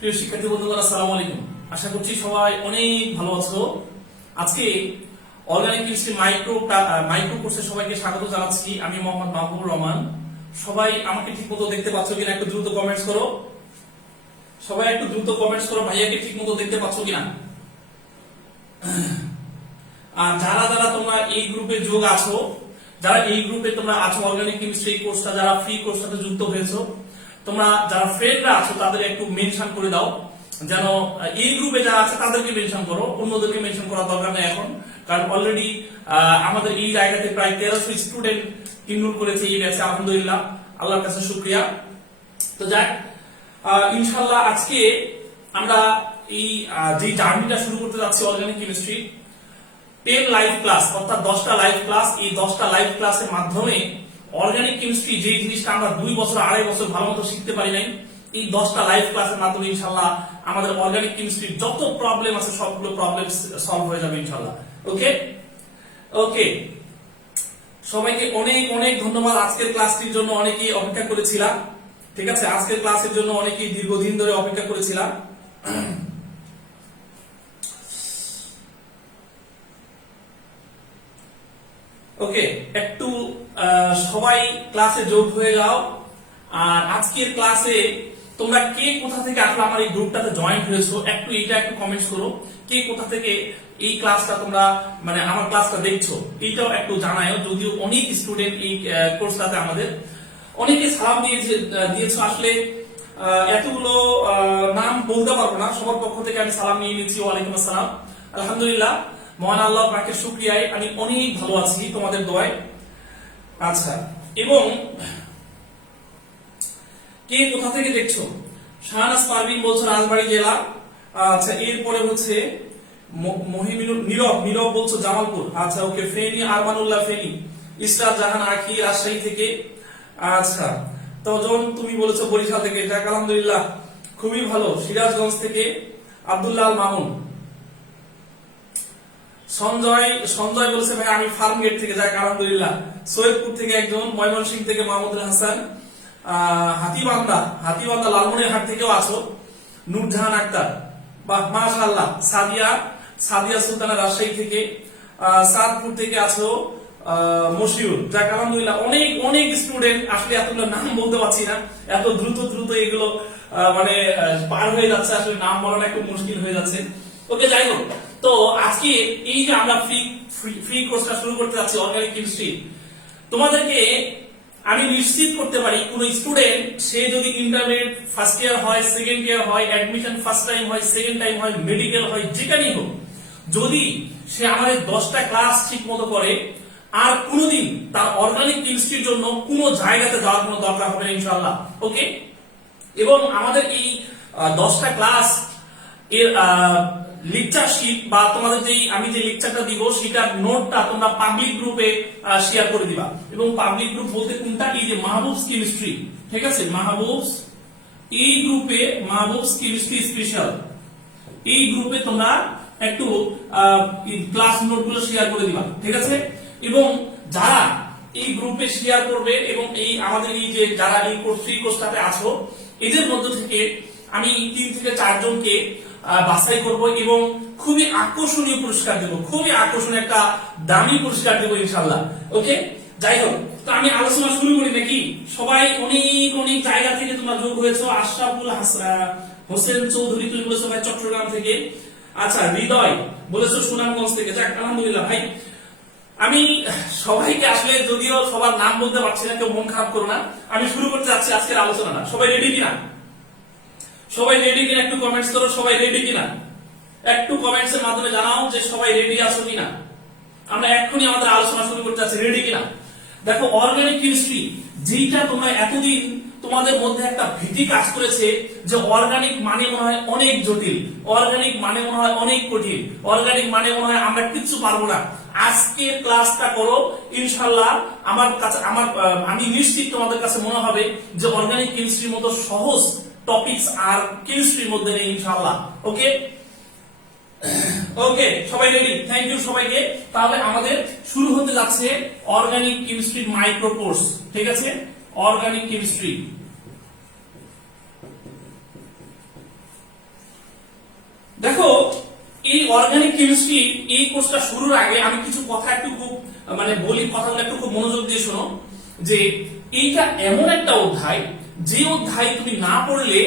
প্রিয় শিক্ষার্থী বন্ধুরা, আসসালামু আলাইকুম। আশা করছি সবাই অনেক ভালো আছো। আজকে অর্গানিক কেমিস্ট্রি মাইক্রো কোর্সে সবাইকে স্বাগত জানাচ্ছি। আমি মোহাম্মদ মাহবুবুর রহমান। সবাই আমাকে ঠিকমতো দেখতে পাচ্ছ কিনা একটু দ্রুত কমেন্টস করো। সবাই একটু দ্রুত কমেন্টস করো, ভাইয়াকে ঠিকমতো দেখতে পাচ্ছ কিনা। আর যারা যারা তোমরা এই গ্রুপে যোগ আছো, যারা এই গ্রুপে তোমরা আছো, অর্গানিক কেমিস্ট্রি কোর্সটা যারা ফ্রি কোর্সটাতে যুক্ত হয়েছো, তোমরা যারা ফ্রেন্ডরা আছো তাদের একটু মেনশন করে দাও, যেন এই গ্রুপে যারা আছে তাদেরকে মেনশন করো, অন্যদেরকে মেনশন করার দরকার নেই এখন। কারণ অলরেডি আমাদের এই জায়গাতে প্রায় 1300 স্টুডেন্ট এনরোল করেছে এই ব্যাচে। আলহামদুলিল্লাহ, আল্লাহর কাছে শুকরিয়া। তো যাক, ইনশাআল্লাহ আজকে আমরা এই যে জার্নিটা শুরু করতে যাচ্ছি অর্গানিক কেমিস্ট্রি 10 লাইভ ক্লাস, অর্থাৎ 10টা লাইভ ক্লাস। এই 10টা লাইভ ক্লাসের মাধ্যমে অর্গানিক কেমিস্ট্রি যে জিনিসটা আমরা 2 বছর 2.5 বছর ভালো মতো শিখতে পারি নাই, এই 10টা লাইভ ক্লাসের মাধ্যমে ইনশাআল্লাহ আমাদের অর্গানিক কেমিস্ট্রির যত প্রবলেম আছে সবগুলো প্রবলেম সলভ হয়ে যাবে ইনশাআল্লাহ। ওকে ওকে, সবাইকে অনেক অনেক ধন্যবাদ। আজকের ক্লাসটির জন্য অনেকেই অপেক্ষা করেছিলাম, ঠিক আছে। আজকের ক্লাসের জন্য অনেকেই দীর্ঘদিন ধরে অপেক্ষা করেছিলাম। ওকে, একটু সবাই ক্লাসে যোগ হয়ে যাও। আর আজকের ক্লাসে তোমরা কে কোথা থেকে আসলে আমার এই গ্রুপটাতে জয়েন হয়েছো, একটু একটু কমেন্টস করো। কে কোথা থেকে এই ক্লাসটা তোমরা মানে আমার ক্লাসটা দেখছো, এইটাও একটু জানাও। যদিও অনেক স্টুডেন্ট এই কোর্সটাতে আমাদের অনেকে সালাম দিয়েছো, আসলে এতগুলো নাম বলতে পারবো না। সবার পক্ষ থেকে আমি সালাম নিয়ে নিচ্ছি। ওয়ালাইকুম আসসালাম। আলহামদুলিল্লাহ, মহান আল্লাহ পাকের শুকরিয়ায় আমি অনেক ভালো আছি তোমাদের দোয়ায়। আচ্ছা, এবং কে কোথা থেকে দেখছো? শাহনাজ পারভিন বলছো রাজবাড়ী জেলা। আচ্ছা, এরপরে হচ্ছে নীরব বলছো জামালপুর। আচ্ছা ওকে, ফেনী আরমানুল্লাহ ফেনী। ইসরাত জাহান আখি রাজশাহী থেকে। আচ্ছা, তজন তুমি বলেছো বরিশাল থেকে। যাক আলহামদুলিল্লাহ, খুবই ভালো। সিরাজগঞ্জ থেকে আব্দুল্লাহ মামুন। সঞ্জয় বলেছে ভাই আমি ফার্ম গেট থেকে। যাক আলহামদুলিল্লাহ। সৈয়দপুর থেকে একজন, ময়মনসিংহ থেকে মাহমুদুল হাসান, হাতিবান্ধা লালমনিরহাট থেকেও আছো। নূরজাহান আক্তার, বাহ মাশাআল্লাহ। সাদিয়া সুলতানা রাজশাহী থেকে। সাদপুর থেকে আছো মশিউর। যাক আলহামদুলিল্লাহ, অনেক অনেক স্টুডেন্ট। আসলে এতগুলো নাম বলতে পারছি না, এত দ্রুত এগুলো মানে পার হয়ে যাচ্ছে, আসলে নাম বলাটা একটু মুশকিল হয়ে যাচ্ছে। ওকে, যাই হোক, তো আজকে এই যে আমরা ফ্রি কোর্সটা শুরু করতে যাচ্ছি অর্গানিক কেমিস্ট্রি, তোমাদেরকে আমি নিশ্চিত করতে পারি কোন স্টুডেন্ট সে যদি ইন্টারমিডিয়েট ফার্স্ট ইয়ার হয়, সেকেন্ড ইয়ার হয়, অ্যাডমিশন ফার্স্ট টাইম হয়, সেকেন্ড টাইম হয়, মেডিকেল হয়, যেখানেই হোক, যদি সে আমাদের 10টা ক্লাস ঠিক মতো করে, আর কোনোদিন তার অর্গানিক কেমিস্ট্রির জন্য কোনো জায়গাতে যাওয়ার কোনো দরকার হবে না ইনশাআল্লাহ। ওকে, এবং আমাদের এই 10টা ক্লাস এর লেকচারশিট বা তোমাদের আমি যে লেকচারটা দিব সেটার নোটটা তোমরা পাবলিক গ্রুপে শেয়ার করে দিবা। এবং পাবলিক গ্রুপ বলতে কোনটা? এই যে মাহবুবস কেমিস্ট্রি, ঠিক আছে, মাহবুবস, এই গ্রুপে মাহবুবস কেমিস্ট্রি স্পেশাল, এই গ্রুপে তোমরা একটু ক্লাস নোটগুলো শেয়ার করে দিবা, ঠিক আছে। এবং যারা এই গ্রুপে শেয়ার করবে এবং এই আমাদের এই যে যারা এই ফ্রি কোর্সটাতে আছো, এদের মধ্য থেকে আমি 3 থেকে 4 জনকে বাছাই করব এবং খুবই আকর্ষণীয় পুরস্কার দেব, খুবই আকর্ষণীয় একটা দামি পুরস্কার দেব ইনশাআল্লাহ। ওকে, যাই হোক, তো আমি আলোচনা শুরু করি নাকি? সবাই অনেক অনেক জায়গা থেকে তোমরা যোগ হয়েছো। আশরাফুল হোসেন চৌধুরী তুমি বলেছো ভাই চট্টগ্রাম থেকে। আচ্ছা, হৃদয় বলেছো সুনামগঞ্জ থেকে। যাক আলহামদুলিল্লাহ ভাই, আমি সবাইকে আসলে যদিও সবার নাম বলতে পারছি না, কেউ মন খারাপ করো না। আমি শুরু করতে যাচ্ছি আজকের আলোচনাটা। সবাই রেডি কিনা? সবাই রেডি কিনা একটু কমেন্টস করো। সবাই রেডি কিনা একটু কমেন্টস এর মাধ্যমে জানাও যে সবাই রেডি আছো কিনা। আমরা এক্ষুনি আমাদের আলোচনা শুরু করতে যাচ্ছি, রেডি কিনা। দেখো, অর্গানিক কেমিস্ট্রি যেটা তোমরা এতদিন তোমাদের মধ্যে একটা ভীতি কাজ করেছে যে অর্গানিক মানে মনে হয় অনেক জটিল, অর্গানিক মানে মনে হয় অনেক কঠিন, অর্গানিক মানে মনে হয় আমরা কিচ্ছু পারবো না। আজকের ক্লাসটা করো ইনশাআল্লাহ, আমি নিশ্চিত তোমাদের কাছে মনে হবে যে অর্গানিক কেমিস্ট্রির মতো সহজ টপিকস আর কেমিস্ট্রির মধ্যে নেই ইনশাআল্লাহ। ওকে ওকে, সবাই রেডি? থ্যাংক ইউ সবাইকে। তাহলে আমাদের শুরু হতে যাচ্ছে অর্গানিক কেমিস্ট্রি মাইক্রো কোর্স, ঠিক আছে। অর্গানিক কেমিস্ট্রি দেখো এই অর্গানিক কেমিস্ট্রি এই কোর্সটা শুরুর আগে আমি কিছু কথা একটু খুব বলি, কথাগুলো একটু খুব মনোযোগ দিয়ে শোনো। যে এইটা এমন একটা অধ্যায়, যে অধ্যায় তুমি না পড়লে,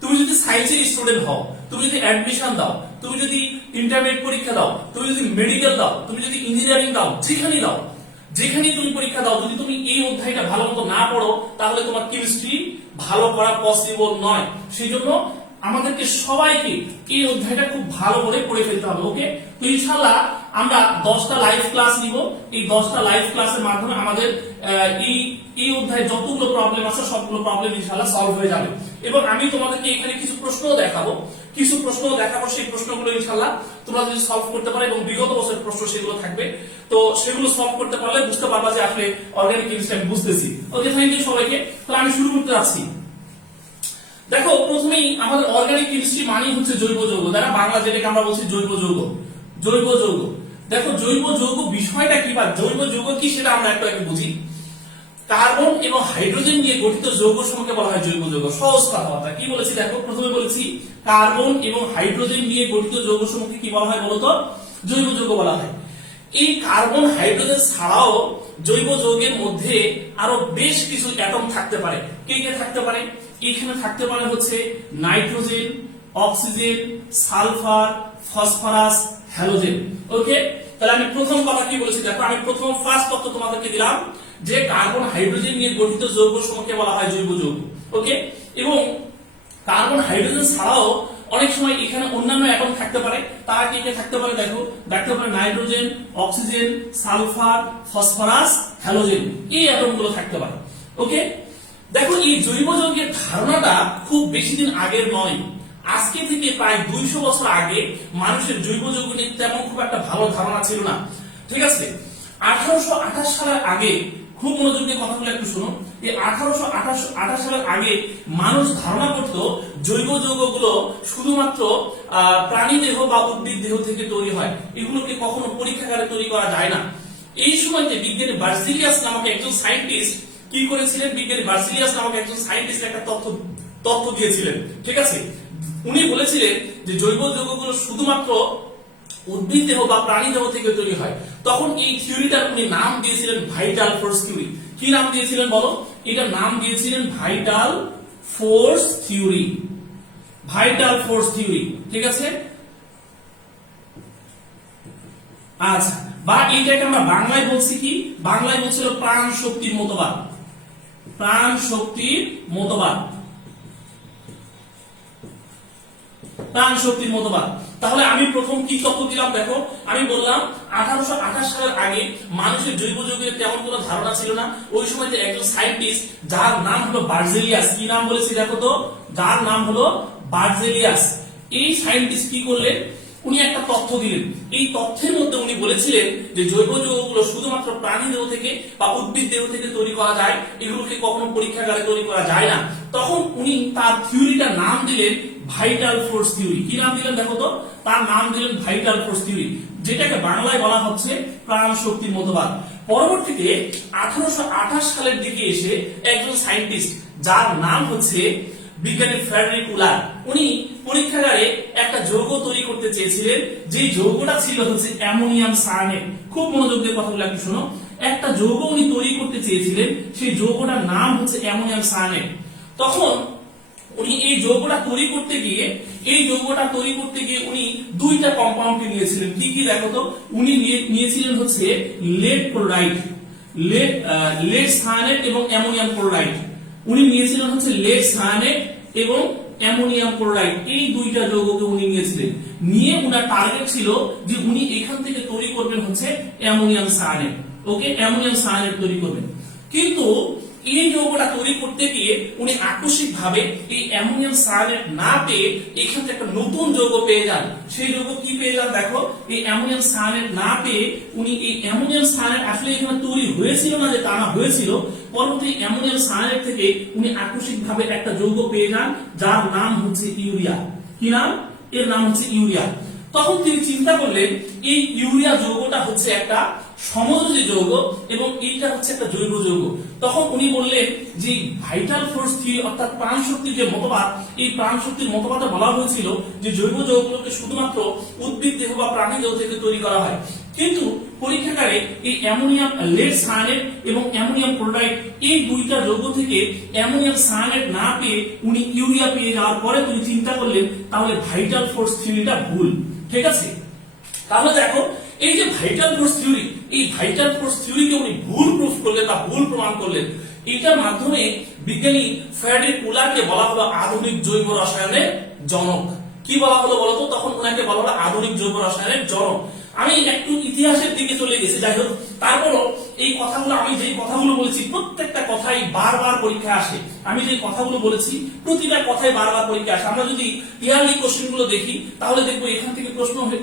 তুমি যদি সায়েন্সের স্টুডেন্ট হও, তুমি যদি অ্যাডমিশন দাও, তুমি যদি ইন্টারমিডিয়েট পরীক্ষা দাও, তুমি যদি মেডিকেল দাও, তুমি যদি ইঞ্জিনিয়ারিং দাও, যেখানেই তুমি পরীক্ষা দাও, যদি তুমি এই অধ্যায়টা ভালো মতো না পড়ো, তাহলে তোমার কেমিস্ট্রি ভালো করা পসিবল নয়। সেই জন্য আমাদেরকে সবাইকে এই অধ্যায়টা খুব ভালো করে পড়ে ফেলতে হবে। ওকে, তো ইনশাআল্লাহ আমরা 10টা লাইভ ক্লাস নিব। এই 10টা লাইভ ক্লাসের মাধ্যমে আমাদের এই অধ্যায়ে যতগুলো প্রবলেম আছে সবগুলো প্রবলেম ইনশাআল্লাহ সলভ হয়ে যাবে। এবং আমি তোমাদেরকে এখানে কিছু প্রশ্ন দেখাবো, সেই প্রশ্নগুলো ইনশাআল্লাহ তোমরা যদি সলভ করতে পারো, এবং বিগত বছরের প্রশ্ন সেগুলো থাকবে, তো সেগুলো সলভ করতে পারলে বুঝতে পারবা যে আসলে অর্গানিক কেমিস্ট্রি আমি বুঝতেছি। ওকে, থ্যাংক ইউ সবাইকে। তাহলে আমি শুরু করতে যাচ্ছি। দেখো প্রথমেই আমাদের অর্গানিক কেমিস্ট্রি মানে হচ্ছে জৈব যৌগ, যারা বাংলা যেটাকে আমরা বলছি জৈব যৌগ। দেখো জৈব যৌগ বিষয়টা কি বা জৈব যৌগ কি সেটা আমরা একটু আগে বুঝি। কার্বন এবং হাইড্রোজেন নিয়ে গঠিত যৌগ সমূহকে বলা হয় জৈব যৌগ। সহজ কথাবার্তা কি বলেছি দেখো, প্রথমে বলেছি কার্বন এবং হাইড্রোজেন নিয়ে গঠিত যৌগ সমূহকে কি বলা হয় বলতো? জৈব যৌগ বলা হয়। এই কার্বন হাইড্রোজেন ছাড়াও জৈব যৌগের মধ্যে আরো বেশ কিছু অ্যাটম থাকতে পারে। কে কে থাকতে পারে? এখানে থাকতে পারে হচ্ছে nitrogen, oxygen, sulphur, phosphorus, halogen. Okay, তাহলে আমি প্রথম কথা কি বলেছি দেখো, আমি প্রথম ফার্স্ট তথ্য তোমাদেরকে দিলাম যে কার্বন হাইড্রোজেন নিয়ে গঠিত যৌগ সমূহকে বলা হয় জৈব যৌগ। ওকে, এবং কার্বন হাইড্রোজেন ছাড়াও অনেক সময় এখানে অন্যান্য অ্যাটম থাকতে পারে। তারা কে কে থাকতে পারে দেখো, থাকতে পারে nitrogen, oxygen, sulphur, phosphorus, halogen, এই অ্যাটমগুলো থাকতে পারে। ওকে, দেখো এই জৈব যৌগের ধারণাটা খুব বেশি দিন আগের নয়। আজকে থেকে প্রায় 200 বছর আগে মানুষের জৈব যৌগ নিয়ে তেমন খুব একটা ভালো ধারণা ছিল না। ঠিক আছে, 1828 সালের আগে, খুব মনোযোগ দিয়ে কথাগুলো একটু শুনো, এই 1828 সালের আগে মানুষ ধারণা করত জৈব যৌগগুলো শুধুমাত্র প্রাণী দেহ বা উদ্ভিদ দেহ থেকে তৈরি হয়, এগুলোকে কখনো পরীক্ষাগারে তৈরি করা যায় না। এই সময়তে বিজ্ঞানী বার্জিলিয়াস নামক একজন সায়েন্টিস্ট কি করেছিলেন? বিজ্ঞানী বার্জিলিয়াস নামক একজন সায়েন্টিস্ট একটা তথ্য দিয়েছিলেন। ঠিক আছে, উনি বলেছিলেন যে জৈব যৌগগুলো শুধুমাত্র উদ্ভিদ দেহ বা প্রাণী দেহ থেকে তৈরি হয়। তখন এই থিওরিটার উনি নাম দিয়েছিলেন ভাইটাল ফোর্স থিওরি। কি নাম দিয়েছিলেন বলো? এটার নাম দিয়েছিলেন vital force theory. Vital force theory, ঠিক আছে। আচ্ছা, বা এইটাকে আমরা বাংলায় বলছি কি? বাংলায় বলছিল প্রাণ শক্তির মতবাদ। প্রাণ শক্তির মতবাদ, প্রাণ শক্তির মতবাদ। তাহলে আমি প্রথম কি তথ্য দিলাম দেখো, আমি বললাম 1828 সালের আগে মানুষের জৈব যৌগের তেমন কোনো ধারণা ছিল না। ওই সময়তে একজন সায়েন্টিস্ট যার নাম হলো বার্জেলিয়াস, কি নাম বলেছি দেখো তো, যার নাম হলো বার্জেলিয়াস, এই সায়েন্টিস্ট কি করলেন? উনি একটা তথ্য দিলেন। এই তথ্যের মধ্যে উনি বলেছিলেন যে জৈব যৌগগুলো শুধুমাত্র প্রাণী দেহ থেকে বা উদ্ভিদ দেহ থেকে তৈরি করা যায়, এগুলোকে কখনো পরীক্ষাগারে তৈরি করা যায় না। তখন উনি তার থিওরিটার নাম দিলেন ভাইটাল ফোর্স থিওরি। কি নাম দিলেন দেখো তো? তার নাম দিলেন ভাইটাল ফোর্স থিওরি, যেটাকে বাংলায় বলা হচ্ছে প্রাণ শক্তির মতবাদ। পরবর্তীতে 1828 সালের দিকে এসে একজন সায়েন্টিস্ট যার নাম হচ্ছে বিজ্ঞানী ফ্রেডরিক উলার, উনি পরীক্ষাগারে একটা যৌগ তৈরি করতে চেয়েছিলেন, যে যৌগটা ছিল হচ্ছে অ্যামোনিয়াম সায়ানেট। খুব মনোযোগ দিয়ে কথাগুলো একটু শোনো। একটা যৌগ উনি তৈরি করতে চেয়েছিলেন, সেই যৌগটার নাম হচ্ছে অ্যামোনিয়াম সায়ানেট। তখন উনি এই যৌগটা তৈরি করতে গিয়ে উনি দুইটা কম্পাউন্ডকে নিয়েছিলেন। কি কি দেখো তো? উনি নিয়েছিলেন হচ্ছে লেড ক্লোরাইড, লেড সায়ানেট এবং অ্যামোনিয়াম ক্লোরাইড। উনি নিয়েছিলেন হচ্ছে লেড সায়ানেট এবং অ্যামোনিয়াম ক্লোরাইড, এই দুইটা যৌগকে উনি নিয়েছিলেন। নিয়ে উনার টার্গেট ছিল যে উনি এখান থেকে তৈরি করবেন হচ্ছে অ্যামোনিয়াম সায়ানেট। ওকে, অ্যামোনিয়াম সায়ানেট তৈরি করবেন। কিন্তু এই যৌগটা তৈরি করতে গিয়ে উনি আকস্মিকভাবে এই অ্যামোনিয়াম সায়ানেট না পেয়ে এখান থেকে একটা নতুন যৌগ পেয়ে যান। সেই যৌগ কি পেয়ে যান দেখো, এই অ্যামোনিয়াম সায়ানেট না পেয়ে উনি এই অ্যামোনিয়াম সায়ানেট আসলে এখানে তৈরি হয়েছিল না যে তা না, হয়েছিল। পরবর্তী অ্যামোনিয়াম সায়ানেট থেকে উনি আকস্মিকভাবে একটা যৌগ পেয়ে যান যার নাম হচ্ছে ইউরিয়া। কি নাম? এর নাম হচ্ছে ইউরিয়া। তখন তিনি চিন্তা করলেন এই ইউরিয়া যৌগটা হচ্ছে একটা সমযোজী যৌগ এবং এইটা হচ্ছে একটা জৈব যৌগ, তখন উনি বললেন যে ভাইটাল ফোর্স থিওরি অর্থাৎ প্রাণ শক্তির যে মতবাদ, এই প্রাণ শক্তির মতবাদে বলা হয়েছিল যে জৈব যৌগগুলোকে শুধুমাত্র উদ্ভিদ দেহ বা প্রাণী দেহ থেকে তৈরি করা হয়। কিন্তু পরীক্ষাগারে এই অ্যামোনিয়াম লেড সায়ানেট এবং অ্যামোনিয়াম ক্লোরাইড এই দুইটা যৌগ থেকে অ্যামোনিয়াম সায়ানেট না পেয়ে উনি ইউরিয়া পেয়ে যাওয়ার পরে তিনি চিন্তা করলেন তাহলে ভাইটাল ফোর্স থিওরিটা ভুল। ঠিক আছে, তাহলে দেখো এই যে ভাইটাল ফোর্স থিওরি, এই ভাইটাল ফোর্স থিওরিকে উনি ভুল প্রুফ করলেন বা ভুল প্রমাণ করলেন। এটার মাধ্যমে বিজ্ঞানী ফ্রেডরিক উলারকে বলা হলো আধুনিক জৈব রসায়নের জনক। কি বলা হলো বলতো? তখন ওনাকে বলা হলো আধুনিক জৈব রসায়নের জনক। আমি একটু ইতিহাসের দিকে চলে গেছি, যাই হোক তারপরও এই কথাগুলো, আমি যে কথাগুলো বলেছি প্রত্যেকটা কথাই বারবার পরীক্ষা আসে। আমি যে কথাগুলো বলেছি প্রতিটা কথাই বারবার পরীক্ষা আসে। আমরা যদি ইয়ারলি কোশ্চেন গুলো দেখি তাহলে দেখবো এখান থেকে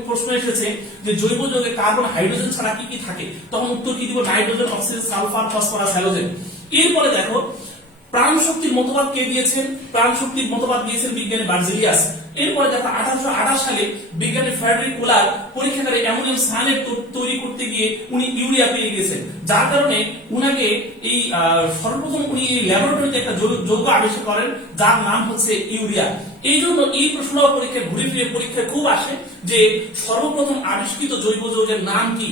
প্রশ্ন এসেছে যে জৈব যৌগে কার্বন হাইড্রোজেন ছাড়া কি কি থাকে, তখন উত্তর কি দিব? Nitrogen, oxygen, sulphur, phosphorus, halogen. এরপরে দেখো প্রাণ শক্তির মতবাদ কে দিয়েছেন? প্রাণ শক্তির মতবাদ দিয়েছেন বিজ্ঞানী বার্জেলিয়াস। এরপরে দেখো 1828 সালে বিজ্ঞানী ফ্রেডরিক উলার পরীক্ষাগারে অ্যামোনিয়াম সায়ানেট তৈরি করতে গিয়ে উনি ইউরিয়া পেয়ে গেছেন, যার কারণে উনাকে এই সর্বপ্রথম উনি এই ল্যাবরেটরিতে একটা যৌগ আবিষ্কার করেন যার নাম হচ্ছে ইউরিয়া। এই জন্য এই প্রশ্নটাও পরীক্ষায় ঘুরে ফিরে পরীক্ষায় খুব আসে যে সর্বপ্রথম আবিষ্কৃত জৈব যৌগের নাম কি।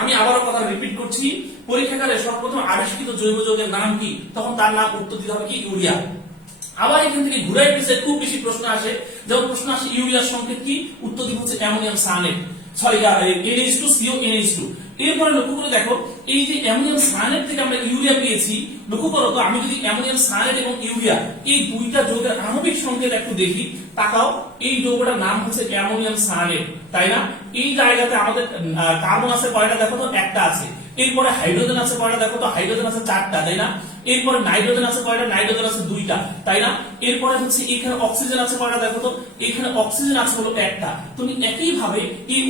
আমি আবারও কথা রিপিট করছি, পরীক্ষাগারে সর্বপ্রথম আবিষ্কৃত জৈব যৌগের নাম কি, তখন তার নাম উত্তর দিতে হবে কি? ইউরিয়া। আবার এখান থেকে ঘুরাই পিছিয়ে খুব বেশি প্রশ্ন আসে, যেমন প্রশ্ন আসে ইউরিয়ার সংকেত কি, উত্তর দিব হচ্ছে ammonium cyanate, sorry NH2CO NH2। এরপরে লক্ষ্য করে দেখো এই যে অ্যামোনিয়াম সায়ানেট থেকে আমরা ইউরিয়া পেয়েছি, লক্ষ্য করো তো আমি যদি অ্যামোনিয়াম সায়ানেট এবং ইউরিয়া এই দুইটা যৌগের আণবিক সংকেত একটু দেখি, তাকাও, এই যৌগটার নাম হচ্ছে অ্যামোনিয়াম সায়ানেট, তাই না? এই জায়গাতে আমাদের কার্বন আছে কয়টা দেখো তো? একটা আছে। এরপরে হাইড্রোজেন আছে কয়টা দেখো তো? হাইড্রোজেন আছে চারটা, তাই না? এরপরে নাইট্রোজেন আছে কয়টা? নাইট্রোজেন আছে দুইটা, তাই না? এরপরে হচ্ছে এখানে অক্সিজেন আছে কয়টা দেখো তো? এখানে অক্সিজেন আছে হলো একটা। তুমি একই ভাবে এই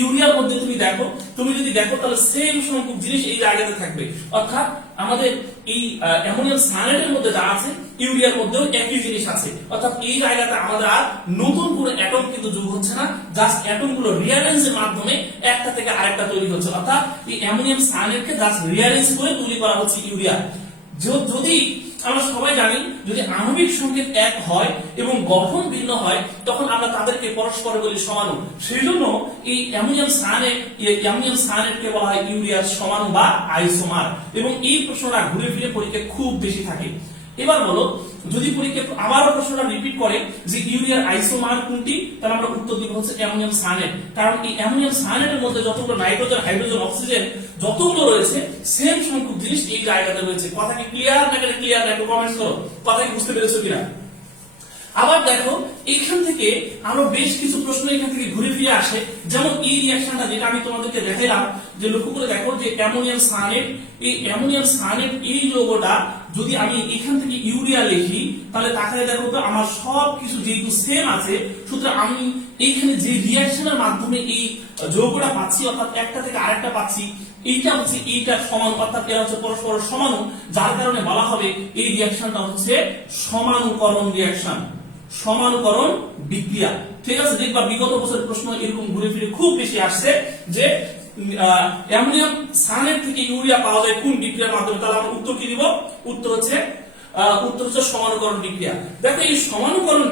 ইউরিয়ার মধ্যে তুমি দেখো, তুমি যদি দেখো তাহলে সেম সংখ্যক জিনিস এই জায়গাতে থাকবে, অর্থাৎ আমাদের এই অ্যামোনিয়াম সায়ানেটের মধ্যে যা আছে ইউরিয়ার মধ্যেও একই জিনিস আছে, অর্থাৎ এই জায়গাতে আমাদের আর নতুন কোনো অ্যাটম কিন্তু যোগ হচ্ছে না, জাস্ট অ্যাটম গুলো রিঅ্যারেঞ্জের মাধ্যমে একটা থেকে আরেকটা তৈরি হচ্ছে, অর্থাৎ এই অ্যামোনিয়াম সায়ানেটকে জাস্ট রিঅ্যারেঞ্জ করে তৈরি করা হচ্ছে ইউরিয়া। যদি আমরা সবাই জানি যদি আণবিক সংকেত এক হয় এবং গঠন ভিন্ন হয় তখন আমরা তাদেরকে পরস্পর বলি সমাণু। সেই জন্য এই অ্যামোনিয়াম সায়ানেটকে বলা হয় ইউরিয়ার সমাণু বা আইসোমার, এবং এই প্রশ্নটা ঘুরে ফিরে পরীক্ষায় খুব বেশি থাকে। এবার বলো, যদি পরীক্ষা আবারও প্রশ্নটা রিপিট করে যে ইউরিয়ার আইসোমার কোনটি, তাহলে আমরা উত্তর দিব হচ্ছে অ্যামোনিয়াম সায়ানেট, কারণ এই অ্যামোনিয়াম সায়ানেটের মধ্যে যতগুলো নাইট্রোজেন, হাইড্রোজেন, অক্সিজেন যতগুলো রয়েছে সেম সংখ্যক জিনিস এই জায়গাতে রয়েছে। কথা কি ক্লিয়ার না? ক্লিয়ার না? একটু কমেন্টস করো, কথা কি বুঝতে পেরেছো কিনা। আবার দেখো এখান থেকে আরো বেশ কিছু প্রশ্ন এখান থেকে ঘুরে ফিরে আসে, যেমন এই রিঅ্যাকশনটা যেটা আমি তোমাদেরকে দেখাইলাম, যে লক্ষ্য করে দেখো যে অ্যামোনিয়াম সায়ানেট, এই অ্যামোনিয়াম সায়ানেট এই যৌগটা যদি আমি এখান থেকে ইউরিয়া লিখি তাহলে তাহলে দেখো তো আমার সবকিছু যেহেতু সেম আছে, সুতরাং আমি এইখানে যে রিঅ্যাকশনের মাধ্যমে এই যৌগটা পাচ্ছি, অর্থাৎ একটা থেকে আরেকটা পাচ্ছি, এইটা হচ্ছে এইটার সমান, অর্থাৎ এরা হচ্ছে পরস্পর সমাণু, যার কারণে বলা হবে এই রিঅ্যাকশনটা হচ্ছে সমানুকরণ রিঅ্যাকশন, সমানুকরণ বিক্রিয়া। ঠিক আছে, দেখবা বিগত বছরের প্রশ্ন এরকম ঘুরে ফিরে খুব বেশি আসছে যে অ্যামোনিয়াম সায়ানেট থেকে ইউরিয়া পাওয়া যায় কোন বিক্রিয়ার মাধ্যমে, তাহলে আমরা উত্তর কি দিব? উত্তর হচ্ছে সমানুকরণ বিক্রিয়া। দেখো এই সমানুকরণ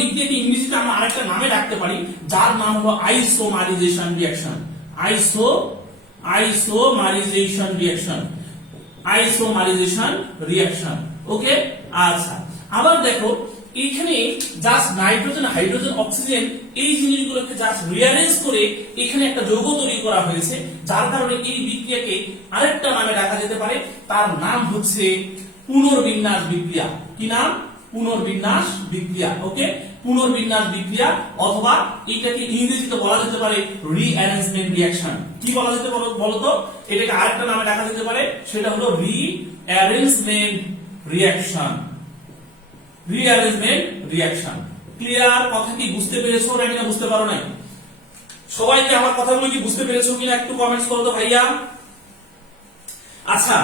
বিক্রিয়াকে ইংরেজিতে আমরা আরেকটা নামে ডাকতে পারি, যার নাম হলো আইসোমারাইজেশন রিঅ্যাকশন। আইসোমারাইজেশন রিঅ্যাকশন। ওকে, আচ্ছা। আবার দেখো এখানে জাস্ট নাইট্রোজেন, হাইড্রোজেন, অক্সিজেন এই জিনিসগুলোকে জাস্ট রিঅ্যারেঞ্জ করে এখানে একটা যৌগ তৈরি করা হয়েছে, যার কারণে এই বিক্রিয়াকে আরেকটা নামে ডাকা যেতে পারে, তার নাম হচ্ছে পুনর্বিন্যাস বিক্রিয়া। কি নাম? পুনর্বিন্যাস বিক্রিয়া। ওকে, পুনর্বিন্যাস বিক্রিয়া, অথবা এটাকে ইংরেজিতে বলা যেতে পারে রিঅ্যারেঞ্জমেন্ট রিঅ্যাকশন। কি বলা যেতে পারে বলতো? এটাকে আরেকটা নামে ডাকা যেতে পারে, সেটা হলো রিঅ্যারেঞ্জমেন্ট রিঅ্যাকশন। ক্লিয়ার? কথা কি বুঝতে পেরেছো নাকি না বুঝতে পারো নাই? সবাইকে আমার কথাগুলো কি বুঝতে পেরেছো কিনা একটু কমেন্টস করো তো ভাইয়া। আচ্ছা,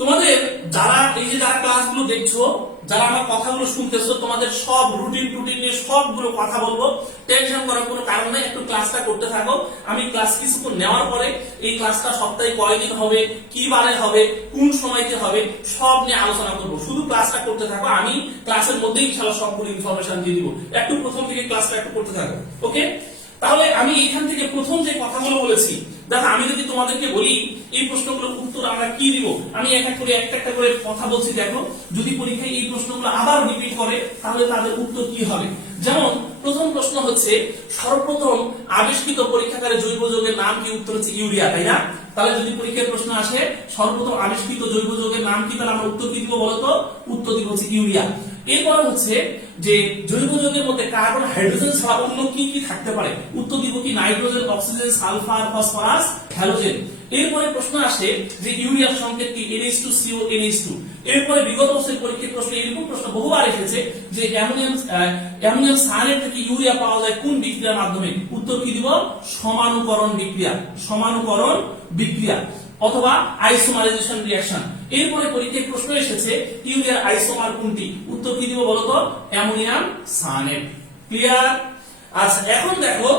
তোমাদের যারা এই যে যারা ক্লাসগুলো দেখছো যারা আমার কথাগুলো শুনতেছো তোমাদের সব রুটিন নিয়ে সবগুলো কথা বলবো, টেনশন করার কোনো কারণ নেই। একটু ক্লাসটা করতে থাকো। আমি ক্লাস কিছুক্ষণ নেওয়ার পরে এই ক্লাসটা সপ্তাহে কয়দিন হবে, কি বারে হবে, কোন সময়তে হবে, সব নিয়ে আলোচনা করবো। শুধু ক্লাসটা করতে থাকো, আমি ক্লাসের মধ্যেই ইনশাআল্লাহ সবগুলো ইনফরমেশন দিয়ে দিব। একটু প্রথম থেকে ক্লাসটা একটু করতে থাকো, ওকে? তাহলে আমি এখান থেকে প্রথম যে কথাগুলো বলেছি, দেখো আমি যদি তোমাদেরকে বলি এই প্রশ্নগুলোর উত্তর আমরা কি দিব, আমি এক এক করে একটা করে কথা বলছি। দেখো যদি পরীক্ষায় এই প্রশ্নগুলো আবার রিপিট করে তাহলে তাদের উত্তর কি হবে। যেমন প্রথম প্রশ্ন হচ্ছে সর্বপ্রথম আবিষ্কৃত পরীক্ষাগারে জৈব যৌগের নাম কি? উত্তর হচ্ছে ইউরিয়া, তাই না? তাহলে যদি পরীক্ষার প্রশ্ন আসে সর্বপ্রথম আবিষ্কৃত জৈব যৌগের নাম কি, তাহলে আমরা উত্তর কি দিব বলতো? উত্তর দিব হচ্ছে ইউরিয়া। এরপর হচ্ছে যে জৈব যৌগের মধ্যে কার্বন হাইড্রোজেন ছাড়া অন্য কি কি থাকতে পারে? উত্তর দিব কি nitrogen, oxygen, sulphur, phosphorus, halogen. এরপরে প্রশ্ন আসে যে ইউরিয়ার সংকেত কি? NH2CO NH2। এরপরে বিগত বছরের পরীক্ষার প্রশ্ন এরকম প্রশ্ন বহুবার এসেছে যে অ্যামোনিয়াম সায়ানেট থেকে ইউরিয়া পাওয়া যায় কোন বিক্রিয়ার মাধ্যমে? উত্তর কি দিব? সমানুকরণ বিক্রিয়া, সমানুকরণ বিক্রিয়া অথবা আইসোমারাইজেশন রিঅ্যাকশন। এরপরে পরীক্ষায় প্রশ্ন এসেছে ইউরিয়ার আইসোমার কোনটি? উত্তর কি দিব বলতো? Ammonium cyanate. ক্লিয়ার? আচ্ছা এখন দেখো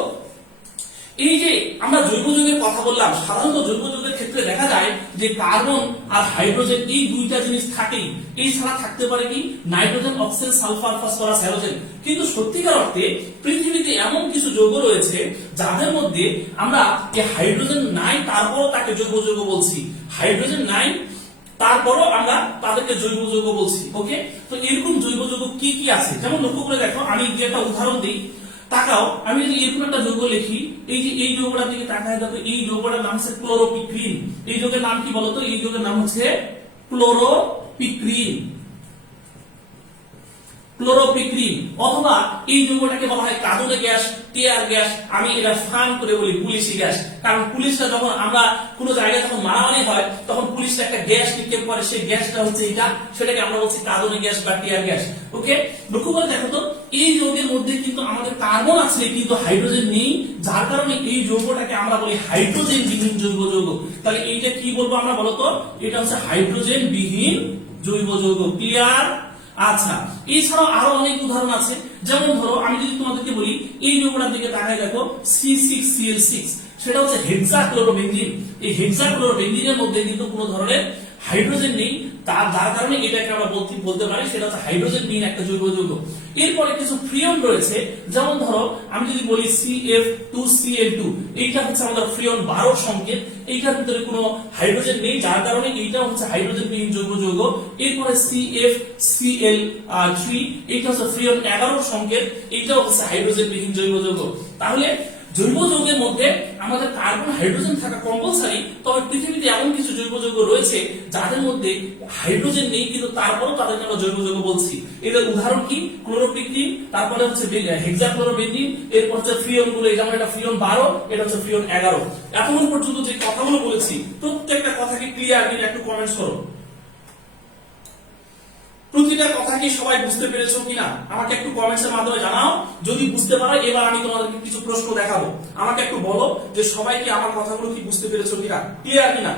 এই যে আমরা জৈব যৌগের কথা বললাম, সাধারণত জৈব যৌগের ক্ষেত্রে দেখা যায় যে কার্বন আর হাইড্রোজেন এই দুইটা জিনিস থাকেই। এই ছাড়া থাকতে পারে কি? Nitrogen, oxygen, sulphur, phosphorus, halogen. কিন্তু সত্যিকার অর্থে পৃথিবীতে এমন কিছু যৌগ রয়েছে যাদের মধ্যে আমরা এই হাইড্রোজেন নাই তারপরও তাকে জৈব যৌগ বলছি। হাইড্রোজেন নাই তারপরও আমরা তাদেরকে জৈব যৌগ বলছি, ওকে? তো এরকম জৈব যৌগ কি কি আছে যেমন লক্ষ্য করে দেখো, আমি যে একটা উদাহরণ দিই, তাকাও। আমি যদি এরকম একটা যৌগ লিখি, এই যে এই যৌগটার দিকে তাকায় দেখো, এই যৌগটার নাম হচ্ছে ক্লোরোপিক্রিন। এই যৌগের নাম কি বলতো? এই যৌগের নাম হচ্ছে ক্লোরোপিক্রিন, ক্লোরোপিক্রিন। অথবা এই যৌগটাকে বলা হয় কাঁদুনে গ্যাস, টিয়ার গ্যাস। আমি এটা ফান করে বলি পুলিশি গ্যাস, কারণ পুলিশরা যখন আমরা কোনো জায়গায় যখন মারামারি হয় তখন পুলিশরা একটা গ্যাস নিক্ষেপ করে, সেই গ্যাসটা হচ্ছে এটা, সেটাকে আমরা বলছি কাঁদুনে গ্যাস বা টিয়ার গ্যাস, ওকে? লক্ষ্য করে দেখো তো এই যৌগের মধ্যে কিন্তু আমাদের কার্বন আছে কিন্তু হাইড্রোজেন নেই, যার কারণে এই যৌগটাকে আমরা বলি হাইড্রোজেন বিহীন জৈব যৌগ। তাহলে এইটা কি বলবো আমরা বলতো? এটা হচ্ছে হাইড্রোজেন বিহীন জৈব যৌগ। ক্লিয়ার? আচ্ছা এছাড়াও আরো অনেক উদাহরণ আছে। যেমন ধরো আমি যদি তোমাদেরকে বলি এই যৌগটার দিকে তাকায় দেখো C6Cl6, সেটা হচ্ছে হেক্সাক্লোরোবেনজিন। এই হেক্সাক্লোরোবেনজিনের মধ্যে কিন্তু কোনো ধরনের হাইড্রোজেন নেই, যার কারণে এটাকে আমরা বলতে পারি সেটা হচ্ছে হাইড্রোজেন বিহীন একটা জৈব যৌগ। এরপরে কিছু ফ্রিয়ন রয়েছে, যেমন ধরো আমি যদি বলি CF2Cl2, এইটা হচ্ছে আমাদের ফ্রিয়ন 12 সংকেত। এইটার ভিতরে কোনো হাইড্রোজেন নেই, যার কারণে এইটা হচ্ছে হাইড্রোজেন বিহীন জৈব যৌগ। এরপরে CFCl3, এইটা হচ্ছে ফ্রিয়ন 11 সংকেত, এইটাও হচ্ছে হাইড্রোজেন বিহীন জৈব যৌগ। তাহলে জৈব যৌগের মধ্যে আমাদের কার্বন হাইড্রোজেন থাকা কম্পালসারি, তবে পৃথিবীতে এমন কিছু জৈব যৌগ রয়েছে যাদের মধ্যে হাইড্রোজেন নেই কিন্তু তারপরেও তাদেরকে আমরা জৈব যৌগ বলছি। এদের উদাহরণ কি? ক্লোরোপিক্রিন, তারপরে হচ্ছে হেক্সাক্লোরোবেনজিন, এরপর হচ্ছে ফ্রিয়ন গুলো, যেমন এটা ফ্রিয়ন 12, এটা হচ্ছে ফ্রিয়ন 11। এতক্ষণ পর্যন্ত যে কথাগুলো বলেছি প্রত্যেকটা কথা কি ক্লিয়ার কিনা একটু কমেন্টস করো। প্রতিটা কথা কি সবাই বুঝতে পেরেছো কিনা আমাকে একটু কমেন্টস এর মাধ্যমে জানাও। যদি বুঝতে পারো এবার আমি তোমাদেরকে কিছু প্রশ্ন দেখাবো, আমাকে একটু বলো যে সবাই কি আমার কথাগুলো কি বুঝতে পেরেছো কিনা, ক্লিয়ার কিনা।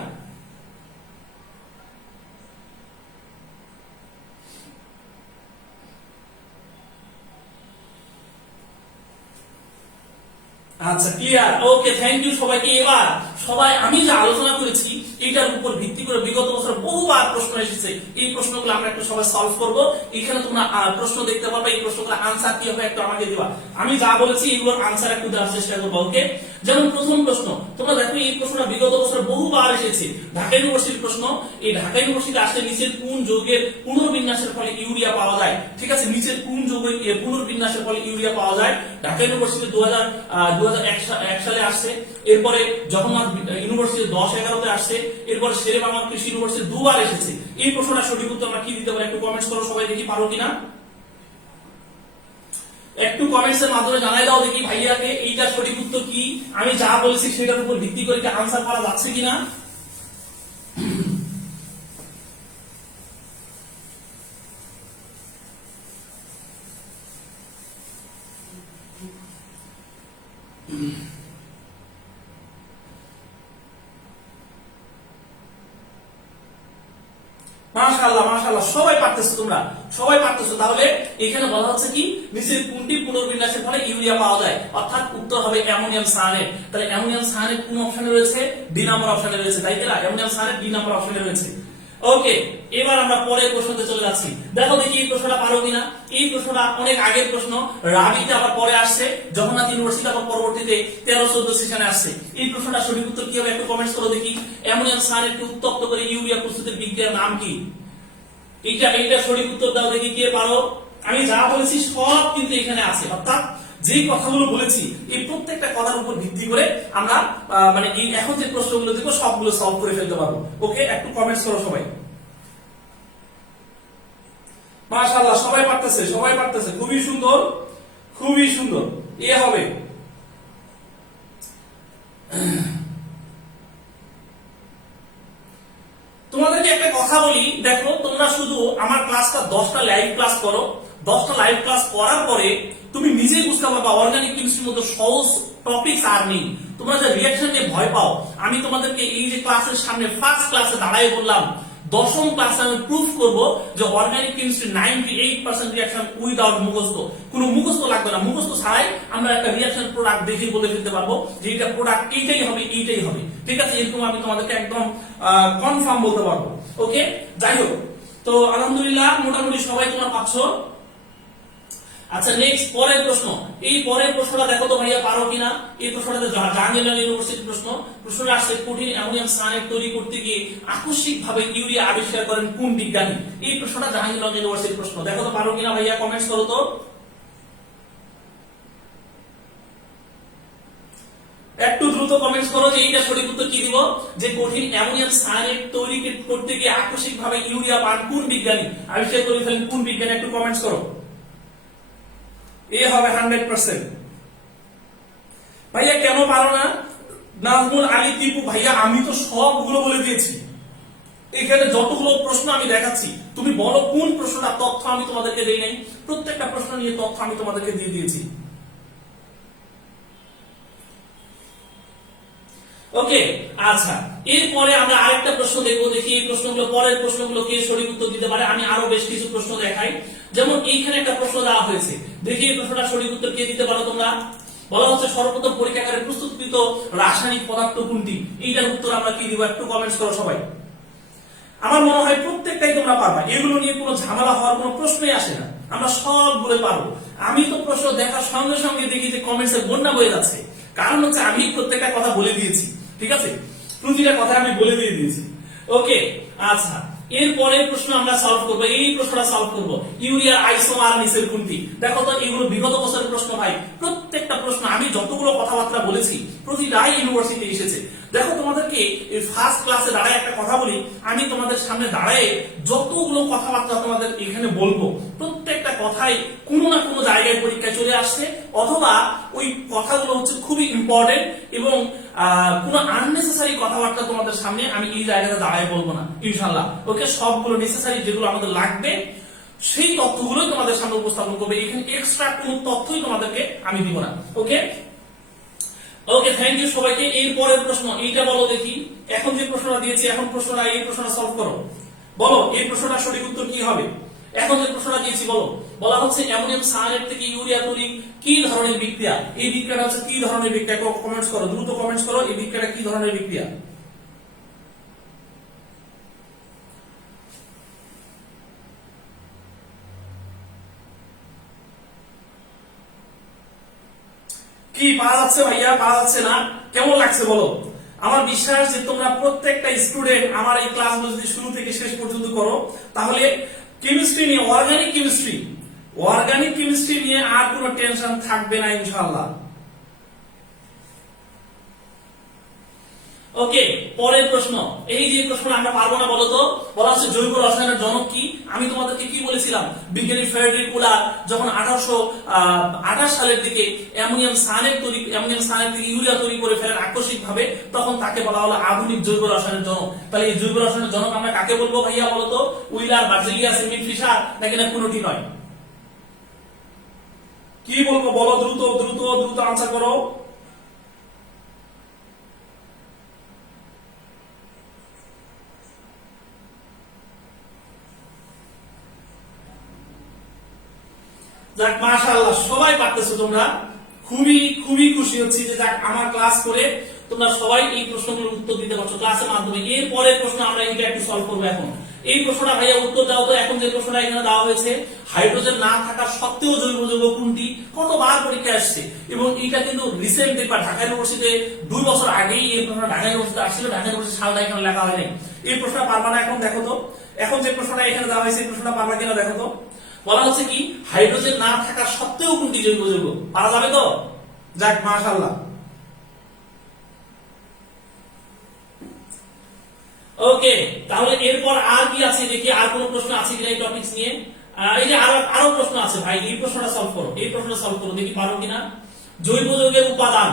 আচ্ছা ক্লিয়ার, ওকে, থ্যাংক ইউ সবাইকে। এবার সবাই আমি যে আলোচনা করেছি এটার উপর ভিত্তি করে বিগত বছর বহুবার প্রশ্ন এসেছে, এই প্রশ্নগুলো আমরা একটু সবাই সলভ করব। এখানে তোমরা প্রশ্ন দেখতে পাবে, এই প্রশ্নগুলোর আনসার কি হবে একটু আমাকে দিবা। আমি যা বলেছি এগুলোর আনসার একটু দেওয়ার চেষ্টা করবো, ওকে? যেমন প্রথম প্রশ্ন, তোমরা দেখো এই প্রশ্নটা বিগত বছর বহুবার এসেছে, ঢাকা ইউনিভার্সিটির প্রশ্ন। এই ঢাকা ইউনিভার্সিটি আসলে নিচের কোন যৌগের পুনর্বিন্যাসের ফলে ইউরিয়া পাওয়া যায়? ঠিক আছে, নিচের কোন যৌগের পুনর্বিন্যাসের ফলে ইউরিয়া পাওয়া যায়? ঢাকা ইউনিভার্সিটি 2001 সালে আসছে। এরপরে জগন্নাথ ইউনিভার্সিটি 10-11-তে আসছে। এরপরে শেরে বাংলা কৃষি ইউনিভার্সিটি দুবার এসেছে। এই প্রশ্নটা সঠিক উত্তর আমরা কি দিতে পারি একটু কমেন্টস করো সবাই, দেখি পারো কিনা। একটু কমেন্টস এর মাধ্যমে জানাই দাও দেখি ভাইয়াকে এইটা সঠিক উত্তর কি, আমি যা বলেছি সেটার উপর ভিত্তি করে কি আনসার করা যাচ্ছে কিনা। মাশাআল্লাহ মাশাআল্লাহ মাশাআল্লাহ, সবাই পারতেছো, তোমরা সবাই পারতেছো। তাহলে এখানে বলা হচ্ছে কি, নিচের কোনটি পুনর্বিন্যাসের ফলে ইউরিয়া পাওয়া যায়, অর্থাৎ উত্তর হবে অ্যামোনিয়াম সায়ানেট। তাহলে অ্যামোনিয়াম সায়ানেট কোন অপশনে রয়েছে, ডি নাম্বার অপশনে রয়েছে, তাই না? অ্যামোনিয়াম সায়ানেট ডি নাম্বার অপশনে রয়েছে। ওকে, এবার আমরা পরের প্রশ্নতে চলে যাচ্ছি। দেখো দেখি এই প্রশ্নটা পারো কিনা। এই প্রশ্নটা অনেক আগের প্রশ্ন, রাবিতে আবার পরে আসছে, জগন্নাথ ইউনিভার্সিটি আবার পরবর্তীতে 13-14 সেশনে আসছে। এই প্রশ্নটা সঠিক উত্তর কি হবে একটু কমেন্টস করো দেখি। অ্যামোনিয়াম সায়ানেটকে উত্তপ্ত করে ইউরিয়া প্রস্তুতের বিক্রিয়ার নাম কি? এইটা সঠিক উত্তর দাও দেখি, কে পারো। আমি যা বলেছি সব কিন্তু এখানে আছে, অর্থাৎ যে কথাগুলো বলেছি এই প্রত্যেকটা কথার উপর ভিত্তি করে আমরা মানে এই এখন যে প্রশ্নগুলো দেখবো সবগুলো সলভ করে ফেলতে পারবো। ওকে, একটু কমেন্টস করো সবাই। মাশাআল্লাহ, সবাই পারতেছে, সবাই পারতেছে, খুবই সুন্দর, খুবই সুন্দর। এ হবে তোমাদেরকে একটা কথা বলি, দেখো তোমরা শুধু আমার ক্লাসটা 10টা লাইভ ক্লাস করো, 10টা লাইভ ক্লাস করার পরে তুমি নিজেই বুঝতে পারবা অর্গানিক কেমিস্ট্রির মধ্যে সহজ টপিকস আর নেই। তোমরা যে রিঅ্যাকশন নিয়ে ভয় পাও, আমি তোমাদেরকে এই যে ক্লাসের সামনে ফার্স্ট ক্লাসে দাঁড়ায় বললাম, 10ম ক্লাসে আমি প্রুফ করব যে অর্গানিক কেমিস্ট্রি 98% রিঅ্যাকশন উইদাউট মুখস্থ। কোনো মুখস্থ লাগবে না, মুখস্থ ছাড়াই আমরা একটা রিঅ্যাকশন প্রোডাক্ট দেখে বলে ফেলতে পারবো যে এটা প্রোডাক্ট এইটাই হবে, এইটাই হবে। ঠিক আছে, এরকম আমি তোমাদেরকে একদম কনফার্ম বলতে পারবো। ওকে, যাই হোক, তো আলহামদুলিল্লাহ মোটামুটি সবাই তোমরা পাচ্ছ। আচ্ছা, নেক্সট পরের প্রশ্ন। এই পরের প্রশ্নটা দেখো তো ভাইয়া পারো কিনা। এই প্রশ্নটা জাহাঙ্গীরনগর ইউনিভার্সিটির প্রশ্ন। প্রশ্নটা আসছে, কঠিন অ্যামোনিয়াম সায়ানেট তৈরি করতে গিয়ে আকস্মিকভাবে ইউরিয়া আবিষ্কার করেন কোন বিজ্ঞানী? এই প্রশ্নটা জাহাঙ্গীরনগর ইউনিভার্সিটির প্রশ্ন। দেখো তো পারো কিনা ভাইয়া, কমেন্টস করো তো। একটু দ্রুত কমেন্টস করো যে এইটা সঠিক উত্তর কি দিব। যে কঠিন অ্যামোনিয়াম সায়ানেট তৈরি করতে গিয়ে আকস্মিকভাবে ইউরিয়া পান কোন বিজ্ঞানী, আবিষ্কার করে ফেলেন কোন বিজ্ঞানী, একটু কমেন্টস করো। এ হবে 100%। ভাইয়া কেন পারো না? নাজমুল আলী টিপু ভাইয়া, আমি তো সবগুলো বলে দিয়েছি। এখানে যতগুলো প্রশ্ন আমি দেখাচ্ছি, তুমি বলো কোন প্রশ্নটা তথ্য আমি তোমাদেরকে দেই নাই। প্রত্যেকটা প্রশ্ন নিয়ে তথ্য আমি তোমাদেরকে দিয়ে দিয়েছি। ওকে, আচ্ছা, এরপরে আমরা আরেকটা প্রশ্ন দেখবো, দেখি এই প্রশ্নগুলো, পরের প্রশ্নগুলো কে সঠিক উত্তর দিতে পারে। আমি আরো বেশ কিছু প্রশ্ন দেখাই, যেমন এইখানে একটা প্রশ্ন দেওয়া হয়েছে, দেখি এই প্রশ্নটা সঠিক উত্তর কে দিতে পারো তোমরা। বলা হচ্ছে সর্বপ্রথম পরীক্ষাগারে প্রস্তুতকৃত রাসায়নিক পদার্থ কোনটি? এইটার উত্তর আমরা কি দিব, একটু কমেন্টস করো সবাই। আমার মনে হয় প্রত্যেকটাই তোমরা পারবা, এগুলো নিয়ে কোনো ঝামেলা হওয়ার কোনো প্রশ্নই আসে না, আমরা সবগুলো পারবো। আমি তো প্রশ্ন দেখার সঙ্গে সঙ্গে দেখি যে কমেন্টসে বন্যা বয়ে যাচ্ছে, কারণ হচ্ছে আমি প্রত্যেকটা কথা বলে দিয়েছি। ঠিক আছে, প্রতিটা কথা আমি বলে দিয়ে দিয়েছি। ওকে, আচ্ছা, এরপরের প্রশ্ন আমরা সলভ করব। এই প্রশ্নটা সলভ করব, ইউরিয়ার আইসোমার নিচের কোনটি? দেখো তো, এগুলো বিগত বছরের প্রশ্ন ভাই, প্রত্যেকটা প্রশ্ন আমি যতগুলো কথাবার্তা বলেছি প্রতিটাই ইউনিভার্সিটি এসেছে। দেখো তোমাদেরকে এই ফার্স্ট ক্লাসে দাঁড়ায় একটা কথা বলি, আমি তোমাদের সামনে দাঁড়ায় যতগুলো কথাবার্তা তোমাদের এখানে বলবো, প্রত্যেকটা কথাই কোনো না কোনো জায়গায় পরীক্ষায় চলে আসছে, অথবা ওই কথাগুলো হচ্ছে খুবই ইম্পর্টেন্ট, এবং কোনো আননেসেসারি কথাবার্তা তোমাদের সামনে আমি এই জায়গাতে দাঁড়ায় বলবো না ইনশাআল্লাহ। ওকে, সবগুলো নেসেসারি যেগুলো আমাদের লাগবে সেই তথ্যগুলোই তোমাদের সামনে উপস্থাপন করবে। এখানে এক্সট্রা কোনো তথ্যই তোমাদেরকে আমি দিব না। ওকে, ওকে, থ্যাংক ইউ সবাইকে। এর পরের প্রশ্ন এইটা বলো দেখি, এখন যে প্রশ্নটা দিয়েছি, এখন প্রশ্নটা, এই প্রশ্নটা সলভ করো। বলো এই প্রশ্নটা সঠিক উত্তর কি হবে। এখন যে প্রশ্নটা দিয়েছি বলো, বলা হচ্ছে অ্যামোনিয়াম সায়ানেট থেকে ইউরিয়া তৈরি কি ধরনের বিক্রিয়া? এই বিক্রিয়াটা হচ্ছে কি ধরনের বিক্রিয়া? কমেন্টস করো, দ্রুত কমেন্টস করো, এই বিক্রিয়াটা কি ধরনের বিক্রিয়া? কি পাওয়া যাচ্ছে ভাইয়া, পাওয়া যাচ্ছে না? কেমন লাগছে বলো? আমার বিশ্বাস যে তোমরা প্রত্যেকটা স্টুডেন্ট আমার এই ক্লাসগুলো যদি শুরু থেকে শেষ পর্যন্ত করো, তাহলে কেমিস্ট্রি নিয়ে, অর্গানিক কেমিস্ট্রি নিয়ে আর কোনো টেনশন থাকবে না ইনশাআল্লাহ। ওকে, পরের প্রশ্ন। এই যে প্রশ্ন আমরা পারবো না বলতো, বলা হচ্ছে জৈব রসায়নের জনক কি? আমি তোমাদেরকে কি বলেছিলাম, বিজ্ঞানী ফ্রেডরিক উলার যখন 1828 সালের দিকে অ্যামোনিয়াম সায়ানেট থেকে ইউরিয়া তৈরি করে ফেলেন আকস্মিক ভাবে, তখন তাকে বলা হলো আধুনিক জৈব রসায়নের জনক। তাহলে এই জৈব রসায়নের জনক আমরা কাকে বলবো ভাইয়া বলতো? উইলার, বার্জেলিয়াস, এমিল ফিশার, নাকি না কোনোটি নয়? কি বলবো বলো, দ্রুত দ্রুত দ্রুত আনসার করো। যাক মাশাআল্লাহ সবাই পারতেছো তোমরা, খুবই খুবই খুশি হচ্ছি যে যাক আমার ক্লাস করে তোমরা সবাই এই প্রশ্নগুলোর উত্তর দিতে পারছো ক্লাসের মাধ্যমে। এর পরের প্রশ্ন আমরা এটা একটু সলভ করবো এখন। এই প্রশ্নটা ভাইয়া উত্তর দাও তো। এখন যে প্রশ্নটা এখানে দেওয়া হয়েছে, হাইড্রোজেন না থাকা সত্ত্বেও জৈব যৌগ কোনটি, কতবার পরীক্ষা আসছে এবং এটা কিন্তু রিসেন্ট দেখবা ঢাকা ইউনিভার্সিটিতে 2 বছর আগেই এই প্রশ্নটা ঢাকা ইউনিভার্সিটি আসছিল, ঢাকা ইউনিভার্সিটির সালটা এখানে লেখা হয় নাই। এই প্রশ্নটা পারবা না এখন? দেখো তো এখন যে প্রশ্নটা এখানে দেওয়া হয়েছে এই প্রশ্নটা পারবা কিনা দেখো তো। বলা হচ্ছে কি হাইড্রোজেন না থাকা সত্ত্বেও কোনটি জৈব যৌগ, পারা যাবে তো? যাক মাশাআল্লাহ। ওকে, তাহলে এরপর আর কি আছে দেখি, আর কোন প্রশ্ন আছে কিনা এই টপিকস নিয়ে। এই যে আরো প্রশ্ন আছে ভাই, এই প্রশ্নটা সলভ করো, এই প্রশ্নটা সলভ করো দেখি পারো কিনা। জৈব যৌগের উপাদান,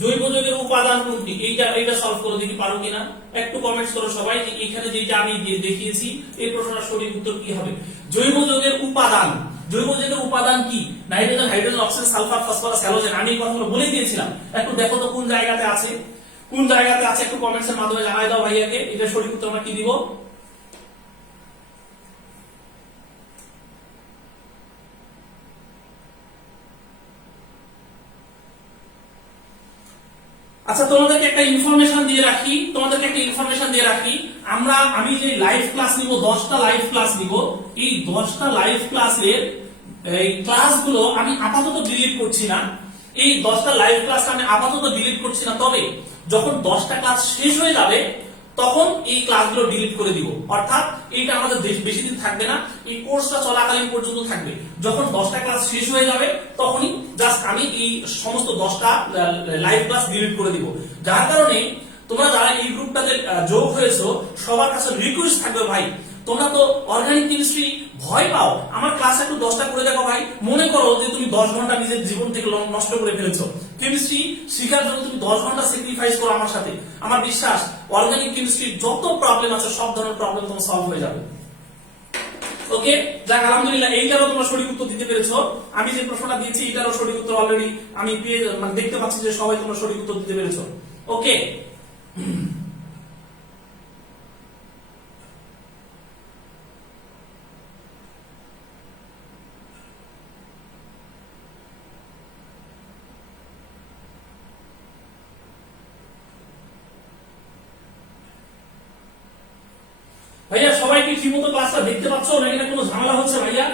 জৈব যৌগের উপাদান কোনটি, এইটা সলভ করো দেখি পারো কিনা। একটু কমেন্টস করো সবাই যে এখানে যেটা আমি দেখিয়েছি এই প্রশ্নটার সঠিক উত্তর কি হবে। জৈব যৌগের উপাদান, জৈব যৌগের উপাদান কি? Nitrogen, hydrogen, oxygen, sulphur, phosphorus, halogen. আমি এই কথাগুলো বলে দিয়েছিলাম, একটু দেখো তো কোন জায়গাতে আছে, কোন জায়গাতে আছে একটু কমেন্টস এর মাধ্যমে জানাই দাও ভাইয়াকে। এটা সঠিক উত্তর আমরা কি দিব? আচ্ছা তোমাদেরকে একটা ইনফরমেশন দিয়ে রাখি, আমি যে লাইভ ক্লাস নিব 10টা লাইভ ক্লাস নিব, এই 10টা লাইভ ক্লাসের এই ক্লাসগুলো আমি আপাতত ডিলিট করছি না। এই 10টা লাইভ ক্লাস আমি আপাতত ডিলিট করছি না, তবে যখন 10টা ক্লাস শেষ হয়ে যাবে তখন এই ক্লাসগুলো ডিলিট করে দিব। অর্থাৎ এইটা আমাদের বেশি দিন থাকবে না, এই কোর্সটা চলাকালীন পর্যন্ত থাকবে। যখন 10টা ক্লাস শেষ হয়ে যাবে তখনই জাস্ট আমি এই সমস্ত 10টা লাইভ ক্লাস ডিলিট করে দিব। যার কারণে তোমরা যারা এই গ্রুপটাতে যোগ হয়েছো সবার কাছে রিকোয়েস্ট থাকবে ভাই, তোমরা তো অর্গানিক কেমিস্ট্রি ভয় পাও, আমার ক্লাস একটু 10টা করে দেখো ভাই। মনে করো যে তুমি 10 ঘন্টা নিজের জীবন থেকে নষ্ট করে ফেলেছো, কেমিস্ট্রি শেখার জন্য তুমি 10 ঘন্টা স্যাক্রিফাইস করো আমার সাথে, আমার বিশ্বাস অর্গানিক কেমিস্ট্রির যত প্রবলেম আছে সব ধরনের প্রবলেম তোমার সলভ হয়ে যাবে। ওকে, যাক আলহামদুলিল্লাহ এইটারও তোমরা সঠিক উত্তর দিতে পেরেছো। আমি যে প্রশ্নটা দিয়েছি এটারও সঠিক উত্তর অলরেডি আমি দেখতে পাচ্ছি যে সবাই তোমরা সঠিক উত্তর দিতে পেরেছো। ওকে, ভাইয়া সবাই কি ঠিকমতো ক্লাসটা দেখতে পাচ্ছ নাকি না কোনো ঝামেলা হচ্ছে ভাইয়া?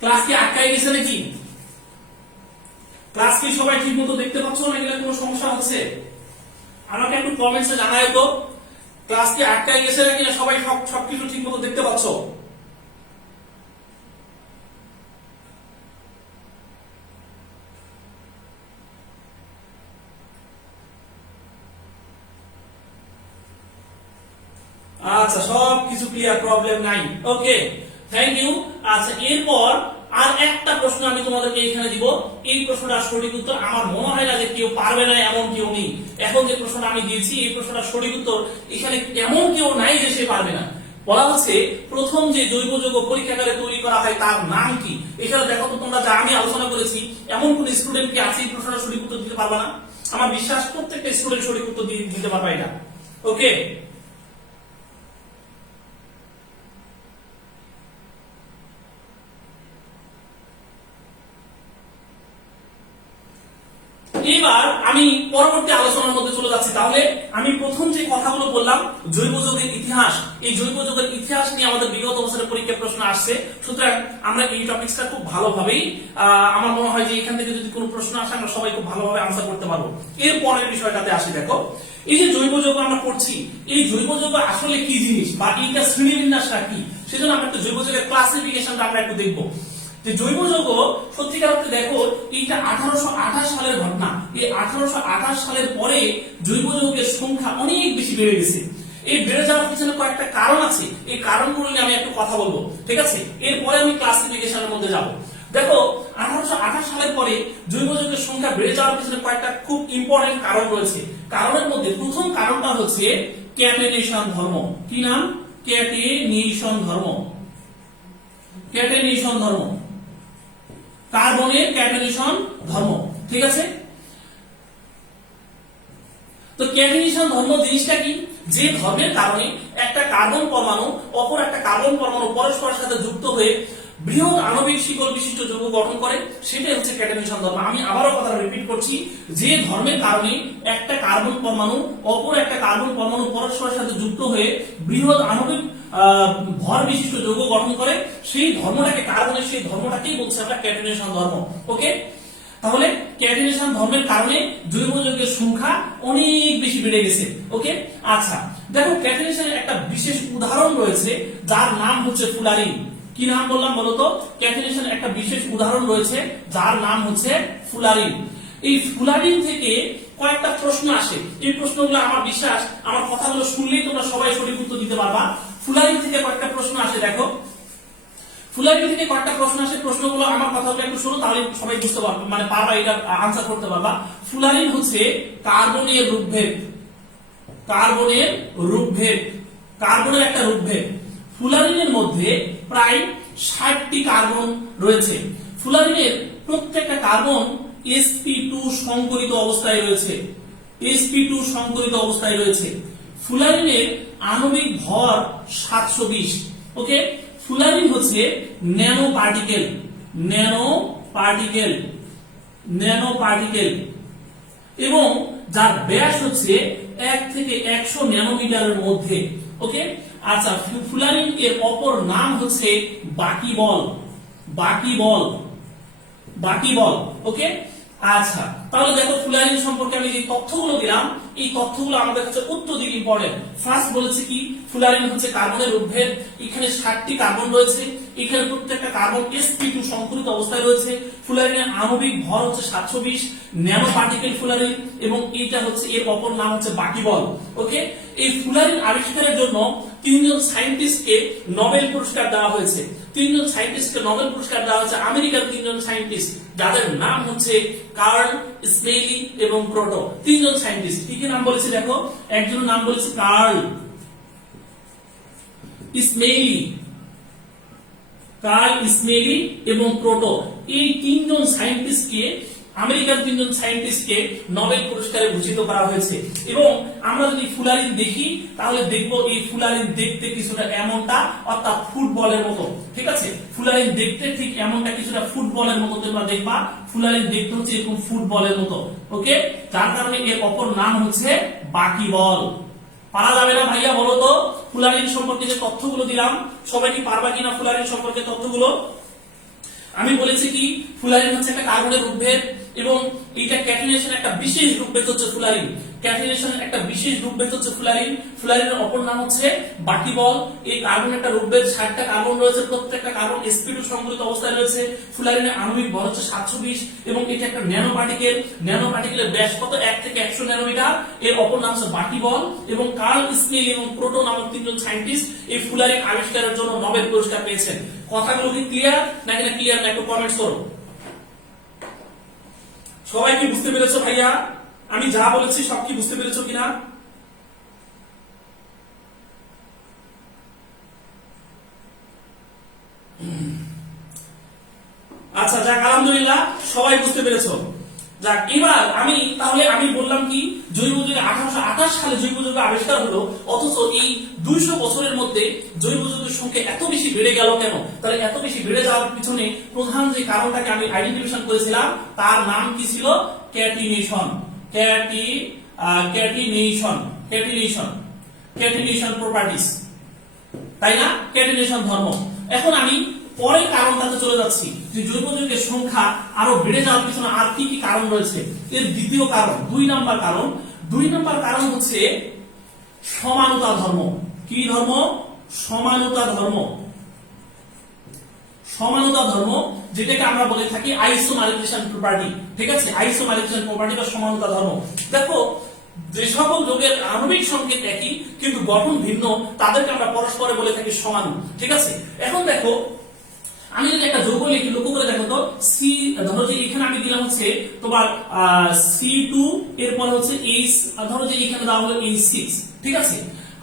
ক্লাস কি আটকায় গেছে নাকি? ক্লাস কি সবাই ঠিকমতো দেখতে পাচ্ছ নাকি না কোনো সমস্যা হচ্ছে? আমাকে একটু কমেন্টসে জানায় তো, ক্লাস কি আটকায় গেছে নাকি না সবাই সবকিছু ঠিকমতো দেখতে পাচ্ছ? আচ্ছা সবকিছু ক্লিয়ার, প্রবলেম নাই। ওকে, থ্যাংক ইউ। আচ্ছা এরপর আর একটা প্রশ্ন আমি তোমাদেরকে এখানে দিব, এই প্রশ্নটার সঠিক উত্তর আমার মনে হয় না যে কেউ পারবে না, এমন কেউ নেই। এখন যে প্রশ্নটা আমি দিয়েছি এই প্রশ্নটার সঠিক উত্তর এখানে এমন কেউ নাই যে সে পারবে না। বলা হচ্ছে প্রথম যে জৈব যৌগ পরীক্ষাগারে তৈরি করা হয় তার নাম কি? এখানে দেখো তো তোমরা যা আমি আলোচনা করেছি এমন কোন স্টুডেন্ট কি আছে এই প্রশ্নটার সঠিক উত্তর দিতে পারবে না? আমার বিশ্বাস প্রত্যেকটা স্টুডেন্ট সঠিক উত্তর দিতে পারবে এটা। ওকে, এবার আমি পরবর্তী আলোচনার মধ্যে চলে যাচ্ছি। তাহলে আমি প্রথম যে কথাগুলো বললাম জৈব যৌগের ইতিহাস, এই জৈব যৌগের ইতিহাস নিয়ে আমাদের বিগত বছরের পরীক্ষার প্রশ্ন আসছে। সুতরাং আমরা এই টপিকসটা খুব ভালোভাবেই আমার মনে হয় যে এখান থেকে যদি কোনো প্রশ্ন আসে আমরা সবাই খুব ভালোভাবে আনসার করতে পারবো। এর পরের বিষয়টাতে আসি। দেখো এই যে জৈব যৌগ আমরা পড়ছি, এই জৈব যৌগ আসলে কি জিনিস বা এইটা শ্রেণীবিন্যাসটা কি, সেজন্য আমরা একটু জৈব যৌগের ক্লাসিফিকেশনটা আমরা একটু দেখবো। যে জৈব যৌগ সত্যিকার অর্থে দেখো এইটা 1828 সালের ঘটনা। এই 1828 সালের পরে জৈব যৌগের সংখ্যা অনেক বেশি বেড়ে গেছে। এই বেড়ে যাওয়ার পিছনে কয়েকটা কারণ আছে, এই কারণগুলো নিয়ে আমি একটু কথা বলবো, ঠিক আছে? এরপরে আমি ক্লাসিফিকেশনের মধ্যে যাব। দেখো 1828 সালের পরে জৈব যৌগের সংখ্যা বেড়ে যাওয়ার পিছনে কয়েকটা খুব ইম্পর্টেন্ট কারণ রয়েছে। কারণের মধ্যে প্রথম কারণটা হচ্ছে ক্যাটেনেশন ধর্ম। কি নাম? ক্যাটেনেশন ধর্ম। ক্যাটেনেশন ধর্ম, কার্বনের ক্যাটেনেশন ধর্ম, ঠিক আছে? তো ক্যাটেনেশন ধর্ম জিনিসটা কি? যে ধর্মের কারণে একটা কার্বন পরমাণু অপর একটা কার্বন পরমাণু পরস্পরের সাথে যুক্ত হয়ে বৃহৎ আণবিক শিকল বিশিষ্ট যৌগ গঠন করে, সেটাই হচ্ছে ক্যাটায়নেশন ধর্ম। আমি আবারও কথা রিপিট করছি, যে ধর্মের কারণে একটা কার্বন পরমাণু অপর একটা কার্বন পরমাণু পরস্পরের সাথে যুক্ত হয়ে বৃহৎ আণবিক ভর বিশিষ্ট যৌগ গঠন করে, সেই ধর্মটাকে কার্বনের সেই ধর্মটাকেই বলছে আমরা ক্যাটায়নেশন ধর্ম। ওকে, তাহলে ক্যাটায়নেশন ধর্মের কারণে জৈব যৌগের সংখ্যা অনেক বেশি বেড়ে গেছে। ওকে, আচ্ছা দেখো ক্যাটায়নেশনের একটা বিশেষ উদাহরণ রয়েছে যার নাম হচ্ছে ফুলারিন। কি নাম বললাম বলতো? ক্যাটায়নেশনের একটা বিশেষ উদাহরণ রয়েছে যার নাম হচ্ছে ফুলারিন। এই ফুলারিন থেকে কয়েকটা প্রশ্ন আসে, এই প্রশ্নগুলো আমার বিশ্বাস আমার কথাগুলো শুনলেই তোমরা সবাই সঠিক উত্তর দিতে পারবা। ফুলারিন থেকে কয়েকটা প্রশ্ন আসে, দেখো ফুলারিন থেকে কয়েকটা প্রশ্ন আসে, প্রশ্নগুলো আমার কথাগুলো একটু শোনো, তাহলে সবাই বুঝতে পারবে, মানে পারবা, এটা আনসার করতে পারবা। ফুলারিন হচ্ছে কার্বনের রূপভেদ, কার্বনের রূপভেদ, কার্বনের একটা রূপভেদ। ফুলারিনের মধ্যে প্রায় 60টি কার্বন রয়েছে। ফুলারিনের প্রত্যেকটা কার্বন sp2 সংকরিত অবস্থায় রয়েছে, sp2 সংকরিত অবস্থায় রয়েছে। ফুলারিনের আণবিক ভর 720। ওকে, ফুলারিন হচ্ছে nano particle, nano particle, nano particle, এবং যার ব্যাস হচ্ছে 1 থেকে 100 ন্যানোমিটারের মধ্যে। ওকে, আচ্ছা ফুলারিন এর অপর নাম হচ্ছে বাকিবল, বাকিবল, বাকিবল। ওকে, আচ্ছা তাহলে দেখো ফুলারিন সম্পর্কে আমি যে তথ্যগুলো দিলাম, এই তথ্যগুলো আমাদের কাছে অত্যধিক ইম্পর্টেন্ট। ফার্স্ট বলেছে কি, ফুলারিন হচ্ছে কার্বনের রূপভেদ, এখানে 60টি কার্বন রয়েছে, এখানে প্রত্যেকটা কার্বন sp2 সংকরিত অবস্থায় রয়েছে। ফুলারিনের আণবিক ভর হচ্ছে 720 ন্যানো পার্টিকেল ফুলারিন, এবং এইটা হচ্ছে এর অপর নাম হচ্ছে বাকিবল। ওকে, এই ফুলারিন আবিষ্কারের জন্য 3জন সায়েন্টিস্টকে নোবেল পুরস্কার দেওয়া হয়েছে। 3জন সায়েন্টিস্টকে নোবেল পুরস্কার দেওয়া হয়েছে, আমেরিকার 3জন সায়েন্টিস্ট, যাদের নাম হচ্ছে কার্ল, স্মেইলি এবং ক্রোটো। 3জন সায়েন্টিস্ট, কি কি নাম বলেছি দেখো, একজনের নাম বলেছে কার্ল স্মেইলি, কার্ল স্মেইলি এবং ক্রোটো। এই 3জন সায়েন্টিস্টকে, আমেরিকার 3জন সায়েন্টিস্টকে নোবেল পুরস্কারে ভূষিত করা হয়েছে। এবং আমরা যদি ফুলারিন দেখি তাহলে দেখবো এই ফুলারিন দেখতে কিছুটা এমনটা, অর্থাৎ ফুটবলের মতো। ঠিক আছে, ফুলারিন দেখতে ঠিক এমনটা কিছুটা ফুটবলের মতো তোমরা দেখবা, ফুলারিন দেখতে হচ্ছে এরকম ফুটবলের মতো। ওকে, যার কারণে এর অপর নাম হচ্ছে বাকিবল। পারা যাবে না ভাইয়া বলো তো, ফুলারিন সম্পর্কে যে তথ্যগুলো দিলাম সবাই কি পারবা কিনা ফুলারিন সম্পর্কে তথ্যগুলো? আমি বলেছি কি, ফুলারিন হচ্ছে একটা কার্বনের রূপভেদ, এবং এইটা ক্যাটায়নেশনের একটা বিশেষ রূপভেদ হচ্ছে ফুলারিন। ক্যাটায়নেশনের একটা বিশেষ রূপভেদ হচ্ছে ফুলারিন। ফুলারিনের অপর নাম হচ্ছে বাকিবল। এই কার্বনের একটা রূপভেদ, 60টা কার্বন রয়েছে, প্রত্যেকটা কার্বন sp2 সংকরিত অবস্থায় রয়েছে। ফুলারিনের আণবিক ভর হচ্ছে 720, এবং এটা একটা ন্যানো পার্টিকেল। ন্যানো পার্টিকেলের ব্যাস কত? 1 থেকে 100 ন্যানোমিটার। এর অপর নাম হচ্ছে বাকিবল, এবং কার্ল স্মেইলি এবং ক্রোটো নামক 3জন সায়েন্টিস্ট এই ফুলারিন আবিষ্কারের জন্য নোবেল পুরস্কার পেয়েছেন। কথাগুলো কি ক্লিয়ার নাকি না ক্লিয়ার না, একটু কমেন্টস করো। সবাই কি বুঝতে পেরেছো ভাইয়া? আমি যা বলেছি সব কি বুঝতে পেরেছো কিনা? আচ্ছা যাক, আলহামদুলিল্লাহ সবাই বুঝতে পেরেছো। যাক, এবার আমি বললাম কি, জৈব যৌগ 1828 সালে জৈব যৌগ আবিষ্কার হলো, অথচ এই 200 বছরের মধ্যে জৈব যৌগের সংখ্যা এত বেশি বেড়ে গেল কেন? তাহলে এত বেশি বেড়ে যাওয়ার পিছনে প্রধান যে কারণটাকে আমি আইডেন্টিফিকেশন করেছিলাম, তার নাম কি ছিল? Catenation, catenation, catenation, catenation properties, তাই না? ক্যাটিনেশন ধর্ম। এখন আমি পরের কারণটাতে চলে যাচ্ছি, যে জৈব যৌগের সংখ্যা আরো বেড়ে যাওয়ার পিছনে আর কি কি কারণ রয়েছে। এর দ্বিতীয় কারণ, 2 নম্বর কারণ, 2 নম্বর কারণ হচ্ছে সমানতা ধর্ম। কি ধর্ম? সমানতা ধর্ম, সমানতা ধর্ম, যেটাকে আমরা বলে থাকি আইসোমারিজেশন প্রপার্টি। ঠিক আছে, আইসোমারিজেশন প্রপার্টি বা সমানতা ধর্ম। দেখো, যে সকল যৌগের আণবিক সংকেত একই কিন্তু গঠন ভিন্ন, তাদেরকে আমরা পরস্পরে বলে থাকি সমান। ঠিক আছে, এখন দেখো আমি যদি একটা যৌগ লিখি, লক্ষ্য করে দেখো তো, সি, ধরো যে এখানে আমি দিলাম হচ্ছে তোমার C2, এরপর হচ্ছে H, ধরো যে এখানে দেওয়া হলো H6। ঠিক আছে,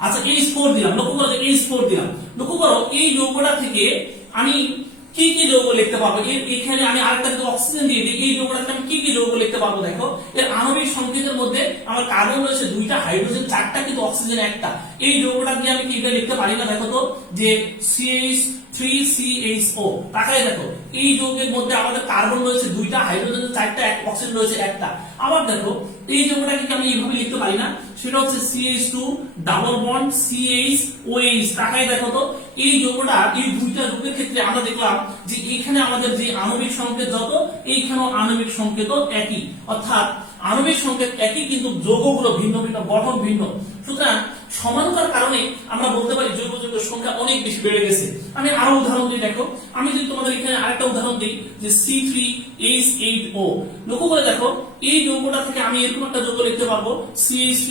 আচ্ছা H4 দিলাম, লক্ষ্য করো যে H4 দিলাম। লক্ষ্য করো এই যৌগটা থেকে আমি কি কি যৌগ লিখতে পারবো, এখানে আমি আরেকটা যদি অক্সিজেন দিয়ে দিই, এই যৌগটাতে আমি কি কি যৌগ লিখতে পারবো? দেখো এর আণবিক সংকেতের মধ্যে আমার কার্বন রয়েছে 2টা, হাইড্রোজেন 4টা, কিন্তু অক্সিজেন 1টা। এই যৌগটা দিয়ে আমি কি এটা লিখতে পারি না? দেখো তো যে CH3CHO, তাকাই দেখো এই যৌগের মধ্যে আমাদের কার্বন রয়েছে 2টা, হাইড্রোজেন 4টা, অক্সিজেন রয়েছে 1টা। আবার দেখো এই যৌগটাকে কি আমি এইভাবে লিখতে পারি না? সেটা হচ্ছে CH2 ডাবল বন্ড CHOH। তাকাই দেখো তো এই যৌগটা, এই 2টা যৌগের ক্ষেত্রে আমরা দেখলাম যে এখানে আমাদের যে আণবিক সংকেত যত, এইখানেও আণবিক সংকেত একই, অর্থাৎ আণবিক সংকেত একই কিন্তু যৌগগুলো ভিন্ন ভিন্ন, গঠন ভিন্ন। সুতরাং সমানতার কারণে আমরা বলতে পারি জৈব যৌগের সংখ্যা অনেক বেশি বেড়ে গেছে। আমি আরো উদাহরণ দিই, দেখো আমি যদি তোমাদের এখানে আরেকটা উদাহরণ দিই যে C3H8O, লক্ষ্য করে দেখো এই যৌগটা থেকে আমি এরকম একটা যৌগ লিখতে পারবো CH3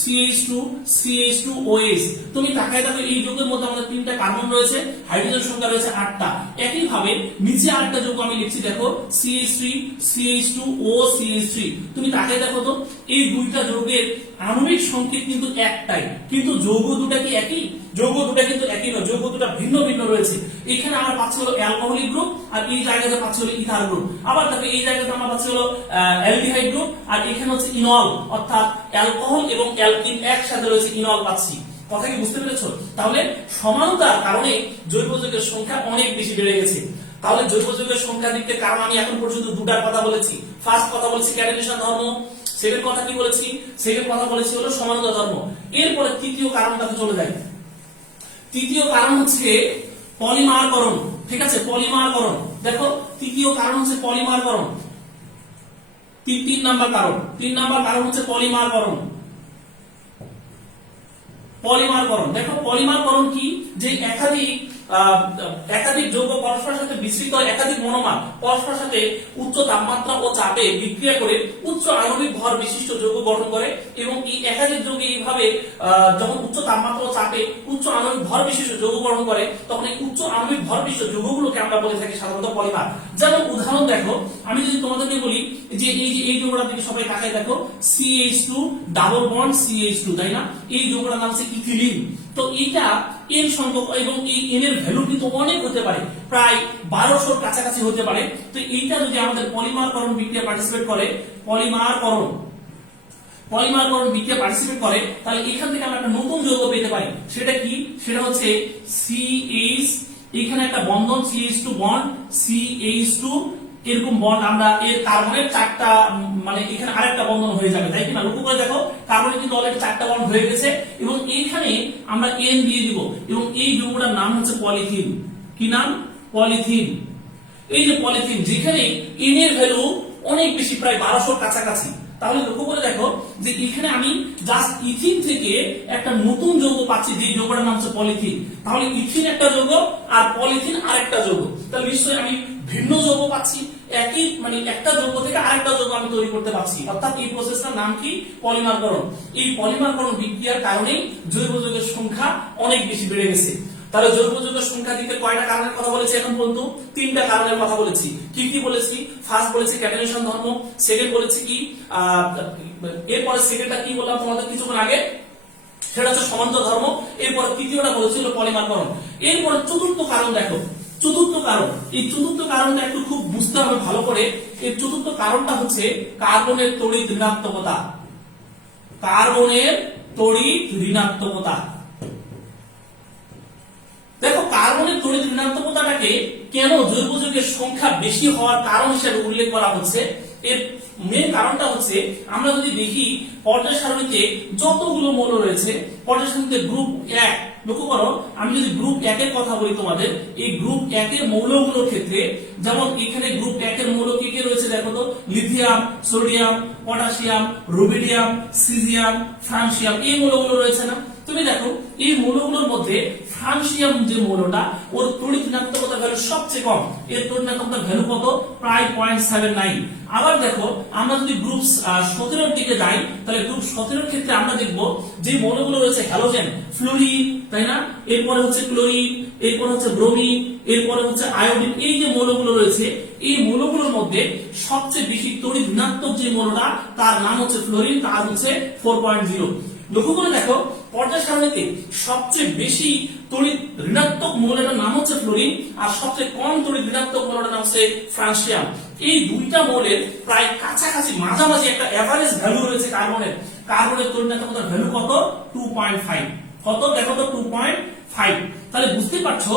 CH2 CH2OH। তুমি তাকায় দেখো এই যৌগের মধ্যে আমাদের 3টা কার্বন রয়েছে, হাইড্রোজেন সংখ্যা রয়েছে 8টা। একই ভাবে নিচে আরেকটা যৌগ আমি লিখছি, দেখো CH3 CH2OCH3। তুমি তাকায় দেখো তো এই 2টা যৌগের আণবিক সংকেত কিন্তু একটাই, কিন্তু যৌগ দুটা কি একই? যৌগ দুটা কিন্তু একই নয়, যৌগ দুটা ভিন্ন ভিন্ন রয়েছে। এখানে আমরা পাচ্ছি হলো অ্যালকোহলিক গ্রুপ, আর এই জায়গাতে পাচ্ছি হলো ইথার গ্রুপ। আবার দেখো এই জায়গাতে আমরা পাচ্ছি হলো অ্যালডিহাইড গ্রুপ, আর এখানে হচ্ছে ইনল, অর্থাৎ অ্যালকোহল এবং অ্যালকিন একসাথে রয়েছে, ইনল পাচ্ছি। কথা কি বুঝতে পেরেছো? তাহলে সমানতার কারণে জৈব যৌগের সংখ্যা অনেক বেশি বেড়ে গেছে। তাহলে জৈব যৌগের সংখ্যা দিক থেকে কারণ আমি এখন পর্যন্ত দুটার কথা বলেছি। ফার্স্ট কথা বলেছি ক্যাটালিসন ধর্ম, সেকেন্ড কথা কি বলেছি? সেকেন্ড কথা বলেছি হলো সমানতা ধর্ম। এরপরে তৃতীয় কারণটাতে চলে যাই। তৃতীয় কারণ হচ্ছে পলিমারকরণ। ঠিক আছে, পলিমারকরণ। দেখো তৃতীয় কারণ হচ্ছে পলিমারকরণ। 3 নাম্বার কারণ, 3 নাম্বার কারণ হচ্ছে পলিমারকরণ। পলিমারকরণ, দেখো পলিমারকরণ কি? যে একাধিক যৌগ পরস্পরের সাথে মিশ্রিত একাধিক মনোমার পরস্পরের সাথে উচ্চ তাপমাত্রা ও চাপে বিক্রিয়া করে উচ্চ আণবিক ভর বিশিষ্ট যৌগ গঠন করে, এবং এই একাধিক যৌগ এইভাবে যখন উচ্চ তাপমাত্রা ও চাপে উচ্চ আণবিক ভর বিশিষ্ট যৌগ গঠন করে, তখন এই উচ্চ আণবিক ভর বিশিষ্ট যৌগগুলোকে আমরা বলে থাকি সাধারণত পলিমার। যেমন উদাহরণ দেখো, আমি যদি তোমাদেরকে বলি যে এই যৌগটা দিকে সবাই তাকায় দেখো CH2 ডাবল বন্ড CH2, তাই না? এই যৌগটার নাম হচ্ছে ইথিলিন। তো এটা এন সংখ্যক এবং এই এন এর ভ্যালু কিন্তু অনেক হতে পারে, প্রায় 1200 কাছাকাছি হতে পারে। তো এইটা যদি আমাদের পলিমারকরণ বিক্রিয়া পার্টিসিপেট করে, পলিমারকরণ বিক্রিয়া পার্টিসিপেট করে, তাহলে এখান থেকে আমরা একটা নতুন যৌগ পেতে পারি। সেটা কি? সেটা হচ্ছে CH, এখানে একটা বন্ধন CH2 বন্ড CH2, এরকম বন্ড আমরা এর কার্বনের 4টা, মানে এখানে আরেকটা বন্ধন হয়ে যাবে, তাই কিনা? লক্ষ্য করে দেখো কার্বনের কিন্তু অলরেডি 4টা বন্ড হয়ে গেছে, এবং এইখানে আমরা N দিয়ে দিব, এবং এই যৌগটার নাম হচ্ছে পলিথিন। কি নাম? পলিথিন। এই যে পলিথিন, যেখানে N এর ভ্যালু অনেক বেশি, প্রায় 1200 কাছাকাছি। তাহলে লক্ষ্য করে দেখো যে এখানে আমি জাস্ট ইথিন থেকে একটা নতুন যৌগ পাচ্ছি, যে যৌগটার নাম হচ্ছে পলিথিন। তাহলে ইথিন একটা যৌগ আর পলিথিন আরেকটা যৌগ, তাহলে নিশ্চয়ই আমি ভিন্ন যৌগ পাচ্ছি, একই মানে একটা যৌগ থেকে আরেকটা যৌগ আমি তৈরি করতে পারছি। অর্থাৎ এই প্রসেসটার নাম কি? পলিমারকরণ। এই পলিমারকরণ বিক্রিয়ার কারণে জৈব যৌগের সংখ্যা অনেক বেশি বেড়ে গেছে। তাহলে জৈব যৌগের সংখ্যা দিকে কয়টা কারণের কথা বলেছি এখন পর্যন্ত? 3টা কারণের কথা বলেছি। কি কি বলেছি? ফার্স্ট বলেছি ক্যাটালিসন ধর্ম, সেকেন্ড বলেছি কি, এরপরে সেকেন্ডটা কি বললাম তোমাদের কিছুক্ষণ আগে, সেটা হচ্ছে সমান্তর ধর্ম। এরপরে তৃতীয়টা বলেছিল পলিমারকরণ। এরপরে চতুর্থ কারণ দেখো, চতুর্থ কারণ, এই চতুর্থ কারণটা একটু খুব বুঝতে হবে ভালো করে। এই চতুর্থ কারণটা হচ্ছে কার্বনের তড়িৎ ঋণাত্মকতা। কার্বনের তড়িৎ ঋণাত্মকতা। দেখো কার্বনের তড়িৎ ঋণাত্মকতাটাকে কেন জৈব যৌগের সংখ্যা বেশি হওয়ার কারণ হিসেবে উল্লেখ করা হচ্ছে, এর মেন কারণটা হচ্ছে আমরা যদি দেখি পর্যায় সারণীতে যতগুলো মৌল রয়েছে, পর্যায় সারণীতে গ্রুপ 1, লক্ষ্য করো আমি যদি গ্রুপ 1 এর কথা বলি তোমাদের, এই গ্রুপ 1 এর মৌলগুলোর ক্ষেত্রে যেমন এখানে গ্রুপ 1 এর মৌল কি কি রয়েছে দেখো তো, lithium, sodium, potassium, rubidium, caesium, francium, এই মৌলগুলো রয়েছে না? তুমি দেখো এই মৌলগুলোর মধ্যে ফ্রান্সিয়াম যে মৌলটা, ওর তড়িৎ ঋণাত্মকতা ভ্যালু সবচেয়ে কম। এর তড়িৎ ঋণাত্মকতা ভ্যালু কত? প্রায় 0.79। আবার দেখো আমরা যদি গ্রুপ 17 এর দিকে যাই, তাহলে গ্রুপ 17 এর ক্ষেত্রে আমরা দেখব যে মৌলগুলো রয়েছে হ্যালোজেন, ফ্লুরিন, তাই না? এরপরে হচ্ছে ক্লোরিন, এরপরে হচ্ছে ব্রোমিন, এরপরে হচ্ছে আয়োডিন। এই যে মৌলগুলো রয়েছে, এই মৌলগুলোর মধ্যে সবচেয়ে বেশি তড়িৎ ঋণাত্মক যে মৌলটা, তার নাম হচ্ছে ফ্লোরিন, তার হচ্ছে 4.0। লক্ষ্য করে দেখো পর্যায় সারণীতে সবচেয়ে বেশি তড়িৎ ঋণাত্মক মৌলটার নাম হচ্ছে ফ্লোরিন, আর সবচেয়ে কম তড়িৎ ঋণাত্মক মৌলটার নাম হচ্ছে ফ্রান্সিয়াম। এই দুইটা মৌলের প্রায় কাছাকাছি মাঝামাঝি একটা এভারেজ ভ্যালু রয়েছে কার্বনের। কার্বনের তড়িৎ ঋণাত্মকতার ভ্যালু কত? 2.5। কত দেখো তো? 2.5। তাহলে বুঝতে পারছো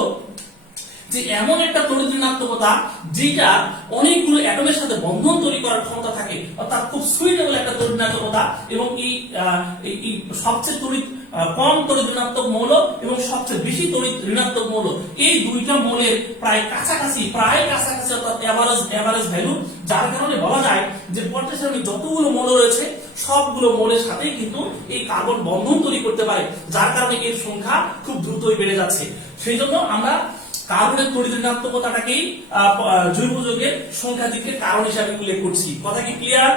যে এমন একটা তড়িৎ ঋণাত্মকতা যেটা অনেকগুলো অ্যাটমের সাথে বন্ধন তৈরি করার ক্ষমতা থাকে, অর্থাৎ খুব সুইটেবল একটা তড়িৎ ঋণাত্মকতা। এবং এই সবচেয়ে কম তড়িৎ ঋণাত্মক মৌল এবং সবচেয়ে বেশি তড়িৎ ঋণাত্মক মৌল, এই দুইটা মৌলের প্রায় কাছাকাছি অর্থাৎ এভারেজ ভ্যালু, যার কারণে বলা যায় যে পর্যায় সারণীর যতগুলো মৌল রয়েছে সবগুলো মৌলের সাথেই কিন্তু এই কার্বন বন্ধন তৈরি করতে পারে, যার কারণে এর সংখ্যা খুব দ্রুতই বেড়ে যাচ্ছে। সেই জন্য আমরা কার্বনের তড়িৎ ঋণাত্মকতাটাকেই জৈব যৌগের সংখ্যা দিকের কারণ হিসাবে উল্লেখ করছি। কথা কি ক্লিয়ার?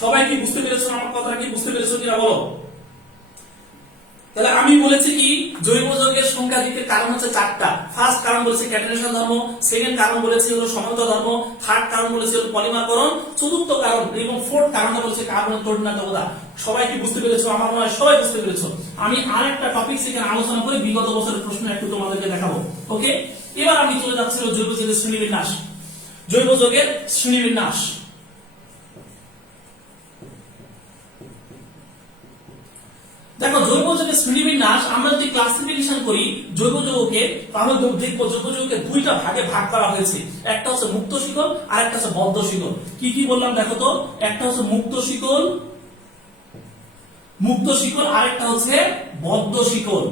সবাই কি বুঝতে পেরেছো আমার কথা? কি বুঝতে পেরেছো কিনা বলো? তাহলে আমি বলেছি কি জৈব যৌগের সংখ্যা দিকের কারণ হচ্ছে 4টা। ফার্স্ট কারণ বলেছি ক্যাটাইনেশন ধর্ম, সেকেন্ড কারণ বলেছি হলো সমতা ধর্ম, থার্ড কারণ বলেছি হলো পলিমারকরণ, চতুর্থ কারণ এবং ফোর্থ কারণটা বলেছে কার্বনের তড়িৎ ঋণাত্মকতা। সবাই কি বুঝতে পেরেছো? আমার মনে হয় সবাই বুঝতে পেরেছো। আমি আরেকটা টপিক সেখানে আলোচনা করে বিগত বছরের প্রশ্ন একটু তোমাদেরকে দেখাবো। ওকে, এবার আমি চলে যাচ্ছি জৈব যৌগের শ্রেণীবিন্যাস। জৈব যৌগের শ্রেণীবিন্যাস, দেখো জৈব যৌগের শ্রেণীবিন্যাস আমরা যদি ক্লাসিফিকেশন করি জৈব যৌগকে, তাহলে দেখবো জৈব যৌগকে দুইটা ভাগে ভাগ করা হয়েছে। একটা হচ্ছে মুক্ত শিকল আর একটা হচ্ছে বদ্ধ শিকল। কি কি বললাম দেখো তো? একটা হচ্ছে মুক্ত শিকল আর একটা হচ্ছে বদ্ধ শিকল।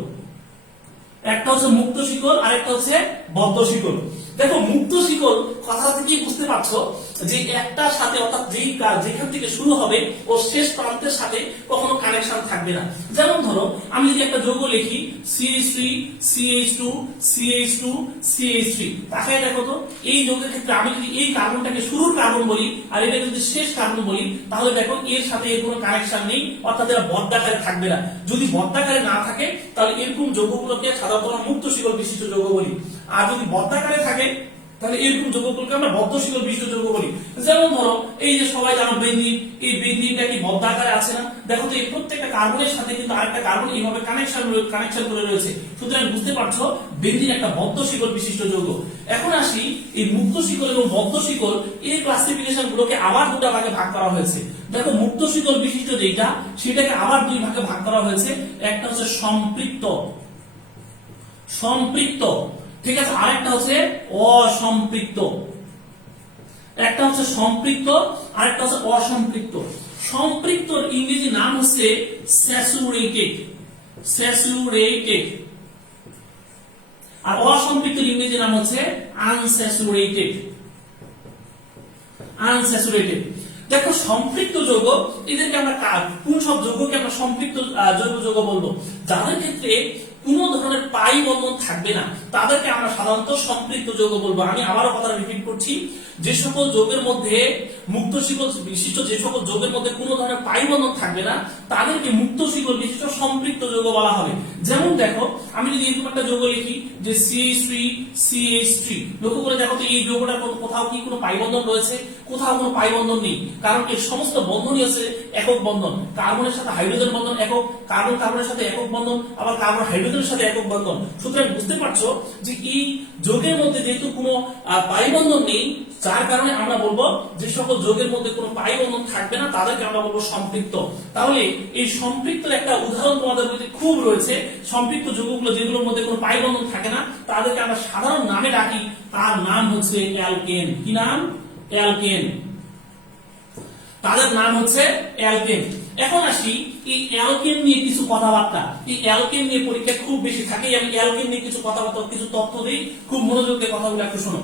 একটা হচ্ছে মুক্ত শিকল আর একটা হচ্ছে বদ্ধ শিকল। দেখো মুক্ত শিকল কথাটা থেকে বুঝতে পারছো যে একটার সাথে, অর্থাৎ যেখান থেকে শুরু হবে ও শেষ প্রান্তের সাথে কখনো কানেকশন থাকবে না। যেমন ধরো আমি যদি একটা যৌগ লিখি CH3 CH2 CH2 CH3, তাহলে দেখো তো এই যৌগের ক্ষেত্রে আমি যদি এই কার্বনটাকে শুরুর কার্বন বলি আর এটাকে যদি শেষ কার্বন বলি, তাহলে দেখো এর সাথে এর কোনো কানেকশন নেই, অর্থাৎ এরা বদ্ধাকারে থাকবে না। যদি বদ্ধাকারে না থাকে তাহলে এরকম যৌগগুলোকে সাধারণত মুক্ত শিকল বিশিষ্ট যৌগ বলি, আর যদি বদ্ধাকারে থাকে তাহলে এরকম যৌগগুলোকে আমরা বদ্ধ শিকল বিশিষ্ট যৌগ বলি। যেমন ধরো এই যে সবাই জানো বেনজিন, এই বেনজিনটা কি বদ্ধাকারে আছে না? দেখো তো এই প্রত্যেকটা কার্বনের সাথে কিন্তু আরেকটা কার্বন এইভাবে কানেকশন করে রয়েছে। সুতরাং বুঝতে পারছো বেনজিন একটা বদ্ধ শিকল বিশিষ্ট যৌগ। এখন আসি এই মুক্ত শিকল এবং বদ্ধ শিকল, এই ক্লাসিফিকেশন গুলোকে আবার দুটো ভাগে ভাগ করা হয়েছে। দেখো মুক্ত শিকল বিশিষ্ট যেটা, সেটাকে আবার দুই ভাগে ভাগ করা হয়েছে। একটা হচ্ছে সম্পৃক্ত, ঠিক আছে, আরেকটা হচ্ছে অসম্পৃক্ত। একটা হচ্ছে সম্পৃক্ত আর একটা হচ্ছে অসম্পৃক্ত। সম্পৃক্তর ইংরেজি নাম হচ্ছে স্যাচুরেটেড, আর অসম্পৃক্তর ইংরেজি নাম হচ্ছে আনস্যাচুরেটেড। দেখো সম্পৃক্ত যৌগ, এদেরকে আমরা কোন সব যৌগকে আমরা সম্পৃক্ত জৈব যৌগ বলবো? যাদের ক্ষেত্রে কোনো ধরনের পাই বন্ধন থাকবে না তাদেরকে আমরা সাধারণত সম্পৃক্ত যৌগ বলবো। আমি আবারও কথা রিপিট করছি, যে সকল যৌগের মধ্যে মুক্ত শিকল বিশিষ্ট, যে সকল যৌগের মধ্যে কোনো ধরনের পাই বন্ধন থাকবে না তাদেরকে মুক্ত শিকল বিশিষ্ট সম্পৃক্ত যৌগ বলা হবে। যেমন দেখো আমি যদি এরকম একটা যৌগ লিখি যে CH3 CH3, লক্ষ্য করে দেখো তো এই যৌগটার কোথাও কি কোনো পাই বন্ধন রয়েছে? কোথাও কোনো পাই বন্ধন নেই, কারণ এর সমস্ত বন্ধনই আছে একক বন্ধন। কার্বনের সাথে হাইড্রোজেন বন্ধন একক, কার্বনের সাথে একক বন্ধন, আবার কার্বন হাইড্রোজেনের সাথে একক বন্ধন। সুতরাং বুঝতে পারছো যে এই যৌগের মধ্যে যেহেতু কোনো পাই বন্ধন নেই, যার কারণে আমরা বলবো যে সকল যৌগের মধ্যে কোনো পাই বন্ধন থাকবে না তাদেরকে আমরা বলবো সম্পৃক্ত। তাহলে এই সম্পৃক্তের একটা উদাহরণ তোমাদের মধ্যে খুব রয়েছে। সম্পৃক্ত যৌগগুলো যেগুলোর মধ্যে কোনো পাই বন্ধন থাকে না তাদেরকে আমরা সাধারণ নামে ডাকি, তার নাম হচ্ছে অ্যালকেন। কি নাম? অ্যালকেন। তাদের নাম হচ্ছে অ্যালকেন। এখন আসি এই অ্যালকেন নিয়ে কিছু কথাবার্তা। এই অ্যালকেন নিয়ে পরীক্ষা খুব বেশি থাকে, আমি অ্যালকেন নিয়ে কিছু কথাবার্তা, কিছু তথ্য দিই, খুব মনোযোগ দিয়ে কথাগুলো একটু শোনো।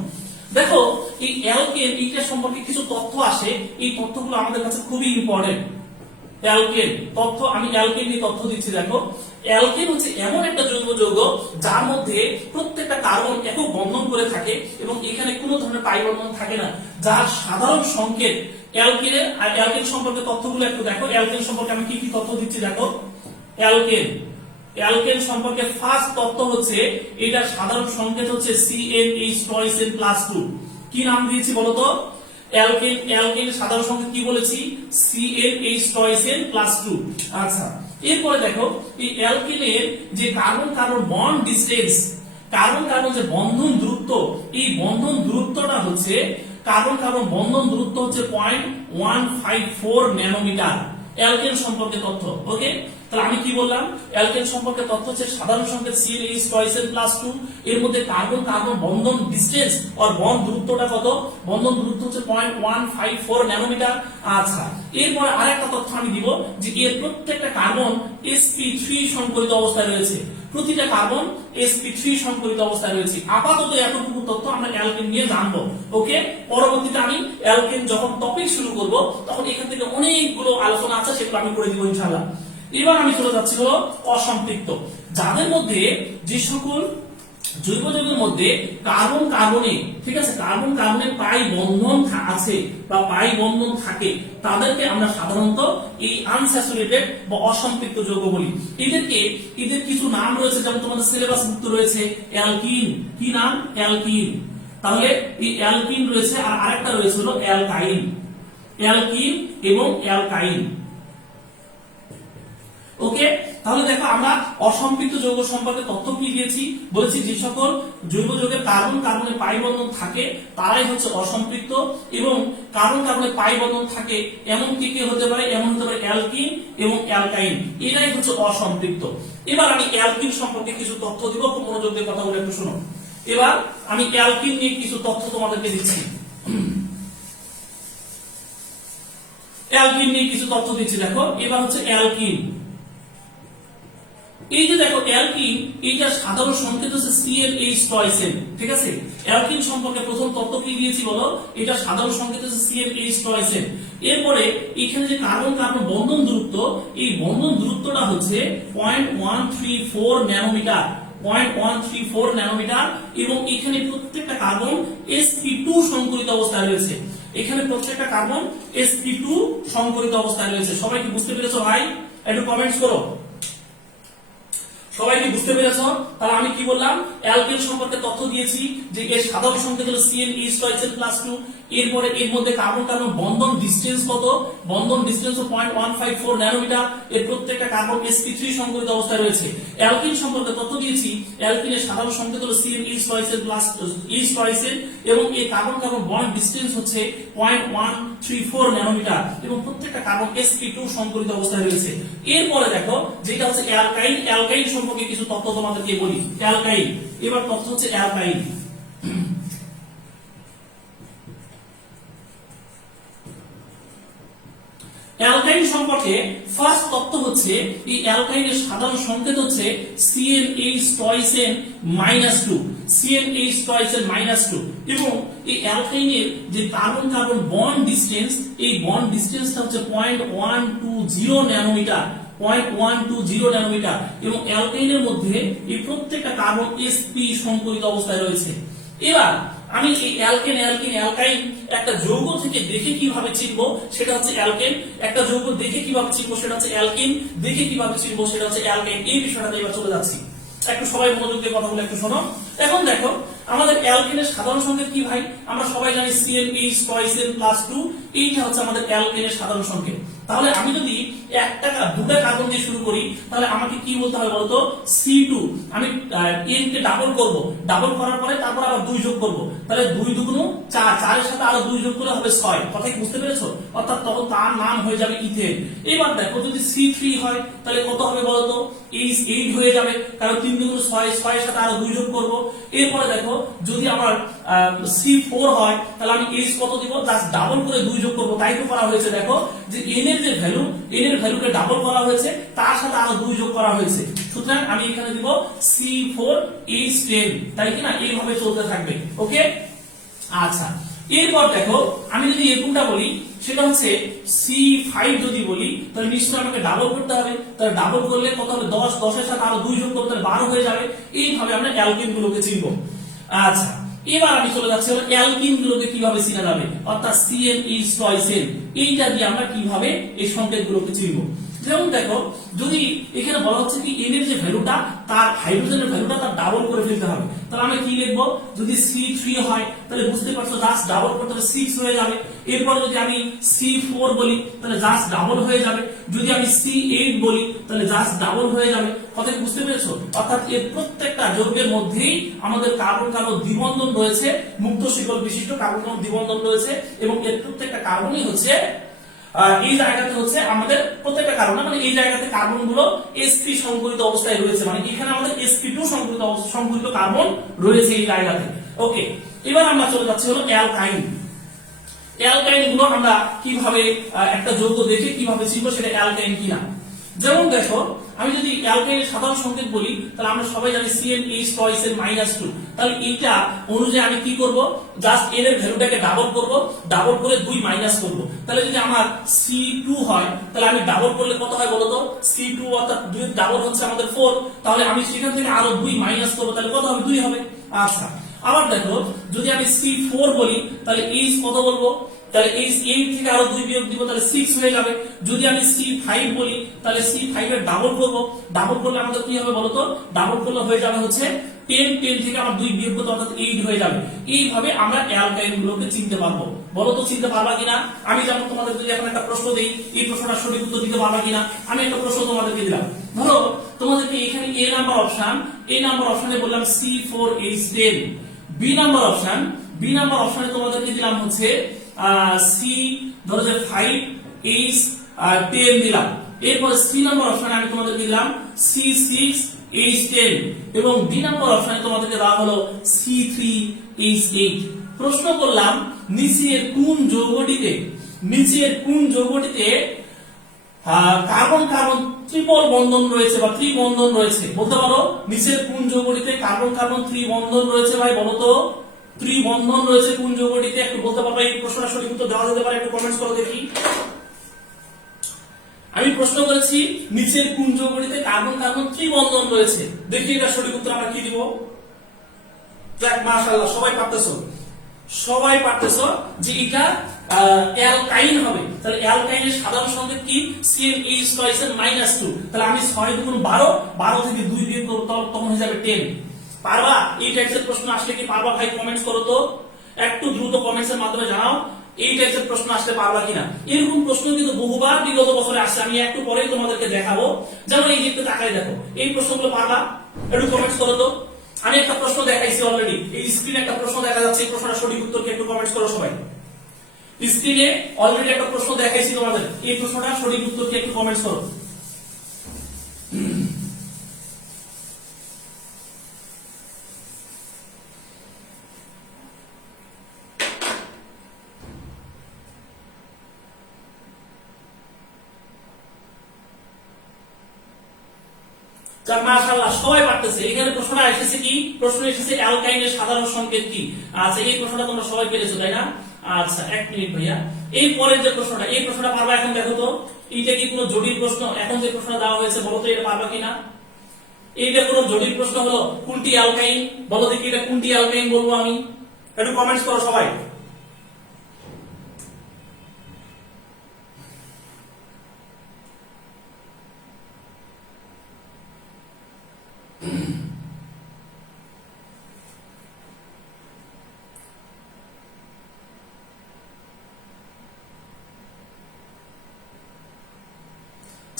দেখো এই অ্যালকেন, এইটা সম্পর্কে কিছু তথ্য আসে, এই তথ্যগুলো আমাদের কাছে খুবই ইম্পর্টেন্ট। অ্যালকেন তথ্য, আমি অ্যালকেন নিয়ে তথ্য দিচ্ছি। দেখো অ্যালকেন হচ্ছে এমন একটা জৈব যৌগ যার মধ্যে প্রত্যেকটা কার্বন একক বন্ধন করে থাকে এবং এখানে কোনো ধরনের পাই বন্ধন থাকে না, যার সাধারণ সংকেত অ্যালকেনের। আর অ্যালকেন সম্পর্কে তথ্যগুলো একটু দেখো। অ্যালকেন সম্পর্কে আমি কি কি তথ্য দিচ্ছি দেখো। অ্যালকেন সম্পর্কে ফার্স্ট তথ্য হচ্ছে এটার সাধারণ সংকেত হচ্ছে CnH2n+2। কি নাম দিয়েছি বলতো? অ্যালকেন সাধারণ সংকেত কি বলেছি? CnH2n+2। আচ্ছা, এরপরে দেখো এই অ্যালকেনের যে carbon carbon bond distance, carbon carbon যে বন্ধন দূরত্ব, এই বন্ধন দূরত্বটা হচ্ছে কার্বন কার্বন বন্ধন দূরত্ব হচ্ছে 0.154 ন্যানোমিটার। অ্যালকেন সম্পর্কে তথ্য, ওকে। তাহলে আমি কি বললাম, অ্যালকেন সম্পর্কে তথ্য হচ্ছে সাধারণ সংকেত CnH2n+2, এর মধ্যে কার্বন কার্বন বন্ধন ডিসটেন্স আর বন্ড দূরত্বটা কত, বন্ধন দূরত্ব হচ্ছে 0.154 ন্যানোমিটার। আচ্ছা, এরপর আরেকটা তথ্য আমি দিব যে এর প্রত্যেকটা কার্বন sp3 সংকলিত অবস্থায় রয়েছে, প্রতিটা কার্বন sp3 সংকলিত অবস্থায় রয়েছে। আপাতত এতটুকু তথ্য আমরা অ্যালকেন নিয়ে জানবো, ওকে। পরবর্তীতে আমি অ্যালকেন যখন টপিক শুরু করব তখন এখান থেকে অনেকগুলো আলোচনা আছে, সেগুলো আমি করে দিব ইনশাআল্লাহ। এবার আমি চলে যাচ্ছি হলো অসম্পৃক্ত, যাদের মধ্যে যে সকল জৈব যৌগের মধ্যে কার্বন কার্বনে, ঠিক আছে, কার্বন কার্বনে পাই বন্ধন আছে বা পাই বন্ধন থাকে, তাদেরকে আমরা সাধারণত এই আনস্যাচুরেটেড বা অসম্পৃক্ত যৌগ বলি। এদের কিছু নাম রয়েছে, যেমন তোমাদের সিলেবাস মুক্ত রয়েছে অ্যালকিন, কি নাম, অ্যালকিন। তাহলে এই অ্যালকিন রয়েছে, আর আরেকটা রয়েছে হলো অ্যালকাইন, অ্যালকিন এবং অ্যালকাইন, ওকে। তাহলে দেখো আমরা অসম্পৃক্ত যৌগ সম্পর্কে তথ্য কি দিয়েছি, বলেছি যে সকল জৈব যৌগের কার্বন কার্বনে পাই বন্ধন থাকে তারাই হচ্ছে অসম্পৃক্ত, এবং কার্বন কার্বনে পাই বন্ধন থাকে এমন কি কি হতে পারে, এমন হতে পারে অ্যালকিন এবং অ্যালকাইন, এটাই হচ্ছে অসম্পৃক্ত। এবার আমি অ্যালকিন সম্পর্কে কিছু তথ্য দিব, খুব মনোযোগ দিয়ে কথাগুলো একটু শোনো। এবার আমি অ্যালকিন নিয়ে কিছু তথ্য তোমাদেরকে দিচ্ছি, অ্যালকিন নিয়ে কিছু তথ্য দিচ্ছি। দেখো এবার হচ্ছে অ্যালকিন, এই যে দেখো অ্যালকিন, এইটার সাধারণ সংকেত হচ্ছে CnH2n, ঠিক আছে। অ্যালকিন সম্পর্কে প্রথম তথ্য কি দিয়েছি বলো, এটা সাধারণ সংকেত হচ্ছে CnH2n। এরপরে এখানে যে কার্বন কার্বন বন্ধন দূরত্ব, এই বন্ধন দূরত্বটা হচ্ছে 0.134 ন্যানোমিটার, 0.134 ন্যানোমিটার, এবং এখানে প্রত্যেকটা কার্বন sp2 সংকলিত অবস্থায় রয়েছে, এখানে প্রত্যেকটা কার্বন sp2 সংকলিত অবস্থায় রয়েছে। সবাই কি বুঝতে পেরেছো ভাই? একটু কমেন্টস করো, সবাই কি বুঝতে পেরেছ? তাহলে আমি কি বললাম, অ্যালকেন সম্পর্কে তথ্য দিয়েছি যে এর সাধারণ সংকেত হলো CnH2n+2, এরপরে এর মধ্যে কার্বন কার্বন বন্ধন ডিসটেন্স কত, বন্ধন ডিসটেন্স 0.154 ন্যানোমিটার, এর প্রত্যেকটা কার্বন sp3 সংকলিত অবস্থায় রয়েছে। অ্যালকিন সম্পর্কে তথ্য দিয়েছি, অ্যালকিনের সাধারণ সংকেত হলো CnH2n+H2n, এবং এই কার্বন কার্বন বন্ড ডিসটেন্স হচ্ছে 0.134 ন্যানোমিটার, এবং প্রত্যেকটা কার্বন sp2 সংকলিত অবস্থায় রয়েছে। এরপরে দেখো যেটা হচ্ছে অ্যালকাইন, অ্যালকাইন সম্পর্কে কিছু তথ্য তোমাদেরকে বলি। অ্যালকাইন, এবার তথ্য হচ্ছে অ্যালকাইন। অ্যালকাইন সম্পর্কে ফার্স্ট তথ্য হচ্ছে এই অ্যালকাইনের সাধারণ সংকেত হচ্ছে CnH2n-2, CnH2n-2, এবং এই অ্যালকাইনের যে কার্বন কার্বন বন্ড ডিসটেন্স, এই বন্ড ডিসটেন্সটা হচ্ছে 0.120 ন্যানোমিটার, 0.120 ন্যানোমিটার, এবং অ্যালকাইনের মধ্যে এই প্রত্যেকটা কার্বন sp সংকলিত অবস্থায় রয়েছে। এবার আমি এই অ্যালকেন অ্যালকিন অ্যালকাইন একটা যৌগ থেকে দেখে কিভাবে চিনবো সেটা হচ্ছে অ্যালকেন, একটা যৌগ দেখে কিভাবে চিনবো সেটা হচ্ছে অ্যালকিন, দেখে কিভাবে চিনবো সেটা হচ্ছে অ্যালকেন। এই বিষয়টাতে এবার চলে যাচ্ছি, একটু সবাই মনোযোগ দিয়ে কথাগুলো একটু শোনো। এখন দেখো আমাদের অ্যালকেনের সাধারণ সংকেত কি ভাই, আমরা সবাই জানি CnH2n+2, এইটা হচ্ছে আমাদের অ্যালকেনের সাধারণ সংকেত। তাহলে আমি যদি দুটা কার্বন দিয়ে শুরু করি তাহলে আমাকে কি বলতে হবে বলতো, C2, আমি n কে ডাবল করব, ডাবল করার পরে তারপর আবার 2 যোগ করব, তাহলে 2 দুগুণ 4, 4 এর সাথে আরো 2 যোগ করলে হবে 6। কথা কি বুঝতে পেরেছো? অর্থাৎ তখন তার নাম হয়ে যাবে ইথেন। এবার দেখো যদি C3 হয় তাহলে কত হবে বলতো, H8 হয়ে যাবে, কারণ 3 দুগুণ 6, 6 এর সাথে আরো 2 যোগ করব। এরপরে দেখো যদি আমার C4 হয় তাহলে আমি H কত দিব, জাস্ট ডাবল করে 2 যোগ করব, তাই তো করা হয়েছে। দেখো যে n এর যে ভ্যালু, n এর ভ্যালুকে ডাবল করা হয়েছে, তার সাথে আরো 2 যোগ করা হয়েছে, সুতরাং আমি এখানে দিব C4H10, তাই কি না? এইভাবে চলতে থাকবে, ওকে। আচ্ছা, এরপর দেখো আমি যদি এরকমটা বলি সেটা হচ্ছে C5 যদি বলি তাহলে নিশ্চয়ই আমাকে ডাবল করতে হবে, তাহলে ডাবল করলে কত হবে, 10, 10 এর সাথে আরো 2 যোগ করতে হলে 12 হয়ে যাবে। এইভাবে আমরা অ্যালকিন গুলোকে চিনবো। আচ্ছা, এবার আমি চলে যাচ্ছি হলো অ্যালকিন গুলোকে কিভাবে চিনা যাবে, অর্থাৎ CnH2n, এইটা দিয়ে আমরা কিভাবে এই সংকেত গুলোকে চিনবো। যেমন দেখো যদি এখানে বলা হচ্ছে কি n এর যে ভ্যালুটা, তার হাইড্রোজেনের ভ্যালুটা তার ডাবল করে ফেলতে হবে, তাহলে আমরা কি লিখবো, যদি C3 হয় তাহলে বুঝতে পারছো জাস্ট ডাবল করতে হবে 6 হয়ে যাবে। এরপর যদি আমি C4 বলি তাহলে জাস্ট ডাবল হয়ে যাবে, যদি আমি C8 বলি তাহলে জাস্ট ডাবল হয়ে যাবে। কথা কি বুঝতে পেরেছো? অর্থাৎ এর প্রত্যেকটা যৌগের মধ্যেই আমাদের কার্বন কার্বন দ্বিবন্ধন রয়েছে, মুক্ত শিকল বিশিষ্ট কার্বন কার্বন দ্বিবন্ধন রয়েছে, এবং এর প্রত্যেকটা কার্বনই হচ্ছে এই জায়গাতে হচ্ছে আমাদের প্রত্যেকটা কার্বন, মানে এই জায়গাতে কার্বন গুলো sp সংকরিত অবস্থায় রয়েছে, মানে এখানে আমাদের sp2 সংকরিত কার্বন রয়েছে এই জায়গাতে। ওকে, এবার আমরা চলে যাচ্ছি হলো অ্যালকাইন। অ্যালকাইন গুলো আমরা কিভাবে একটা যৌগ দেখে কিভাবে চিনবো সেটা অ্যালকাইন কিনা। যেমন দেখো, আমি যদি অ্যালকাইনের সাধারণ সংকেত বলি তাহলে আমরা সবাই জানি CnH টয়েস এর -2, তাহলে এইটা অনুযায়ী আমি কি করব, জাস্ট এর ভ্যালুটাকে ডাবল করব, ডাবল করে 2 মাইনাস করব। তাহলে যদি আমার C2 হয় তাহলে আমি ডাবল করলে কত হয় বলো তো? C2 অর্থাৎ 2 এর ডাবল হচ্ছে আমাদের 4, তাহলে আমি সেখান থেকে আরো 2 মাইনাস করব, তাহলে কত হবে? 2 হবে। আচ্ছা, আবার দেখো, যদি আমি C4 বলি তাহলে H কত বলবো? তাহলে H8 থেকে আরো 2 বিয়োগ দিব, তাহলে 6 হয়ে যাবে। যদি আমি C5 বলি তাহলে C5 এর ডাবল করব, ডাবল করলে আমাদের কি হবে বলতো? ডাবল করলে হয়ে যাবে হচ্ছে 10, 10 থেকে আমার 2 বিয়োগ করতে অর্থাৎ 8 হয়ে যাবে। এইভাবে আমরা অ্যালকাইন গুলোকে চিনতে পারবো। বলো তো চিনতে পারবা কিনা? আমি যেমন তোমাদের যদি এখন একটা প্রশ্ন দেই, এই প্রশ্নটা সঠিক উত্তর দিতে পারবা কিনা? আমি একটা প্রশ্ন তোমাদেরকে দিলাম, ধরো তোমাদেরকে এখানে A নাম্বার অপশনে বললাম C4H10, বি নাম্বার অপশনে তোমাদেরকে দিলাম হচ্ছে C ধরো যে 5H10 দিলাম। এরপর সি নাম্বার অপশনে আমি তোমাদেরকে দিলাম C6H10, এবং ডি নাম্বার অপশনে তোমাদেরকে দেওয়া হলো C3H8। প্রশ্ন করলাম নিচের কোন যৌগটিতে কার্বন কার্বন ট্রিপল বন্ধন রয়েছে বা ত্রিবন্ধন রয়েছে? বলতে পারো নিচের কোন যৌগটিতে কার্বন কার্বন ত্রিবন্ধন রয়েছে? ভাই বলো তো, ত্রিবন্ধন রয়েছে কোন যৌগটিতে? একটু বলতে পারবে? এই প্রশ্নটা সঠিক উত্তর দেওয়া যেতে পারে, একটু কমেন্টস করো দেখি। আমি প্রশ্ন করেছি নিচের কোন যৌগটিতে কার্বন কার্বন ত্রিবন্ধন রয়েছে, দেখি এটা সঠিক উত্তর আমরা কি দিব। যাক, মাশাআল্লাহ, সবাই পারতেছো যে এটা অ্যালকাইন হবে। তাহলে অ্যালকাইনের সাধারণ সংকেত কি? CnH টয়েস এর -2, তাহলে আমি 6 গুণ 12, 12 থেকে 2 বিয়োগ করব, তখন হয়ে যাবে 10। পারবা? এই টাইপের প্রশ্ন আসলে কি পারবা? ভাই কমেন্টস করো তো, একটু দ্রুত কমেন্টস এর মাধ্যমে জানাও এই টাইপের প্রশ্ন আসলে পারবা কিনা। এরকম প্রশ্ন কিন্তু বহুবার বিগত বছরে আসছে, আমি একটু পরেই তোমাদেরকে দেখাবো। যেমন এই দিকটা তাকাই দেখো, এই প্রশ্নগুলো পারবা? একটু কমেন্টস করো তো। আমি একটা প্রশ্ন দেখাইছি অলরেডি, এই স্ক্রিনে একটা প্রশ্ন দেখা যাচ্ছে, এই প্রশ্নটা সঠিক উত্তর কি? একটু কমেন্টস করো সবাই। স্ক্রিনে অলরেডি একটা প্রশ্ন দেখাইছি তোমাদের, এই প্রশ্নটা সঠিক উত্তর কি? একটু কমেন্টস করো। মাশাআল্লাহ, সবাই পারতেছে। এখানে প্রশ্নটা এসেছে কি? প্রশ্ন এসেছে অ্যালকাইনের সাধারণ সংকেত কি? আচ্ছা, এই প্রশ্নটা তোমরা সবাই পেরেছো তাই না? আচ্ছা, এক মিনিট ভাইয়া, এই পরের যে প্রশ্নটা, এই প্রশ্নটা পারবা? এখন দেখো তো, এইটা কি কোনো জটিল প্রশ্ন? এখন যে প্রশ্নটা দেওয়া হয়েছে বলো তো এটা পারবা কিনা? এইটা কোনো জটিল প্রশ্ন হলো? কোনটি অ্যালকাইন বলো দেখি, এটা কোনটি অ্যালকাইন বলবো আমি? একটু কমেন্টস করো সবাই।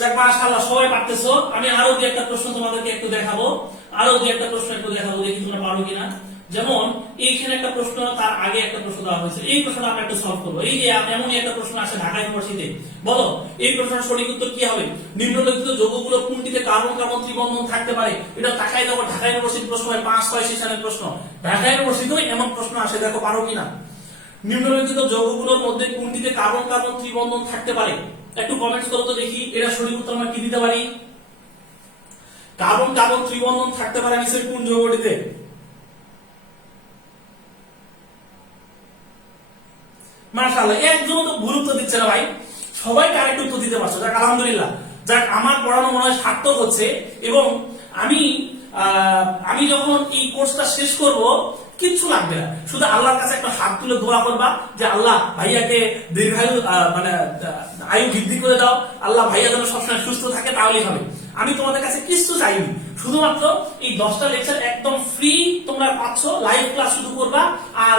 যাক, মাশাআল্লাহ, সবাই পারতেছো। আমি আরো দুই একটা প্রশ্ন তোমাদেরকে একটু দেখাবো, দেখি তোমরা পারো কিনা। যেমন এইখানে একটা প্রশ্ন, তার আগে একটা প্রশ্ন দেওয়া হয়েছে, এই প্রশ্নটা আমরা একটু সলভ করবো। এই যে এমনই একটা প্রশ্ন আসে ঢাকা ইউনিভার্সিটিতে, বলো এই প্রশ্নের সঠিক উত্তর কি হবে? নিম্নলিখিত যৌগগুলো কোনটিতে কার্বন কার্বন ত্রিবন্ধন থাকতে পারে? এটা তাকাই দেখো, ঢাকা ইউনিভার্সিটির প্রশ্ন হয়, 5-6 সেশনের প্রশ্ন। ঢাকা ইউনিভার্সিটিতেও এমন প্রশ্ন আসে, দেখো পারো কিনা। নিম্নলিখিত যৌগগুলোর মধ্যে কোনটিতে কার্বন কার্বন ত্রিবন্ধন থাকতে পারে? একটু কমেন্টস করো তো দেখি, এটা সঠিক উত্তর আমরা কি দিতে পারি? কার্বন কার্বন ত্রিবন্ধন থাকতে পারে নিচের কোন যৌগটিতে? মাশাআল্লাহ, একজনও তো ভুল উত্তর দিচ্ছে না ভাই, সবাই কারেক্ট উত্তর দিতে পারছো। যাক, আলহামদুলিল্লাহ। যাক, আমার পড়ানো মনে হয় সার্থক হচ্ছে, এবং আমি যখন এই কোর্সটা শেষ করব কিচ্ছু লাগবে না, শুধু আল্লাহর কাছে একটা হাত তুলে দোয়া করবা যে আল্লাহ ভাইয়াকে দীর্ঘায়ু মানে আয়ু বৃদ্ধি করে দাও, আল্লাহ ভাইয়া যেন সবসময় সুস্থ থাকে, তাহলেই হবে। আমি তোমাদের কাছে কিছু চাইনি, শুধুমাত্র এই 10টা লেকচার একদম ফ্রি তোমরা পাচ্ছ, লাইভ ক্লাস শুধু করবা আর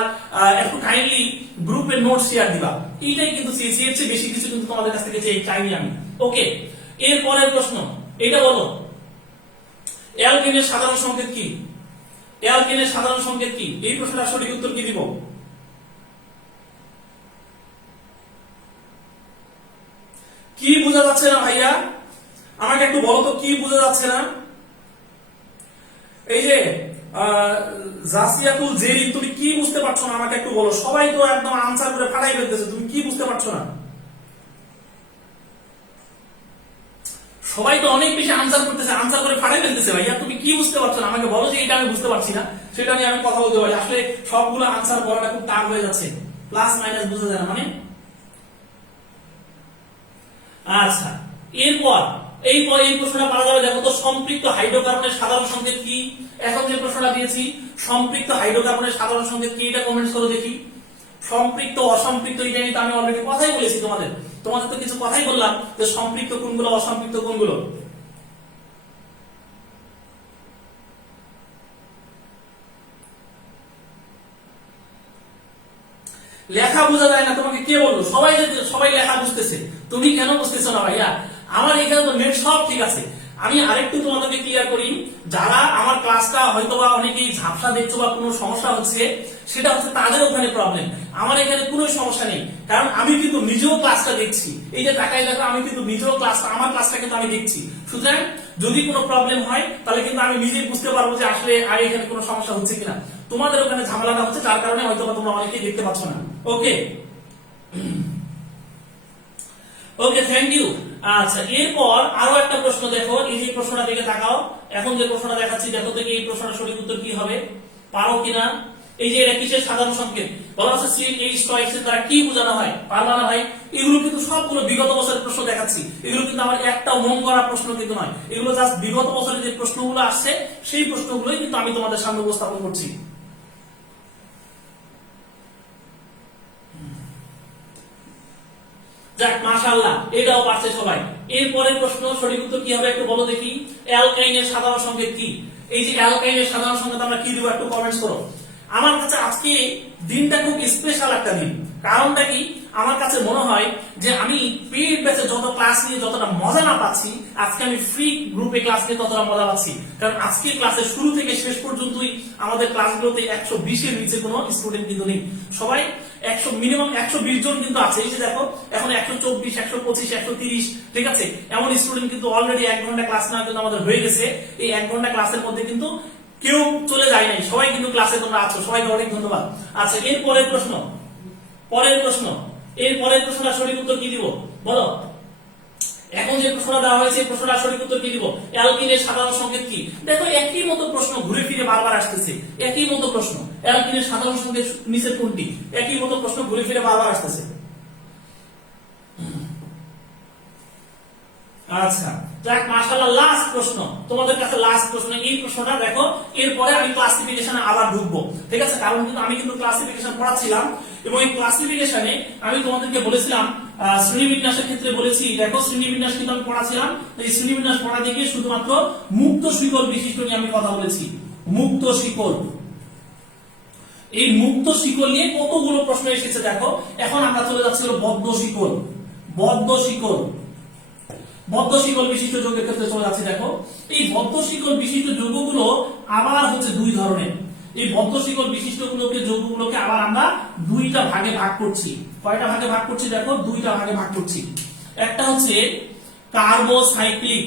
একটু কাইন্ডলি গ্রুপে নোট শেয়ার দিবা, এইটাই কিন্তু চেয়েছি, এর চেয়ে বেশি কিছু কিন্তু তোমাদের কাছ থেকে চাইনি আমি। ওকে, এর পরের প্রশ্ন এটা বলো, অ্যালকেনের সাধারণ সংকেত কি? অ্যালকেনের সাধারণ সংকেত কি? এই প্রশ্নের সঠিক উত্তর কি দিব? কি বোঝা যাচ্ছে না ভাইয়া? আমাকে একটু বলো তো, কি বোঝা যাচ্ছে না? এই যে জাসিয়াতুল জেরিন, তুমি কি বুঝতে পারছো না আমাকে একটু বলো। সবাই তো একদম আনসার করে ফাটাই ফেলতেছে, তুমি কি বুঝতে পারছো না? সবাই তো অনেক বেশি আনসার করতেছে, আনসার করে ফাটাই ফেলতেছে। ভাইয়া তুমি কি বুঝতে পারছো না আমাকে বলো, যে এটা আমি বুঝতে পারছি না, সেটা নিয়ে আমি কথা বলতে পারি। আসলে সবগুলো আনসার বলাটা খুব টাফ হয়ে যাচ্ছে, প্লাস মাইনাস বুঝা যায় না মানে। আচ্ছা, এরপর এই প্রশ্নটা পারা যাবে। দেখো তো, সম্পৃক্ত হাইড্রোকার্বনের সাধারণ সংকেত কি? এখন যে প্রশ্নটা দিয়েছি, সম্পৃক্ত হাইড্রোকার্বনের সাধারণ সংকেত কি, এটা কমেন্টস করে দেখি। সম্পৃক্ত অসম্পৃক্ত এটা নিয়ে তো আমি অলরেডি কথাই বলেছি তোমাদের তো কিছু কথাই বললাম যে সম্পৃক্ত কোনগুলো, অসম্পৃক্ত কোনগুলো। লেখা বোঝা যায় না, তোমাকে কে বললো? সবাই লেখা বুঝতেছে, তুমি কেন বুঝতেছো না ভাইয়া? আমার এখানে তো নেট সব ঠিক আছে। আমি আরেকটু তোমাদেরকে ক্লিয়ার করি, যারা আমার ক্লাসটা হয়তো বা অনেকেই ঝাপসা দেখছো বা কোনো সমস্যা হচ্ছে, সেটা হচ্ছে তাদের ওখানে প্রবলেম। আমার এখানে কোনো সমস্যা নেই, কারণ আমি কিন্তু নিজেও ক্লাসটা দেখছি। এই যে তাকাই দেখো, আমি কিন্তু নিজেও আমার ক্লাসটা কিন্তু আমি দেখছি। সুতরাং যদি কোনো প্রবলেম হয় তাহলে কিন্তু আমি নিজেই বুঝতে পারবো যে আসলে আর এখানে কোনো সমস্যা হচ্ছে কিনা। তোমাদের ওখানে ঝামেলাটা হচ্ছে, যার কারণে হয়তো তোমরা অনেকেই দেখতে পাচ্ছ না। ওকে ওকে, থ্যাংক ইউ। আচ্ছা, এরপর আরো একটা প্রশ্ন দেখো, এই যে প্রশ্নটা দিকে তাকাও। এখন যে প্রশ্নটা দেখাচ্ছি, দেখো তো এই প্রশ্নটার সঠিক উত্তর কি হবে, পারো কিনা? এই যে এটা কিসের সাধারণ সংকেত? বলা হচ্ছে স্লিপ এই স্টয়েক্স এর দ্বারা কি বোঝানো হয়? পারবা না ভাই? এগুলো কিন্তু সবগুলো বিগত বছরের প্রশ্ন দেখাচ্ছি, এগুলো কিন্তু আমার একটাও মন করা প্রশ্ন কিন্তু নয়, এগুলো জাস্ট বিগত বছরের যে প্রশ্নগুলো আসছে সেই প্রশ্নগুলোই কিন্তু আমি তোমাদের সামনে উপস্থাপন করছি। যাক, মাশাআল্লাহ, এটাও পারছে সবাই। এরপরের প্রশ্ন সঠিক উত্তর কি হবে একটু বলো দেখি। অ্যালকাইনের সাধারণ সংকেত কি? এই যে অ্যালকাইনের সাধারণ সংকেত আমরা কি দিব, একটু কমেন্টস করো। আমার কাছে আজকে দিনটা খুব স্পেশাল একটা দিন। কারণটা কি? আমার কাছে মনে হয় যে আমি পেইড ব্যাচে যত ক্লাস নিয়ে যতটা মজা না পাচ্ছি, আজকে আমি ফ্রি গ্রুপে ক্লাস নিয়ে ততটা মজা পাচ্ছি। কারণ আজকের ক্লাসের শুরু থেকে শেষ পর্যন্তই আমাদের ক্লাসগুলোতে 120 এর নিচে কোনো স্টুডেন্ট কিন্তু নেই। সবাই মিনিমাম 120 জন কিন্তু আছে। এই যে দেখো, এখন 124, 125, 130, ঠিক আছে, এমন স্টুডেন্ট কিন্তু অলরেডি 1 ঘন্টা ক্লাস নেওয়া কিন্তু আমাদের হয়ে গেছে। এই 1 ঘন্টা ক্লাসের মধ্যে কিন্তু কেউ চলে যায় নাই, সবাই কিন্তু ক্লাসে তোমরা আছো, সবাইকে অনেক ধন্যবাদ। আচ্ছা, এর পরের প্রশ্নটা সঠিক উত্তর কি দিব বলো। এখন যে প্রশ্নটা দেওয়া হয়েছে এই প্রশ্নটা সঠিক উত্তর কি দিব? অ্যালকিনের সাধারণ সংকেত কি? দেখো, একই মতো প্রশ্ন ঘুরে ফিরে বারবার আসতেছে, একই মতো প্রশ্ন। অ্যালকিনের সাধারণ সংকেত নিচের কোনটি? একই মতো প্রশ্ন ঘুরে ফিরে বারবার আসতেছে। আচ্ছা, যাক, মাশাআল্লাহ, লাস্ট প্রশ্ন তোমাদের কাছে, লাস্ট প্রশ্ন। এই প্রশ্নটা দেখো, এরপরে আমি ক্লাসিফিকেশনে আবার ঢুকবো, ঠিক আছে? কারণ কিন্তু আমি কিন্তু ক্লাসিফিকেশন পড়াচ্ছিলাম, এবং এই ক্লাসিফিকেশনে আমি তোমাদেরকে বলেছিলাম, শ্রেণীবিন্যাসের ক্ষেত্রে বলেছি, দেখো শ্রেণীবিন্যাস কিন্তু আমি পড়াচ্ছিলাম। এই শ্রেণীবিন্যাস পড়াতে গিয়ে শুধুমাত্র মুক্ত শিকল বিশিষ্ট নিয়ে আমি কথা বলেছি। মুক্ত শিকল, এই মুক্ত শিকল নিয়ে কতগুলো প্রশ্ন এসেছে দেখো। এখন আমরা চলে যাচ্ছি বদ্ধ শিকল। বদ্ধ শিকল বিশিষ্ট যৌগের ক্ষেত্রে চলে যাচ্ছে। দেখো, এই বদ্ধ শিকল বিশিষ্ট যৌগগুলো আবার হচ্ছে দুই ধরনের। এই বদ্ধ শিকল বিশিষ্ট যৌগগুলোকে আবার আমরা দুইটা ভাগে ভাগ করছি। কয়টা ভাগে ভাগ করছি? দেখো, দুইটা ভাগে ভাগ করছি। একটা হচ্ছে কার্বোসাইক্লিক,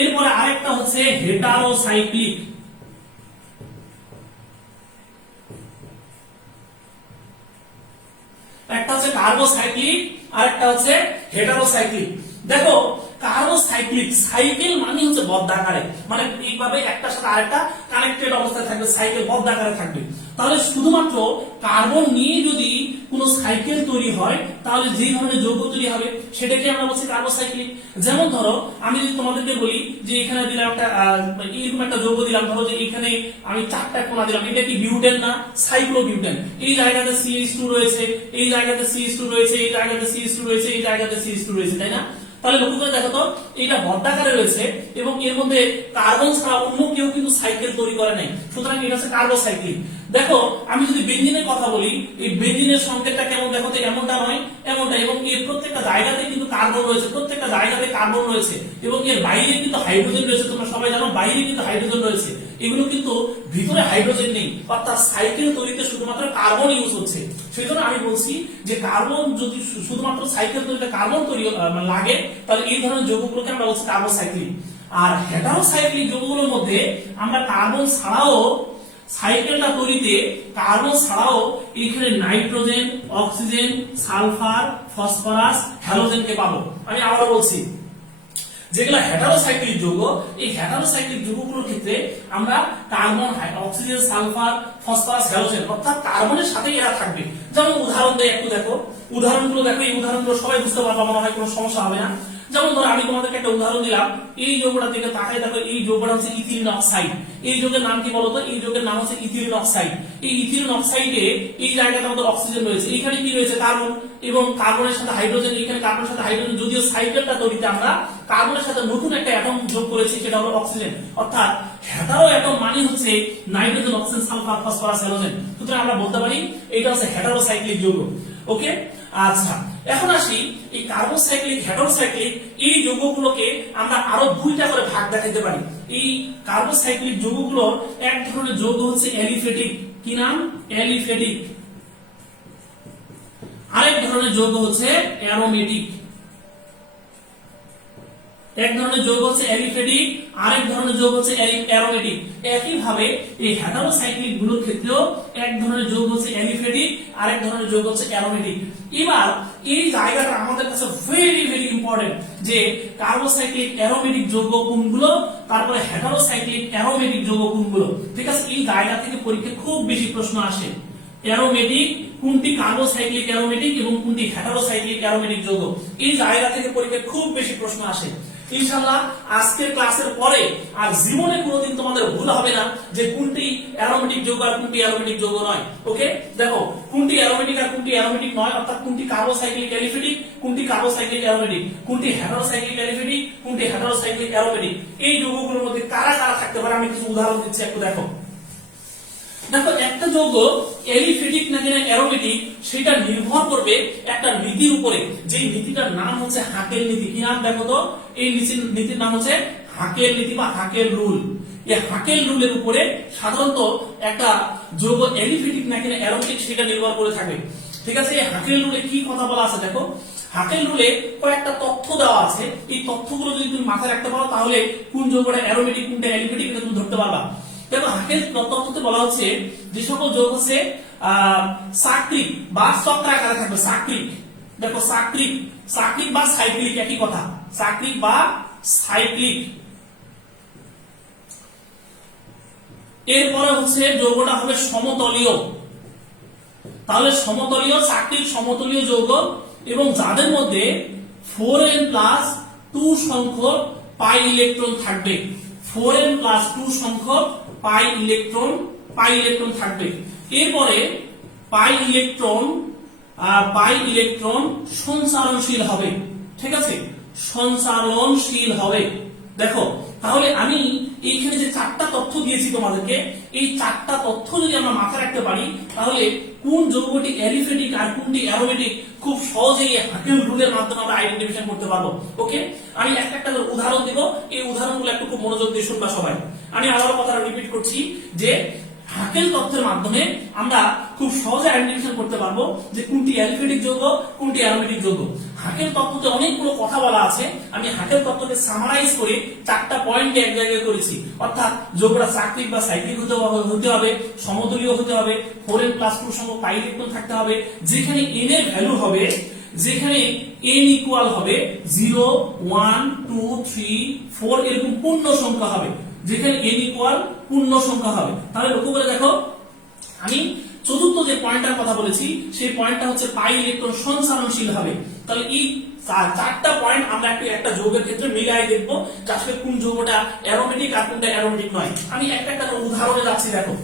এরপরে আরেকটা হচ্ছে হেটারোসাইক্লিক। একটা হচ্ছে কার্বোসাইক্লিক আর একটা হচ্ছে হেটারোসাইক্লিক। দেখো, কার্বোসাইক্লিক, সাইকেল মানে হচ্ছে বদ্ধাকারে, মানে এইভাবে একটার সাথে আরেকটা কানেক্টেড অবস্থায় থাকবে, সাইকেল বদ্ধাকারে থাকবে। তাহলে শুধুমাত্র কার্বন নিয়ে যদি কোনো সাইকেল তৈরি হয়, তাহলে যে ধরনের যৌগ তৈরি হবে সেটাকে আমরা বলছি কার্বোসাইক্লিক। যেমন ধরো, আমি যদি তোমাদেরকে বলি যে এখানে দিলাম একটা এরকম একটা যৌগ দিলাম, ধরো যে এখানে আমি 4টা কোণা দিলাম, এটা কি বিউটেন না সাইক্লোবিউটেন, এই জায়গাতে CH2 রয়েছে, এই জায়গাতে CH2 রয়েছে, এই জায়গাতে CH2 রয়েছে, এই জায়গাতে CH2 রয়েছে, তাই না? তাহলে লক্ষ্য করে দেখো তো এটা বর্গাকারে রয়েছে এবং এর মধ্যে কার্বন ছাড়া অন্য কেউ কিন্তু সাইকেল তৈরি করে নাই, সুতরাং এটা হচ্ছে কার্বোসাইক্লিক। দেখো আমি যদি বেঞ্জিনের কথা বলি, এই বেঞ্জিনের সংকেতটা কেমন দেখো তো, এমনটা নয় এমনটা, এবং এর প্রত্যেকটা জায়গাতে কিন্তু কার্বন রয়েছে, প্রত্যেকটা জায়গাতে কার্বন রয়েছে এবং এর বাইরে কিন্তু হাইড্রোজেন রয়েছে, তোমরা সবাই জানো বাইরে কিন্তু হাইড্রোজেন রয়েছে, এগুলো কিন্তু ভিতরে হাইড্রোজেন নেই, অর্থাৎ সাইকেল তৈরিতে শুধুমাত্র কার্বন ইউজ হচ্ছে। সেই জন্য আমি বলছি যে কার্বন যদি শুধুমাত্র সাইকেল তৈরিতে কার্বন তৈরি লাগে, তাহলে এই ধরনের যৌগগুলোকে আমরা বলছি কার্বোসাইক্লিক। আর হেটারোসাইক্লিক যৌগগুলোর মধ্যে আমরা কার্বন ছাড়াও সাইকেলটা তৈরিতে কার্বন ছাড়াও এখানে নাইট্রোজেন, অক্সিজেন, সালফার, ফসফরাস, হ্যালোজেনকে পাবো। আমি আবারও বলছি, যেগুলো হেটারোসাইক্লিক যৌগ, এই হেটারোসাইক্লিক যৌগগুলোর ক্ষেত্রে আমরা carbon, oxygen, sulphur, phosphorus, halogen অর্থাৎ কার্বনের সাথে এরা থাকবে। যেমন উদাহরণ দেই, একটু দেখো উদাহরণগুলো দেখো, এই উদাহরণগুলো সবাই বুঝতে পারবে, মনে হয় কোনো সমস্যা হবে না। যেমন ধরো আমি তোমাদেরকে একটা উদাহরণ দিলাম, এই যৌগটা থেকে তাকাই দেখো, এই যৌগটা হচ্ছে ইথিলিন অক্সাইড। এই যৌগের নাম কি বলতো? এই যৌগের নাম হচ্ছে ইথিলিন অক্সাইড। এই ইথিলিন অক্সাইডে এই জায়গাতে আমাদের অক্সিজেন রয়েছে, এখানে কি রয়েছে? কার্বন, এবং কার্বনের সাথে হাইড্রোজেন, এখানে কার্বনের সাথে হাইড্রোজেন, যদিও সাইকেলটা তৈরিতে আমরা কার্বনের সাথে নতুন একটা অ্যাটম যোগ করেছি, সেটা হলো অক্সিজেন। অর্থাৎ হেটারো অ্যাটম মানে হচ্ছে nitrogen, oxygen, sulphur, phosphorus, halogen. সুতরাং আমরা বলতে পারি এটা হচ্ছে হেটারোসাইক্লিক যৌগ। ওকে, আচ্ছা এখন আসি এই কার্বোসাইক্লিক, হেটারোসাইক্লিক এই যৌগগুলোকে আমরা আরো দুইটা করে ভাগ দেখাতে পারি। এই কার্বোসাইক্লিক যৌগগুলো এক ধরনের যৌগ হচ্ছে অ্যালিফেটিক, কি নাম? অ্যালিফেটিক। আরেক ধরনের যৌগ হচ্ছে অ্যারোমেটিক। এক ধরনের যৌগ হচ্ছে অ্যালিফেটিক, আরেক ধরনের যৌগ হচ্ছে অ্যারোমেটিক। একই ভাবে এই হেটারোসাইক্লিক গুলোর ক্ষেত্রেও এক ধরনের যৌগ হচ্ছে অ্যালিফেটিক, আরেক ধরনের যৌগ হচ্ছে অ্যারোমেটিক। এবার এই জায়গাটা আমাদের কাছে ভেরি ভেরি ইম্পর্টেন্ট যে কার্বোসাইক্লিক অ্যারোমেটিক যৌগ কোনগুলো, তারপরে হেটারোসাইক্লিক অ্যারোমেটিক যৌগ কোনগুলো। ঠিক আছে, এই জায়গা থেকে পরীক্ষায় খুব বেশি প্রশ্ন আসে। অ্যারোমেটিক কোনটি কার্বোসাইক্লিক অ্যারোমেটিক এবং কোনটি হেটারোসাইক্লিক অ্যারোমেটিক যৌগ, এই জায়গা থেকে পরীক্ষায় খুব বেশি প্রশ্ন আসে। ইনশাআল্লাহ আজকের ক্লাসের পরে আর জীবনে কোনোদিন তোমাদের ভুল হবে না যে কোনটি অ্যারোমেটিক যৌগ আর কোনটি অ্যারোমেটিক যৌগ নয়। ওকে, দেখো কোনটি অ্যারোমেটিক আর কোনটি অ্যারোমেটিক নয়, অর্থাৎ কোনটি কার্বোসাইক্লিক অ্যালিফেটিক, কোনটি কার্বোসাইক্লিক অ্যারোমেটিক, কোনটি হেটারোসাইক্লিক অ্যালিফেটিক, কোনটি হেটারোসাইক্লিক অ্যারোমেটিক, এই যৌগগুলোর মধ্যে কারা কারা থাকতে পারে আমি কিছু উদাহরণ দিচ্ছি, একটু দেখো। দেখো একটা যৌগ অ্যালিফেটিক নাকি না অ্যারোমেটিক সেটা নির্ভর করবে একটা নীতির উপরে, যে নীতিটার নাম হচ্ছে হাকেল নীতি। কি নাম দেখো তো? এই নীতির নাম হচ্ছে হাকেল নীতি বা হাকেল রুল। এই হাকেল রুলের উপরে সাধারণত একটা যৌগ অ্যালিফেটিক নাকি না অ্যারোমেটিক সেটা নির্ভর করে থাকবে। ঠিক আছে, এই হাকেল রুলে কি কথা বলা আছে দেখো। হাকেল রুলে কয়েকটা তথ্য দেওয়া আছে, এই তথ্যগুলো যদি তুমি মাথায় রাখতে পারো তাহলে কোন যৌগটা অ্যারোমেটিক কোনটা অ্যালিফেটিক এটা তুমি ধরতে পারবা। দেখো হাকেল তত্ত্বতে বলা হচ্ছে যে সকল যৌগ হচ্ছে সাকৃক বা চক্রাকারে থাকবে, সাকৃক। দেখো সাকৃক, সাকৃক বা সাইক্লিক একই কথা, সাকৃক বা সাইক্লিক। এরপরে হচ্ছে যৌগটা হবে সমতলীয়, তাহলে সমতলীয়, সাকৃক সমতলীয় যৌগ এবং যাদের মধ্যে 4n+2 সংখ্যক পাই ইলেকট্রন থাকবে, 4n+2 সংখ্যক পাই ইলেকট্রন থাকবে। এরপরে পাই ইলেকট্রন সঞ্চারণশীল হবে। ঠিক আছে, সঞ্চারণশীল হবে। দেখো তাহলে আমি এইখানে যে চারটা তথ্য দিয়েছি তোমাদেরকে, এই চারটা তথ্য যদি আমরা মাথায় রাখতে পারি তাহলে কোন যৌগটি অ্যালিফেটিক আর কোনটি অ্যারোমেটিক খুব সহজেই হাকেল রুলের মাধ্যমে আমরা আইডেন্টিফিকেশন করতে পারবো। ওকে, আমি একটা একটা করে উদাহরণ দেব, এই উদাহরণগুলো একটু খুব মনোযোগ দিয়ে শুনবা সবাই। আমি আবার কথাটা রিপিট করছি যে হাকেল তত্ত্বের মাধ্যমে আমরা খুব সহজে আইডেন্টিফিকেশন করতে পারবো যে কোনটি অ্যালিফেটিক যৌগ কোনটি অ্যারোমেটিক যৌগ। হাকেল তত্ত্বতে অনেকগুলো কথা বলা আছে, আমি হাকেল তত্ত্বকে সামারাইজ করে চারটা পয়েন্টে এক জায়গায় করেছি। অর্থাৎ যৌগটা সাকৃক বা সাইক্লিক হতে হবে, সমতলীয় হতে হবে, 4n+2 সংখ্যক পাই ইলেকট্রন থাকতে হবে, যেখানে n এর ভ্যালু হবে, যেখানে n ইকুয়াল হবে 0 1 2 3 4 এরকম পূর্ণ সংখ্যা হবে, যেখানে n ইকুয়াল পূর্ণ সংখ্যা হবে। তাহলে লক্ষ্য করে দেখো আমি চতুর্থ যে পয়েন্টটার কথা বলেছি সেই পয়েন্টটা হচ্ছে পাই ইলেকট্রন সঞ্চালনশীল হবে। তাহলে এই চারটা পয়েন্ট আমরা একটা যৌগের ক্ষেত্রে মিলাই দেখবো যে আসলে কোন যৌগটা অ্যারোমেটিক আর কোনটা অ্যারোমেটিক নয়। আমি একটা উদাহরণে যাচ্ছি। দেখো,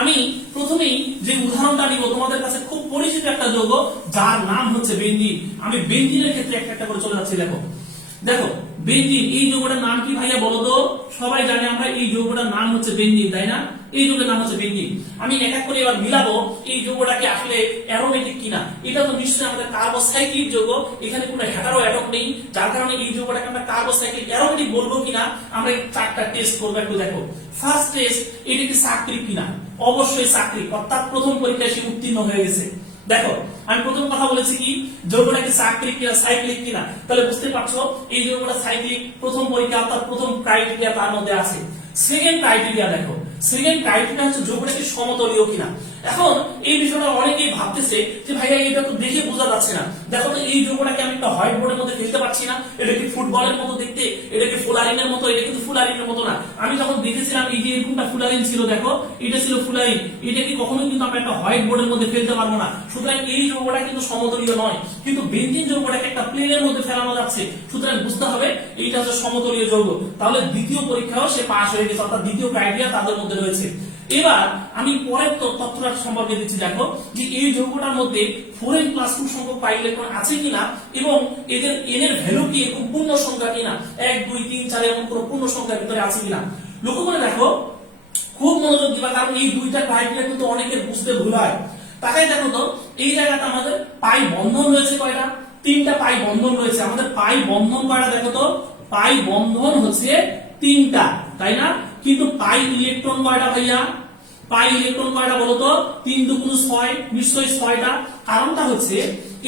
আমি প্রথমেই যে উদাহরণটা নিব তোমাদের কাছে খুব পরিচিত একটা যৌগ যার নাম হচ্ছে বেনজিন। আমি বেনজিনের ক্ষেত্রে একটা করে চলে যাচ্ছি। দেখো দেখো বেনজিন, এই যৌগটার নাম কি ভাইয়া বলো তো? সবাই জানে আমরা এই যৌগটার নাম হচ্ছে বেনজিন, তাই না? এই যৌগের নাম হচ্ছে বেনজিন। আমি এক এক করে এবার মিলাবো এই যৌগটাকে আসলে অ্যারোমেটিক কিনা। এটা তো নিশ্চয়ই আমাদের কার্বোসাইক্লিক যৌগ, এখানে কোনো হেটারো অ্যাটম নেই, যার কারণে এই যৌগটাকে আমরা কার্বোসাইক্লিক অ্যারোমেটিক বলবো কিনা আমরা এই চারটা টেস্ট করবো। একটু দেখো, ফার্স্ট টেস্ট, এটা কি সাকরিক কিনা? অবশ্যই সাকরিক, অর্থাৎ প্রথম পরীক্ষায় সে উত্তীর্ণ হয়ে গেছে। দেখো, আমি প্রথম কথা বলেছি কি যৌগটা কি সাকরিক কিনা সাইক্লিক কিনা, তাহলে বুঝতে পারছো এই যৌগটা সাইক্লিক। প্রথম পরীক্ষা অর্থাৎ প্রথম ক্রাইটেরিয়া তার মধ্যে আছে। সেকেন্ড ক্রাইটেরিয়া দেখো, সেকেন্ড ক্রাইটেরিয়া হচ্ছে যৌগটা কি সমতলীয় কিনা। এখন এই বিষয়টা অনেকেই ভাবতেছে যে ভাইয়া এটা তো দেখে বোঝা যাচ্ছে না। দেখো তো এই যৌগটাকে আমি একটা হোয়াইট বোর্ডের মধ্যে ফেলতে পারছি না, এটা কি ফুটবলের মতো দেখতে, এটা কি ফুলারিনের মতো? এটা কিন্তু ফুলারিনের মতো না। আমি যখন দেখেছিলাম এই যে এরকমটা ফুলারিন ছিল, দেখো এটা ছিল ফুলারিন, এটা কি কখনোই কিন্তু আমরা একটা হোয়াইট বোর্ডের মধ্যে ফেলতে পারবো না। সুতরাং এই যৌগটা কিন্তু সমতলীয় নয়, কিন্তু বেনজিন যৌগটাকে একটা প্লেনের মধ্যে ফেলানো যাচ্ছে, সুতরাং বুঝতে হবে এইটা হচ্ছে সমতলীয় যৌগ। তাহলে দ্বিতীয় পরীক্ষাও সে পাস হয়ে গেছে, অর্থাৎ দ্বিতীয় ক্রাইটেরিয়া তাদের মধ্যে রয়েছে। এবার আমি পরের তথ্যটা সম্পর্কে দিচ্ছি। দেখো যে এই যৌগটার মধ্যে 4n+2 সংখ্যক পাই ইলেকট্রন আছে কিনা এবং এদের n এর ভ্যালু কি এরকম পূর্ণ সংখ্যা কিনা, 1 2 3 4 এমন কোনো পূর্ণ সংখ্যার ভিতরে আছে কিনা। লক্ষ্য করে দেখো, খুব মনোযোগ দিবা, কারণ এই দুইটা ক্রাইটেরিয়া কিন্তু অনেকের বুঝতে ভুল হয়। তাকাই দেখো তো, এই জায়গাতে আমাদের পাই বন্ধন রয়েছে কয়টা? 3টা পাই বন্ধন রয়েছে। আমাদের পাই বন্ধন কয়টা দেখো তো? পাই বন্ধন হচ্ছে 3টা, তাই না? কিন্তু পাই ইলেকট্রন কয়টা ভাইয়া? পাই ইলেকট্রন কয়টা বলো তো? 3 × 2 = 6, নিশ্চয়ই 6টা। কারণটা হচ্ছে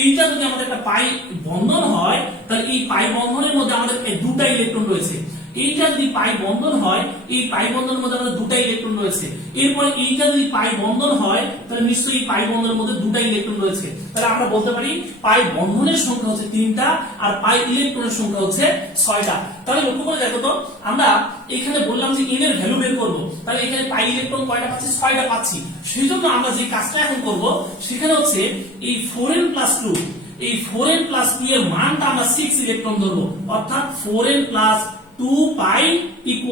এইটা যদি আমাদের একটা পাই বন্ধন হয় তাহলে এই পাই বন্ধনের মধ্যে আমাদের দুটা ইলেকট্রন রয়েছে। এইটা যদি পাই বন্ধন হয়, এই পাই বন্ধনের মধ্যে আমাদের দুটা ইলেকট্রন রয়েছে। এরপরে এইটা যদি পাই বন্ধন হয় তাহলে নিশ্চয়ই পাই বন্ধনের মধ্যে দুটা ইলেকট্রন রয়েছে। তাহলে আমরা বলতে পারি পাই বন্ধনের সংখ্যা হচ্ছে 3টা আর পাই ইলেকট্রনের সংখ্যা হচ্ছে 6টা। তাহলে লক্ষ্য করে দেখো তো, আমরা এখানে বললাম যে n এর ভ্যালু বের করব, তাহলে এখানে পাই ইলেকট্রন কয়টা পাচ্ছি? 6টা পাচ্ছি। সেইজন্য আমরা যে কাজটা এখন করব সেখানে হচ্ছে এই 4n+2, এই 4n+2 এর মানটা আমরা 6 ইলেকট্রন ধরবো, অর্থাৎ 4n+2 পাই =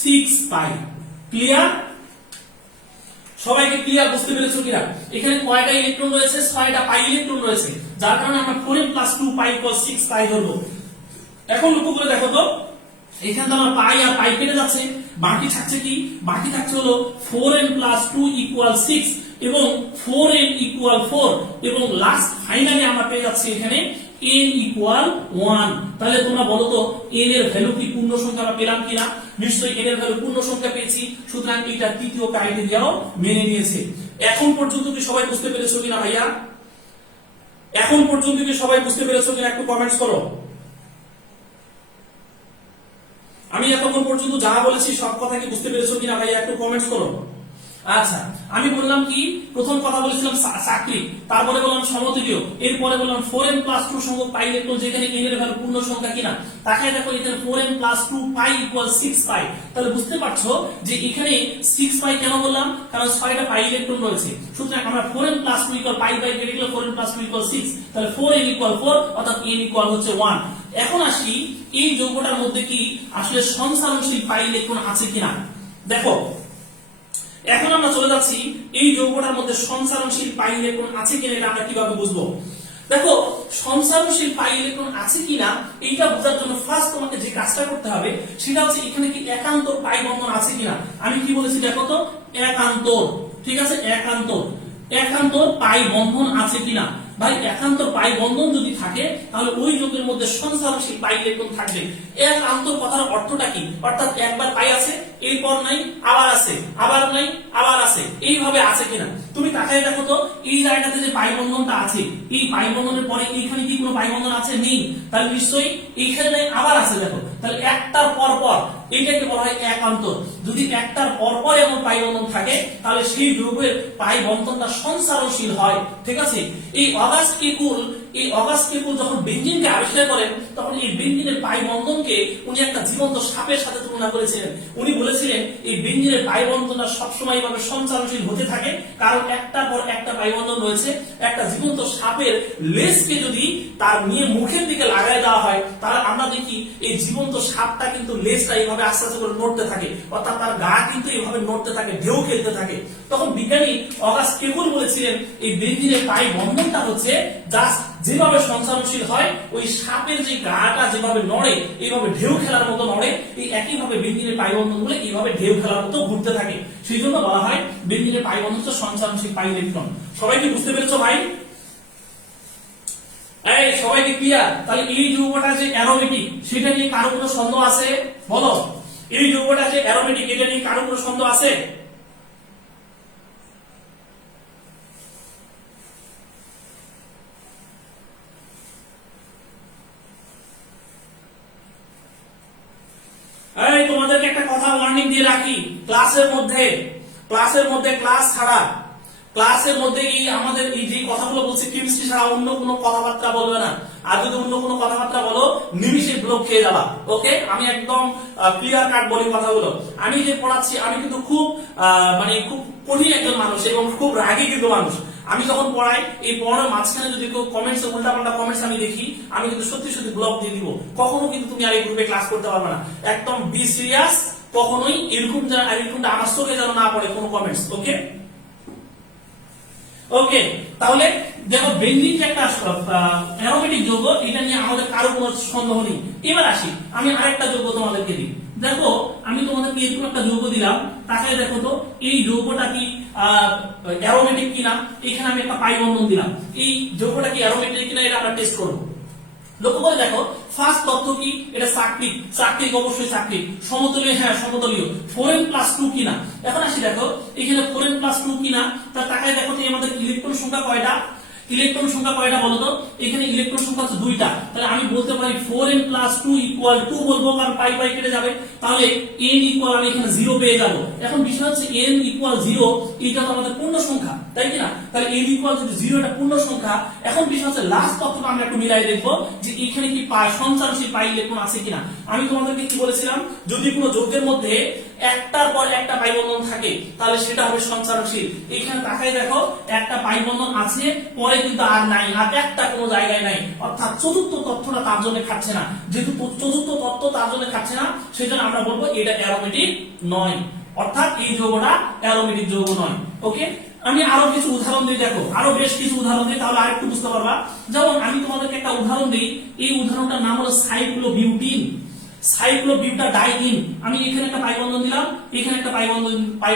6 পাই। ক্লিয়ার? সবাইকে ক্লিয়ার? বুঝতে পেরেছো কিনা? এখানে কয়টা ইলেকট্রন রয়েছে? 6টা পাই ইলেকট্রন রয়েছে, যার কারণে আমরা 4n+2 পাই = 6 পাই ধরবো। এখন লক্ষ্য করে দেখো তো, এখানে তো আমার পাই আর পাই কেটে যাচ্ছে, বাকি থাকছে কি? বাকি থাকছে হলো 4n+2 = 6 এবং 4n = 4 এবং লাস্ট ফাইনালি আমরা পেয়ে যাচ্ছি এখানে n = 1। তাহলে তোমরা বলো তো n এর ভ্যালু কি পূর্ণ সংখ্যা আমরা পেলাম কিনা? নিশ্চয়ই n এর ভ্যালু পূর্ণ সংখ্যা পেয়েছি, সুতরাং এটা তৃতীয় ক্রাইটেরিয়াও মেনে নিয়েছে। এখন পর্যন্ত কি সবাই বুঝতে পেরেছো কিনা ভাইয়া? এখন পর্যন্ত কি সবাই বুঝতে পেরেছো কিনা একটু কমেন্টস করো। আমি এতক্ষণ পর্যন্ত যা বলেছি সব কথা কি বুঝতে পেরেছো কিনা ভাইয়া একটু কমেন্টস করো। আচ্ছা, আমি বললাম কি, প্রথম কথা বলেছিলাম সাকরিক, তারপরে বললাম সমতলীয়, এরপরে বললাম 4n+2 সংখ্যক পাই ইলেকট্রন যেখানে n এর ভ্যালু পূর্ণ সংখ্যা কিনা। তাকাই দেখো এখানে 4n+2 পাই = 6 পাই। তাহলে বুঝতে পারছো যে এখানে 6 পাই কেন বললাম? কারণ 6টা পাই ইলেকট্রন রয়েছে। সুতরাং আমরা 4n+2 পাই পাই কেটে গেলে 4n+2 = 6, তাহলে 4n = 4 অর্থাৎ n = 1। এখন আসি এই যৌগটার মধ্যে কি আসলে সঞ্চালনশীল পাই ইলেকট্রন আছে কিনা। দেখো, এখন আমরা চলে যাচ্ছি এই যৌগটার মধ্যে সঞ্চালনশীল পাই ইলেকট্রন আছে কিনা এটা আমরা কিভাবে বুঝবো। দেখো, সঞ্চালনশীল পাই ইলেকট্রন আছে কিনা এইটা বোঝার জন্য ফার্স্ট তোমাকে যে কাজটা করতে হবে সেটা হচ্ছে এখানে কি একান্তর পাই বন্ধন আছে কিনা। আমি কি বলেছি দেখো তো, একান্তর। ঠিক আছে, একান্তর পাই বন্ধন আছে কিনা। ভাই একান্তর পাই বন্ধন যদি থাকে তাহলে ওই যৌগের মধ্যে সঞ্চালনশীল পাই ইলেকট্রন থাকবে। একান্তর কথার অর্থটা কি? অর্থাৎ একবার পাই আছে, এরপর নাই, আবার আছে, আবার নাই, আবার আছে, এইভাবে আছে কিনা। তুমি তাকায় দেখো তো, এই জায়গাতে যে পাই বন্ধনটা আছে, এই পাই বন্ধনের পরে এইখানে কি কোনো পাই বন্ধন আছে? নেই। তাহলে নিশ্চয়ই এইখানে নাই, আবার আছে। দেখো তাহলে একটার পর পর এইটাকে বলা হয় একান্তর। যদি একটার পর পর এমন পাই বন্ধন থাকে তাহলে সেই যৌগের পাই বন্ধনটা সঞ্চারনশীল হয়। ঠিক আছে, এই অগাস্ট কেকুল যখন বেঞ্জিনকে আবিষ্কার করেন তখন এই বেঞ্জিনের পাই বন্ধনকে উনি একটা জীবন্ত সাপের সাথে তুলনা করেছিলেন। উনি বলেছিলেন এই বেঞ্জিনের পাই বন্ধনটা সবসময় এভাবে সঞ্চারনশীল হতে থাকে, কারণ একটার পর একটা পাই বন্ধন রয়েছে। একটা জীবন্ত সাপের লেজকে যদি তার নিয়ে মুখের দিকে লাগাই দেওয়া হয় তাহলে আমরা দেখি এই জীবন্ত সাপটা কিন্তু লেজটা এইভাবে আস্তে আস্তে করে নড়তে থাকে, অর্থাৎ তার গা কিন্তু এইভাবে নড়তে থাকে, ঢেউ খেলতে থাকে। তখন বিজ্ঞানী অগাস্ট কেকুল বলেছিলেন এই বেঞ্জিনের পাই বন্ধনটা হচ্ছে জাস্ট যেভাবে সঞ্চারনশীল হয় ওই সাপের যে গাটা যেভাবে নড়ে এইভাবে ঢেউ খেলার মতো নড়ে, এই একইভাবে বেঞ্জিনের পাই বন্ধনগুলো এইভাবে ঢেউ খেলার মতো ঘুরতে থাকে। সেই জন্য বলা হয় বেঞ্জিনের পাই বন্ধন হচ্ছে সঞ্চারনশীল পাই ইলেকট্রন। সবাই কি বুঝতে পেরেছো ভাই? এই সবাইকে ক্লিয়ার? তাহলে এই যৌগটা যে অ্যারোমেটিক সেটা নিয়ে কারো কোনো সন্দেহ আছে? বলো, এই যৌগটা যে অ্যারোমেটিক এটা নিয়ে কারো কোনো সন্দেহ আছে? এই তোমাদেরকে একটা কথা ওয়ার্নিং দিয়ে রাখি, ক্লাসের মধ্যে ক্লাস ছাড়া ক্লাসের মধ্যে এই আমাদের এই যে কথাগুলো বলছি কেমিস্ট্রি ছাড়া অন্য কোনো কথাবার্তা বলবে না। আর যদি অন্য কোনো কথাবার্তা বলো নিমিষে ব্লক খেয়ে যাবা। ওকে, আমি একদম ক্লিয়ার কাট বলি কথাগুলো। আমি যে পড়াচ্ছি আমি কিন্তু খুব খুব কঠিন একজন মানুষ এবং খুব রাগী কিন্তু মানুষ। আমি যখন পড়াই এই পড়ার মাঝখানে যদি কেউ কমেন্টস উল্টাপাল্টা কমেন্টস আমি দেখি আমি কিন্তু সত্যি সত্যি ব্লক দিয়ে দিব। কখনো কিন্তু তুমি আর এই গ্রুপে ক্লাস করতে পারবে না। একদম বি সিরিয়াস, কখনোই এরকমটা আমার চোখে যেন না পড়ে কোনো কমেন্টস। ওকে ওকে, তাহলে দেখো বেঞ্জিন যে একটা অ্যারোমেটিক যৌগ এটা নিয়ে আমাদের কারো কোনো সন্দেহ নেই। এবার আসি আমি আরেকটা যৌগ তোমাদেরকে দিই। দেখো আমি তোমাদেরকে এরকম একটা যৌগ দিলাম, তাকায় দেখো তো এই যৌগটা কি অ্যারোমেটিক কিনা। এখানে আমি একটা পাই বন্ধন দিলাম, এই যৌগটা কি অ্যারোমেটিক কিনা এটা আমরা টেস্ট করব। লক্ষ্য করে দেখো ফার্স্ট তথ্য কি, এটা চাকরিক অবশ্যই চাকরিক, সমতলীয় হ্যাঁ সমতলীয়, 4n+2 কিনা। এখন আসি দেখো এখানে 4n+2 কিনা, তার তাকায় দেখো যে আমাদের ইলেকট্রন সংখ্যা কয়টা, বলতো? এখানে ইলেকট্রন সংখ্যা হচ্ছে 2টা, তাহলে আমি বলতে পারি 4n+2 = 2 বলবো, কারণ পাই পাই কেটে যাবে। তাহলে n ইকুয়াল আমি এখানে 0 পেয়ে যাব। এখন বিষয় হচ্ছে n = 0 এটা তো আমাদের পূর্ণ সংখ্যা, তাই কি না? তাহলে n = যদি 0 এটা পূর্ণ সংখ্যা। এখন বিষয় হচ্ছে লাস্ট তথ্যটা আমরা একটু মিলাই দেখব যে এখানে কি পাই সঞ্চারনশীল পাই ইলেকট্রন আছে কিনা। আমি তোমাদেরকে কি বলেছিলাম, যদি কোনো যৌগের মধ্যে একটার পর একটা পাই বন্ধন থাকে তাহলে সেটা হবে সঞ্চারনশীল। এখানে তাকায় দেখো একটা পাই বন্ধন আছে, পরে কিন্তু আর নাই, আর একটা কোনো জায়গায় নাই, অর্থাৎ চতুর্থ তথ্যটা তার জন্য খাচ্ছে না। যেহেতু চতুর্থ তথ্য তার জন্য খাচ্ছে না সেজন্য আমরা বলবো এটা অ্যারোমেটিক নয়, অর্থাৎ এই যৌগটা অ্যারোমেটিক যৌগ নয়। ওকে, আমি আরো কিছু উদাহরণ দিই, দেখো আরো বেশ কিছু উদাহরণ দিই তাহলে আরেকটু বুঝতে পারবা। যেমন আমি তোমাদেরকে একটা উদাহরণ দিই, এই উদাহরণটার নাম হলো সাইক্লোবিউটাডাইন। আমি এখানে একটা পাই বন্ধন দিলাম, এখানে একটা পাই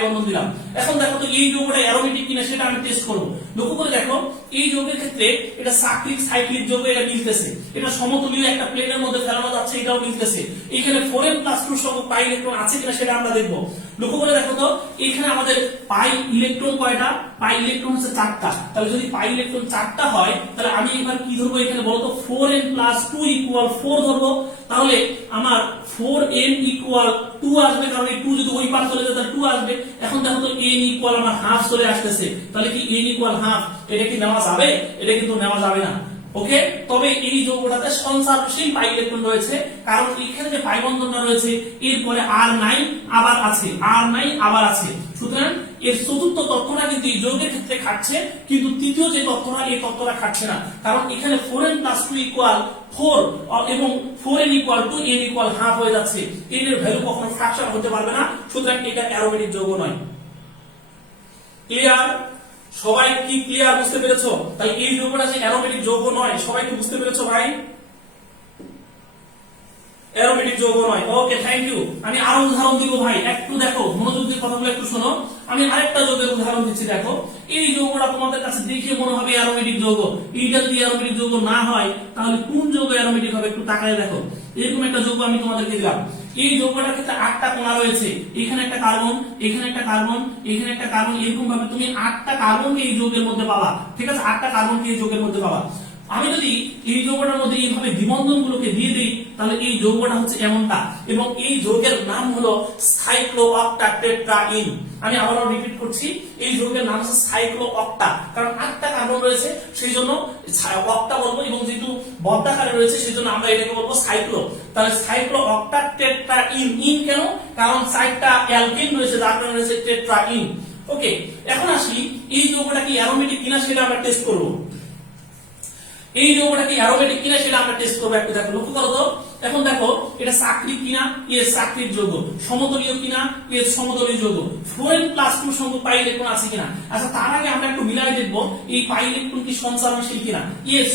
বন্ধন দিলাম। এখন দেখো তো এই যৌগটা অ্যারোমেটিক কিনা সেটা আমি টেস্ট করব। লক্ষ্য করে দেখো এই যৌগের ক্ষেত্রে এটা সাইক্লিক যৌগ, এটা মিলতেছে, এটা সমতলীয় একটা প্লেনের মধ্যে ফেলানো যাচ্ছে, এটাও মিলতেছে। এখানে 4n+2 সংখ্যক পাই ইলেকট্রন আছে কিনা সেটা আমরা দেখব। লক্ষ্য করে দেখো তো এখানে আমাদের পাই ইলেকট্রন কয়টা, পাই ইলেকট্রন হচ্ছে 4টা। তাহলে যদি পাই ইলেকট্রন 4টা হয় তাহলে আমি এবার কি ধরবো, এখানে বলতো 4n+2 = 4 ধরবো। তাহলে আমার 4n = 2 আসবে, কারণ এই 2 যদি ওই পার চলে যায় তাহলে 2 আসবে। এখন দেখো তো n = আমার হাফ চলে আসতেছে, তাহলে কি n = হাফ, এটা কি নেওয়া যাবে? এটা কিন্তু নেওয়া যাবে না। ওকে, তবে এই যৌগটাতে সঞ্চারনশীল পাই ইলেকট্রন রয়েছে, কারণ এখানে যে পাই বন্ধনটা রয়েছে এরপরে আর নাই আবার আছে, সুতরাং এর চতুর্থ তথ্যটা কিন্তু এই যৌগের ক্ষেত্রে খাচ্ছে, কিন্তু তৃতীয় যে তথ্যটা এই তথ্যটা খাচ্ছে না, কারণ এখানে 4n+2 = 4 এবং 4n = 2 n = হাফ হয়ে যাচ্ছে। n এর ভ্যালু কখনো ফ্র্যাকশন হতে পারবে না, সুতরাং এটা অ্যারোমেটিক যৌগ নয়। ক্লিয়ার? সবাই কি ক্লিয়ার, বুঝতে পেরেছো? তাই এই যৌগটা যে অ্যারোমেটিক যৌগ নয়, সবাই কি বুঝতে পেরেছো ভাই? অ্যারোমেটিক যৌগ নয়। ওকে, থ্যাংক ইউ। আমি আরো উদাহরণ দিব ভাই, একটু দেখো মনোযোগ দিয়ে কথাগুলো একটু শোনো। আমি আরেকটা যৌগের উদাহরণ দিচ্ছি, দেখো এই যৌগটা তোমাদের কাছে দেখে মনে হবে অ্যারোমেটিক যৌগ। এইটা যদি অ্যারোমেটিক যৌগ না হয় তাহলে কোন যৌগ অ্যারোমেটিক হবে একটু তাকায় দেখো। এরকম একটা যৌগ আমি তোমাদেরকে দিলাম, এই যৌগটার ক্ষেত্রে 8টা কণা রয়েছে, এখানে একটা কার্বন, এখানে একটা কার্বন, এখানে একটা কার্বন, এরকম ভাবে তুমি 8টা কার্বনকে এই যৌগের মধ্যে পাবা। ঠিক আছে, 8টা কার্বনকে এই যৌগের মধ্যে পাবা। আমি যদি এই যৌগটার মধ্যে এইভাবে দ্বিবন্ধন গুলোকে দিয়ে দিই তাহলে এই যৌগটা হচ্ছে এমনটা, এবং এই যৌগের নাম হলো সাইক্লোঅক্টাটেট্রাইন। আমি আবারও রিপিট করছি, এই যৌগের নাম হচ্ছে সাইক্লোঅক্টা, কারণ 8টা কার্বন রয়েছে সেই জন্য অক্টা বলবো, এবং যেহেতু বদ্ধাকারে রয়েছে সেই জন্য আমরা এটাকে বলবো সাইক্লো। তাহলে সাইক্লোঅক্টাটেট্রাইন, ইন কেন? কারণ 4টা অ্যালকিন রয়েছে যার কারণে রয়েছে টেট্রাইন। ওকে, এখন আসি এই যৌগটা কি অ্যারোমেটিক কিনা সেটা আমরা টেস্ট করব। এই যৌগটা কি অ্যারোমেটিক কিনা সেটা আমরা টেস্ট করব। একটু দেখো, লক্ষ্য করো তো। এখন দেখো এটা সাকরিক কিনা, সাকরিক যৌগ, সমতলীয় কিনা, সমতলীয় যৌগ, ফ্লোরিন প্লাস 2 সংখ্যক পাই ইলেকট্রন আছে কিনা। আচ্ছা, তার আগে আমরা একটু মিলাই দেখব এই পাই ইলেকট্রন কি সঞ্চারণশীল কিনা।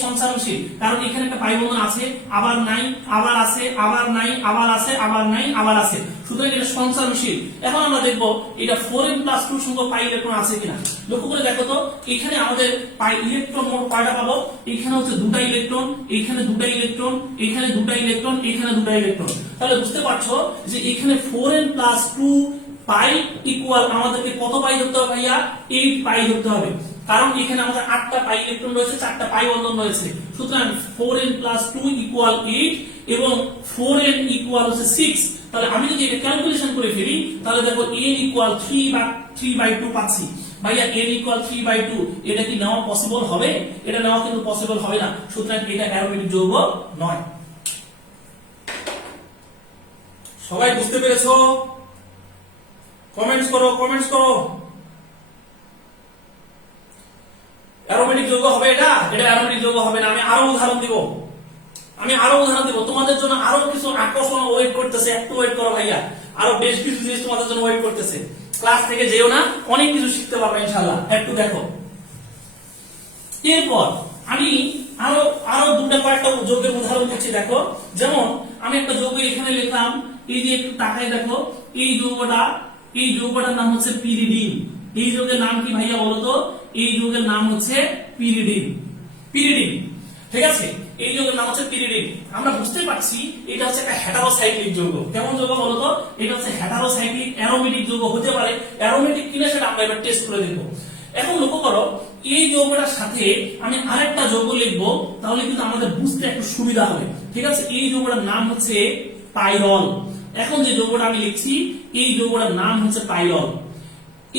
সঞ্চারণশীল, কারণ এখানে একটা পাই বন্ধন আছে, আবার নাই, আবার আছে, আবার নাই, আবার আছে, আবার নাই, আবার আছে, সুতরাং এটা সঞ্চারণশীল। এখন আমরা দেখব এটা ফ্লোরিন প্লাস 2 সংখ্যক পাই ইলেকট্রন আছে কিনা। লক্ষ্য করে দেখো তো, এখানে আমাদের পাই ইলেকট্রন মোট কয়টা পাবো? এখানে হচ্ছে 2টা ইলেকট্রন, এখানে 2টা ইলেকট্রন, এখানে 2টা ইলেকট্রন, এখানে 2টা ইলেকট্রন। তাহলে বুঝতে পারছো যে এখানে 4n প্লাস 2 পাই ইকুয়াল আমাদেরকে কত পাই ধরতে হবে ভাইয়া? 8 পাই ধরতে হবে, কারণ এখানে আমাদের 8টা পাই ইলেকট্রন রয়েছে, 4টা পাই বন্ধন রয়েছে। সুতরাং 4n প্লাস 2 ইকুয়াল 8 এবং 4n ইকুয়াল হচ্ছে 6। তাহলে আমি যদি এটা ক্যালকুলেশন করে ফেলি তাহলে দেখো n ইকুয়াল 3/2 পাচ্ছি। ভাইয়া n ইকুয়াল 3/2 এটা কি নেওয়া পসিবল হবে? এটা নেওয়া কিন্তু পসিবল হবে না, সুতরাং এটা অ্যারোমেটিক যৌগ নয়। সবাই বুঝতে পেরেছো? কমেন্টস করো, কমেন্টস করো। অ্যারোমেটিক যৌগ হবে এটা? এটা অ্যারোমেটিক যৌগ হবে না। আমি আরো উদাহরণ দিব, তোমাদের জন্য আরো কিছু আকর্ষণ ওয়েট করতেছে। একটু ওয়েট করো ভাইয়া, আরো বেশ কিছু জিনিস তোমাদের জন্য ওয়েট করতেছে। ক্লাস থেকে যেও না, অনেক কিছু শিখতে পারবে ইনশাআল্লাহ। একটু দেখো, এরপর আমি আরো কয়েকটা যৌগের উদাহরণ দিচ্ছি। দেখো, যেমন আমি একটা যৌগ এখানে লিখলাম, এই যে একটু তাকায় দেখো, এই যৌগটার নাম হচ্ছে পিরিডিন। এই যৌগের নাম কি ভাইয়া বলো তো? এই যৌগের নাম হচ্ছে পিরিডিন। ঠিক আছে, এই যৌগের নাম হচ্ছে পিরিডিন। আমরা বুঝতে পারছি এটা হচ্ছে একটা হেটারোসাইক্লিক যৌগ। কেমন যৌগ বলো তো? এটা হচ্ছে হেটারোসাইক্লিক অ্যারোমেটিক যৌগ হতে পারে। অ্যারোমেটিক কিনা সেটা আমরা এবার টেস্ট করে দেখব। এখন লক্ষ্য করো, এই যৌগটার সাথে আমি আরেকটা যৌগ লিখবো, তাহলে কিন্তু আমাদের বুঝতে একটু সুবিধা হবে। ঠিক আছে, এই যৌগটার নাম হচ্ছে পাইরল। এখন যে যৌগটা আমি লিখছি, এই যৌগটার নাম হচ্ছে পাইরল।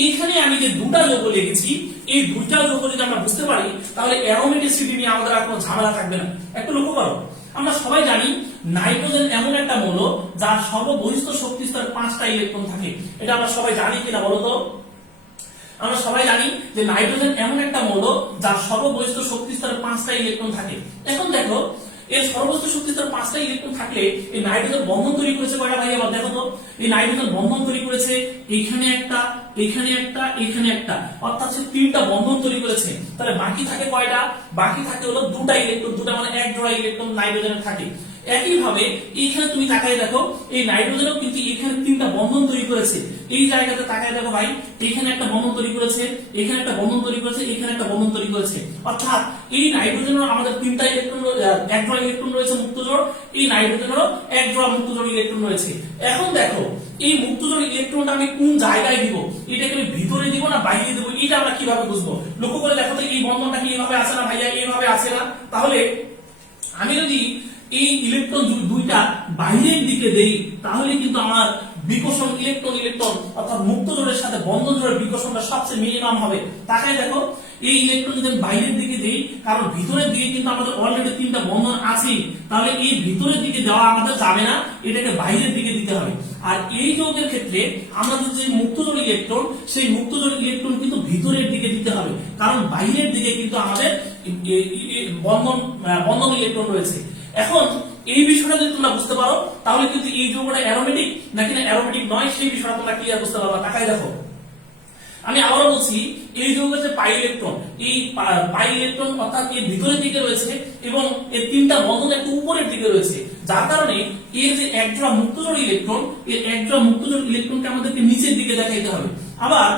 এইখানে আমি যে 2টা যৌগ লিখেছি, এই 2টা যৌগ যদি আমরা বুঝতে পারি তাহলে অ্যারোমেটিসিটি নিয়ে আমাদের আর কোনো ঝামেলা থাকবে না। একটু লক্ষ্য করো, আমরা সবাই জানি নাইট্রোজেন এমন একটা মৌল যার সর্ববহিস্থ শক্তি স্তরে 5টা ইলেকট্রন থাকে। এটা আমরা সবাই জানি কিনা বলো তো? আমরা সবাই জানি যে নাইট্রোজেন এমন একটা মৌল যার সর্ববহিস্থ শক্তি স্তরে 5টা ইলেকট্রন থাকে। এখন দেখো, এর সর্ববহিস্থ শক্তি স্তরে 5টা ইলেকট্রন থাকলে এই নাইট্রোজেন বন্ধন তৈরি করেছে কয়টা ভাই? আবার দেখো তো, এই নাইট্রোজেন বন্ধন তৈরি করেছে এখানে একটা, এখানে একটা, এখানে একটা, অর্থাৎ 3টা বন্ধন তৈরি করেছে। তাহলে বাকি থাকে কয়টা? বাকি থাকে হলো 2টা ইলেকট্রন, 2টা মানে 1 জোড়া ইলেকট্রন নাইট্রোজেনের থাকে। একইভাবে এইখানে তুমি তাকায় দেখো, এই নাইট্রোজেনও কিন্তু এখানে 3টা বন্ধন তৈরি করেছে। এই জায়গাতে তাকায় দেখো ভাই, এখানে একটা বন্ধন তৈরি করেছে, এখানে একটা বন্ধন তৈরি করেছে, এখানে একটা বন্ধন তৈরি করেছে। অর্থাৎ এই নাইট্রোজেনের আমাদের 3টা ইলেকট্রন, 1 জোড়া ইলেকট্রন রয়েছে মুক্ত জোড়, এই নাইট্রোজেনেরও 1 জোড়া মুক্ত জোড় ইলেকট্রন রয়েছে। এখন দেখো, এই মুক্ত জোড় ইলেকট্রনটা আমি কোন জায়গায় দিব? এটাকে আমি ভিতরে দিব না বাইরে দিব? এটা আমরা কিভাবে বুঝবো? লক্ষ্য করে দেখো তো, এই বন্ধনটা কি এইভাবে আছে না ভাইয়া? এইভাবে আছে না? তাহলে আমি যদি এই ইলেকট্রন 2টা বাইরের দিকে দেই তাহলে কিন্তু আমার বিকর্ষণ ইলেকট্রন অর্থাৎ মুক্ত জোড়ের সাথে বন্ধন জোড়ের বিকর্ষণটা সবচেয়ে মিনিমাম হবে। তাকাই দেখো, এই ইলেকট্রন যদি বাইরের দিকে দেই, কারণ ভিতরের দিকে কিন্তু আমাদের অলরেডি 3টা বন্ধন আছে, তাহলে এই ভিতরের দিকে দেওয়া আমাদের যাবে না, এটাকে বাইরের দিকে দিতে হবে। আর এই যৌগের ক্ষেত্রে আমরা যে মুক্ত জোড় ইলেকট্রন, সেই মুক্ত জোড় ইলেকট্রন কিন্তু ভিতরের দিকে দিতে হবে, কারণ বাইরের দিকে কিন্তু আমাদের বন্ধন ইলেকট্রন রয়েছে। এখন এই বিষয়টা যদি তোমরা বুঝতে পারো তাহলে কিন্তু এই যৌগটা অ্যারোমেটিক নাকি না অ্যারোমেটিক নয় সেই বিষয়টা তোমরা ক্লিয়ার বুঝতে পারবা। তাকাই দেখো, আমি আবারও বলছি, এই যৌগের যে পাই ইলেকট্রন, এই পাই ইলেকট্রন অর্থাৎ এর ভিতরের দিকে রয়েছে এবং এর 3টা বন্ধন একটু উপরের দিকে রয়েছে, যার কারণে এর যে 1 জোড়া মুক্ত জোড় ইলেকট্রন, এর 1 জোড়া মুক্ত জোড় ইলেকট্রনকে আমাদেরকে নিচের দিকে দেখাইতে হবে। আবার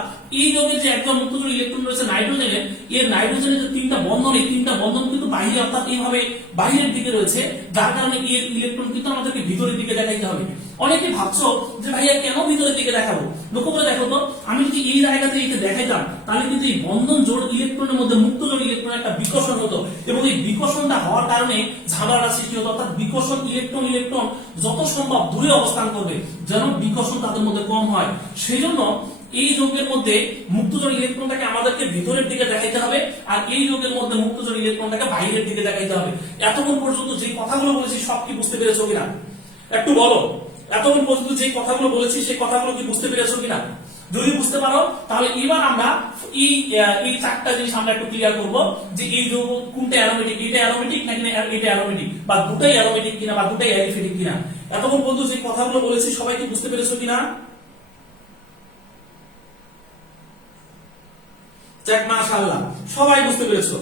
এই যৌগের যে একদম মুক্ত জোড় ইলেকট্রন রয়েছে নাইট্রোজেনের, এর নাইট্রোজেনের যে তিনটা বন্ধন, এই তিনটা বন্ধন কিন্তু বাইরে অর্থাৎ এইভাবে বাইরের দিকে রয়েছে, যার কারণে এর ইলেকট্রন কিন্তু আমাদেরকে ভিতরের দিকে দেখাইতে হবে। অনেকে ভাবছো যে ভাইয়া কেন ভিতরের দিকে দেখাবো, লক্ষ্য করে দেখো তো, আমি যদি এই জায়গাতে একে দেখাইতাম তাহলে কিন্তু এই বন্ধন জোড় ইলেকট্রনের মধ্যে মুক্ত জোড় ইলেকট্রনের একটা বিকর্ষণ হতো, এবং এই বিকর্ষণটা হওয়ার কারণে ঝামেলাটা সৃষ্টি হতো, অর্থাৎ বিকর্ষণ ইলেকট্রন যত সম্ভব দূরে অবস্থান করবে যেন বিকর্ষণ তাদের মধ্যে কম হয়। সেই জন্য এই যৌগের মধ্যে মুক্তজোড় ইলেকট্রনটাকে আমাদেরকে ভিতরের দিকে দেখাইতে হবে, আর এই যৌগের মধ্যে মুক্তজোড় ইলেকট্রনটাকে বাইরের দিকে দেখাইতে হবে। এতক্ষণ পর্যন্ত যে কথাগুলো বলেছি সব কি বুঝতে পেরেছো কিনা একটু বলো। এতক্ষণ পর্যন্ত যে কথাগুলো বলেছি সেই কথাগুলো কি বুঝতে পেরেছো কিনা? যদি বুঝতে পারো তাহলে এবার আমরা এই চারটা জিনিস আমরা একটু ক্লিয়ার করব, যে এই যৌগ কোনটা অ্যারোমেটিক, এটা অ্যারোমেটিক নাকি এটা অ্যারোমেটিক, বা দুটাই অ্যারোমেটিক কিনা বা দুটাই অ্যালিফেটিক কিনা। এতক্ষণ পর্যন্ত যে কথাগুলো বলেছি সবাই কি বুঝতে পেরেছো কিনা? যাক, মাশাআল্লাহ, সবাই বুঝতে পেরেছো।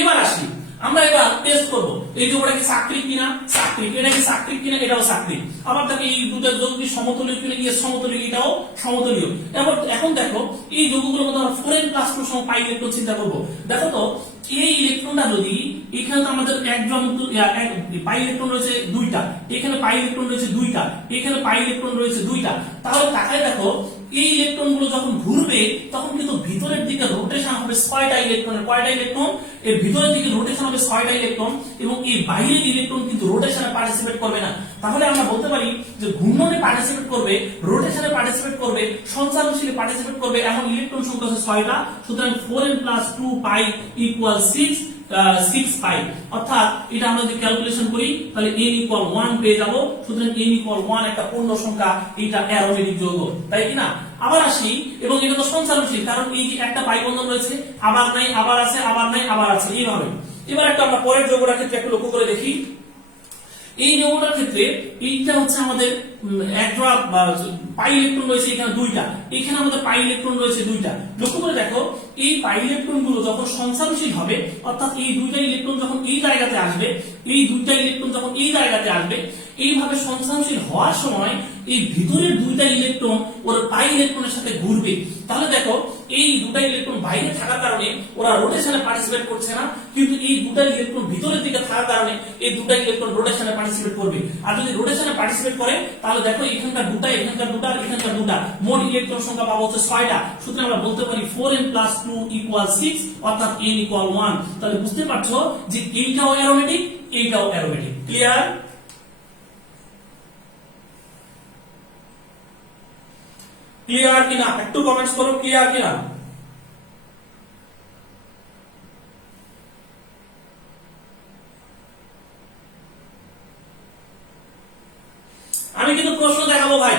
এবার আসি, আমরা এবার টেস্ট করব এই যৌগটা কি সাকৃক কিনা। সাকৃক, এটা কি সাকৃক কিনা? এটাও সাকৃক। আবার দেখো এই দুটো যৌগ কি সমতলীয় কিনা? কি সমতলীয়, এটাও সমতলীয়। এখন দেখো এই যৌগগুলোর মধ্যে আমরা 4n+2 সম পাই ইলেকট্রন চিন্তা করব। দেখো তো এই ইলেকট্রনটা যদি এখানে তো আমাদের একজন পাই ইলেকট্রন রয়েছে দুইটা, এখানে পাই ইলেকট্রন রয়েছে দুইটা, এখানে পাই ইলেকট্রন রয়েছে দুইটা, তাহলে তাকায় দেখো এই ইলেকট্রন গুলো যখন ঘুরবে তখন কিন্তু ভিতরের দিকে রোটেশন হবে 6টা ইলেকট্রনের। কয়টা ইলেকট্রন? এর ভিতরের দিকে রোটেশন হবে 6টা ইলেকট্রন, এবং এই বাইরের ইলেকট্রন কিন্তু রোটেশনে পার্টিসিপেট করবে না। তাহলে আমরা বলতে পারি যে ঘূর্ণনে পার্টিসিপেট করবে, রোটেশনে পার্টিসিপেট করবে, সঞ্চালনশীলে পার্টিসিপেট করবে এখন ইলেকট্রন সংখ্যা আছে 6টা। সুতরাং 4n+2 পাই = 6 পাই। অর্থাৎ এটা আমরা যদি ক্যালকুলেশন করি তাহলে n = 1 পেয়ে যাব। সুতরাং n = 1 একটা পূর্ণ সংখ্যা, এটা অ্যারোমেটিক যৌগ, তাই কি না? আবার আসি, এবং এটা তো সঞ্চালনশীল, কারণ এই যে একটা পাই বন্ধন রয়েছে, আবার নাই, আবার আছে, আবার নাই, আবার আছে, এইভাবে। এবার একটা আমরা পরের যৌগটার ক্ষেত্রে একটু লক্ষ্য করে দেখি। এই যৌগটার ক্ষেত্রে এইটা হচ্ছে আমাদের এক জোড়া পাই ইলেকট্রন রয়েছে, এখানে দুইটা, এখানে আমাদের পাই ইলেকট্রন রয়েছে দুইটা। লক্ষ্য করে দেখো এই পাই ইলেকট্রন গুলো যখন সঞ্চালনশীল হবে, অর্থাৎ এই দুইটা ইলেকট্রন যখন এই জায়গাতে আসবে, এই দুইটা ইলেকট্রন যখন এই জায়গাতে আসবে, এইভাবে সঞ্চালনশীল হওয়ার সময় এই ভিতরের দুইটা ইলেকট্রন ওর পাই ইলেকট্রনের সাথে ঘুরবে। তাহলে দেখো এই দুটা ইলেকট্রন বাইরে থাকার কারণে ওরা রোটেশনে পার্টিসিপেট করছে না, কিন্তু এই দুটা ইলেকট্রন ভিতরের দিকে থাকার কারণে এই দুটা ইলেকট্রন রোটেশনে পার্টিসিপেট করবে। আর যদি রোটেশনে পার্টিসিপেট করে তাহলে দেখো এখানকার দুটা, এখানকার দুটা, এখানকার দুটা, মোট ইলেকট্রন সংখ্যা পাবো হচ্ছে 6টা। সুতরাং আমরা বলতে পারি 4n+2 = 6, অর্থাৎ n = 1। তাহলে বুঝতে পারছো যে এইটাও অ্যারোমেটিক, এইটাও অ্যারোমেটিক। ক্লিয়ার? ক্লিয়ার কিনা একটু কমেন্টস করো, ক্লিয়ার কিনা? আমি কিন্তু প্রশ্ন দেখাবো ভাই,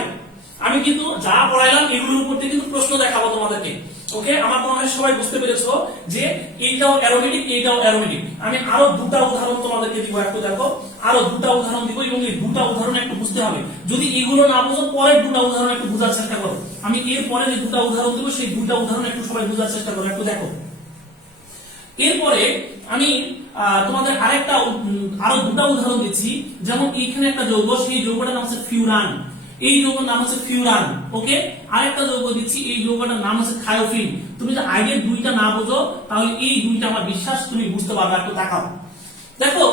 আমি কিন্তু যা পড়াইলাম এগুলোর উপর থেকে কিন্তু প্রশ্ন দেখাবো তোমাদেরকে। ওকে, আমার মনে হয় সবাই বুঝতে পেরেছো যে এইটাও অ্যারোমেটিক, এইটাও অ্যারোমেটিক। আমি আরো দুটা উদাহরণ তোমাদেরকে দিব, একটু দেখো, আরো দুটা উদাহরণ দিব, এবং এই দুটা উদাহরণ একটু বুঝতে হবে। যদি এগুলো না বুঝো পরের দুটা উদাহরণ একটু বোঝার চেষ্টা করো। আমি এর পরে যে দুটা উদাহরণ দিব সেই দুটা উদাহরণ একটু সবাই বোঝার চেষ্টা করো, একটু দেখো। এরপরে আমি তোমাদের আরো দুটা উদাহরণ দিচ্ছি। যেমন এইখানে একটা যৌগ, সেই যৌগটার নাম হচ্ছে ফিউরান, এই যৌগের নাম হচ্ছে ফিউরান। ওকে, আরেকটা যৌগ দিচ্ছি, এই যৌগটার নাম হচ্ছে থায়োফিন। তুমি যদি আগের দুইটা না বোঝো তাহলে এই দুইটা আমার বিশ্বাস তুমি বুঝতে পারবে, একটু দেখাও। দেখো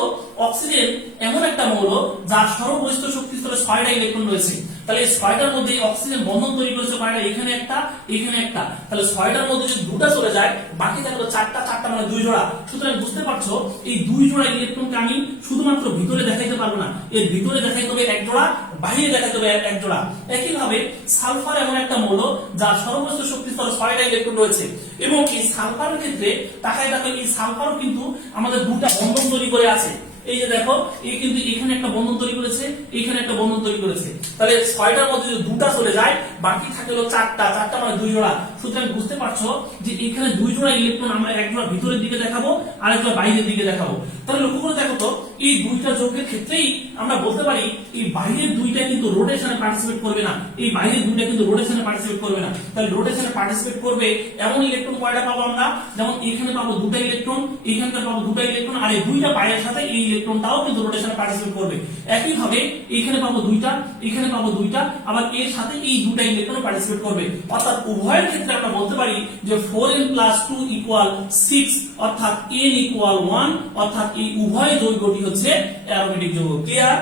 অক্সিজেন এমন একটা মৌল যার সর্ববহিষ্ঠ শক্তি স্তরে 6টা ইলেকট্রন রয়েছে। তাহলে এই 6টার মধ্যে অক্সিজেন বন্ধন তৈরি করেছে কয়টা? এখানে একটা, এখানে একটা। তাহলে 6টার মধ্যে যদি দুটো চলে যায় বাকি থাকলো 4টা, 4টা মানে 2 জোড়া। সুতরাং বুঝতে পারছো এই 2 জোড়া ইলেকট্রনকে আমি শুধুমাত্র ভিতরে দেখাইতে পারবো না, এর ভিতরে দেখাইতে হবে 1 জোড়া, বাইরে দেখাইতে হবে 1 জোড়া। একই ভাবে সালফার এমন একটা মৌল যার সর্ববহিষ্ঠ শক্তি স্তরে 6টা ইলেকট্রন রয়েছে, এবং এই সালফারের ক্ষেত্রে তাকায় দেখো এই সালফারও কিন্তু আমাদের দুটো বন্ধন তৈরি করে আছে। এই যে দেখো এই কিন্তু এখানে একটা বন্ধন তৈরি করেছে, এখানে একটা বন্ধন তৈরি করেছে। তাহলে 6টার মধ্যে যদি দুটো চলে যায় বাকি থাকে হলো 4টা, 4টা মানে 2 জোড়া। সুতরাং বুঝতে পারছো যে এখানে 2 জোড়া ইলেকট্রন আমরা 1 জোড়া ভিতরের দিকে দেখাবো আর 1 জোড়া বাইরের দিকে দেখাবো। তাহলে লক্ষ্য করে দেখো তো এই দুইটা যৌগের ক্ষেত্রেই আমরা বলতে পারি এই বাইরের দুইটা কিন্তু রোটেশনে পার্টিসিপেট করবে না, এই বাইরের দুইটা কিন্তু রোটেশনে পার্টিসিপেট করবে না। তাহলে রোটেশনে পার্টিসিপেট করবে এমন ইলেকট্রন কয়টা পাবো আমরা, যেমন এখানে পাবো দুটো ইলেকট্রন, এখানকার পাবো দুটো ইলেকট্রন, আর এই দুইটা বাইরের সাথে এই ইলেকট্রনটাও কিন্তু রোটেশনে পার্টিসিপেট করবে। একই ভাবে এখানে পাবো দুইটা, এখানে পাবো দুইটা, আবার এর সাথে এই দুটো ইলেকট্রন পার্টিসিপেট করবে। অর্থাৎ উভয়ের ক্ষেত্রে আমরা বলতে পারি যে 4n + 2 = 6, অর্থাৎ n = 1, অর্থাৎ এই উভয় যৌগটি হচ্ছে অ্যারোমেটিক যৌগ। ক্লিয়ার?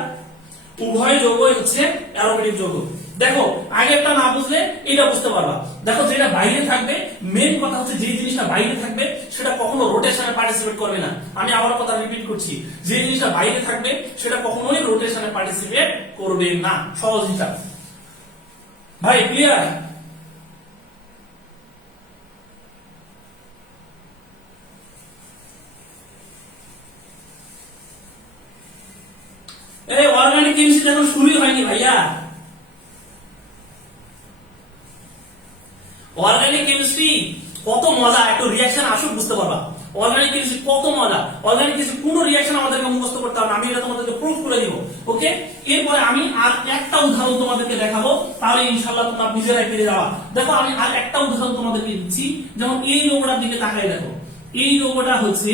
উভয় যৌগই হচ্ছে অ্যারোমেটিক যৌগ। দেখো আগেরটা না বুঝলে এটা বুঝতে পারবা। দেখো যেটা বাইরে থাকবে, মেন কথা হচ্ছে যে জিনিসটা বাইরে থাকবে সেটা কখনো রোটেশনে পার্টিসিপেট করবে না। আমি আবার কথা রিপিট করছি, যে জিনিসটা বাইরে থাকবে সেটা কখনোই রোটেশনে পার্টিসিপেট করবে না। সহজ হিসাব ভাই, ক্লিয়ার? এই অর্গানিক কেমিস্ট্রি এখন শুরুই হয়নি ভাইয়া। অর্গানিক কেমিস্ট্রি কত মজা, একটু রিঅ্যাকশন আসুক বুঝতে পারবা। অর্গানিক কেমিস্ট্রি কত মজা, অর্গানিক কেমিস্ট্রি কোনো রিঅ্যাকশন আমাদেরকে মুখস্থ করতে হবে না, আমি এটা তোমাদেরকে প্রুফ করে দিব। ওকে, এরপরে আমি আর একটা উদাহরণ তোমাদেরকে দেখাবো, তাহলে ইনশাআল্লাহ তোমরা নিজেরাই পেরে যাবা। দেখো আমি আর একটা উদাহরণ তোমাদেরকে দিচ্ছি, যেমন এই যৌগটার দিকে তাকাই দেখো, এই যৌগটা হচ্ছে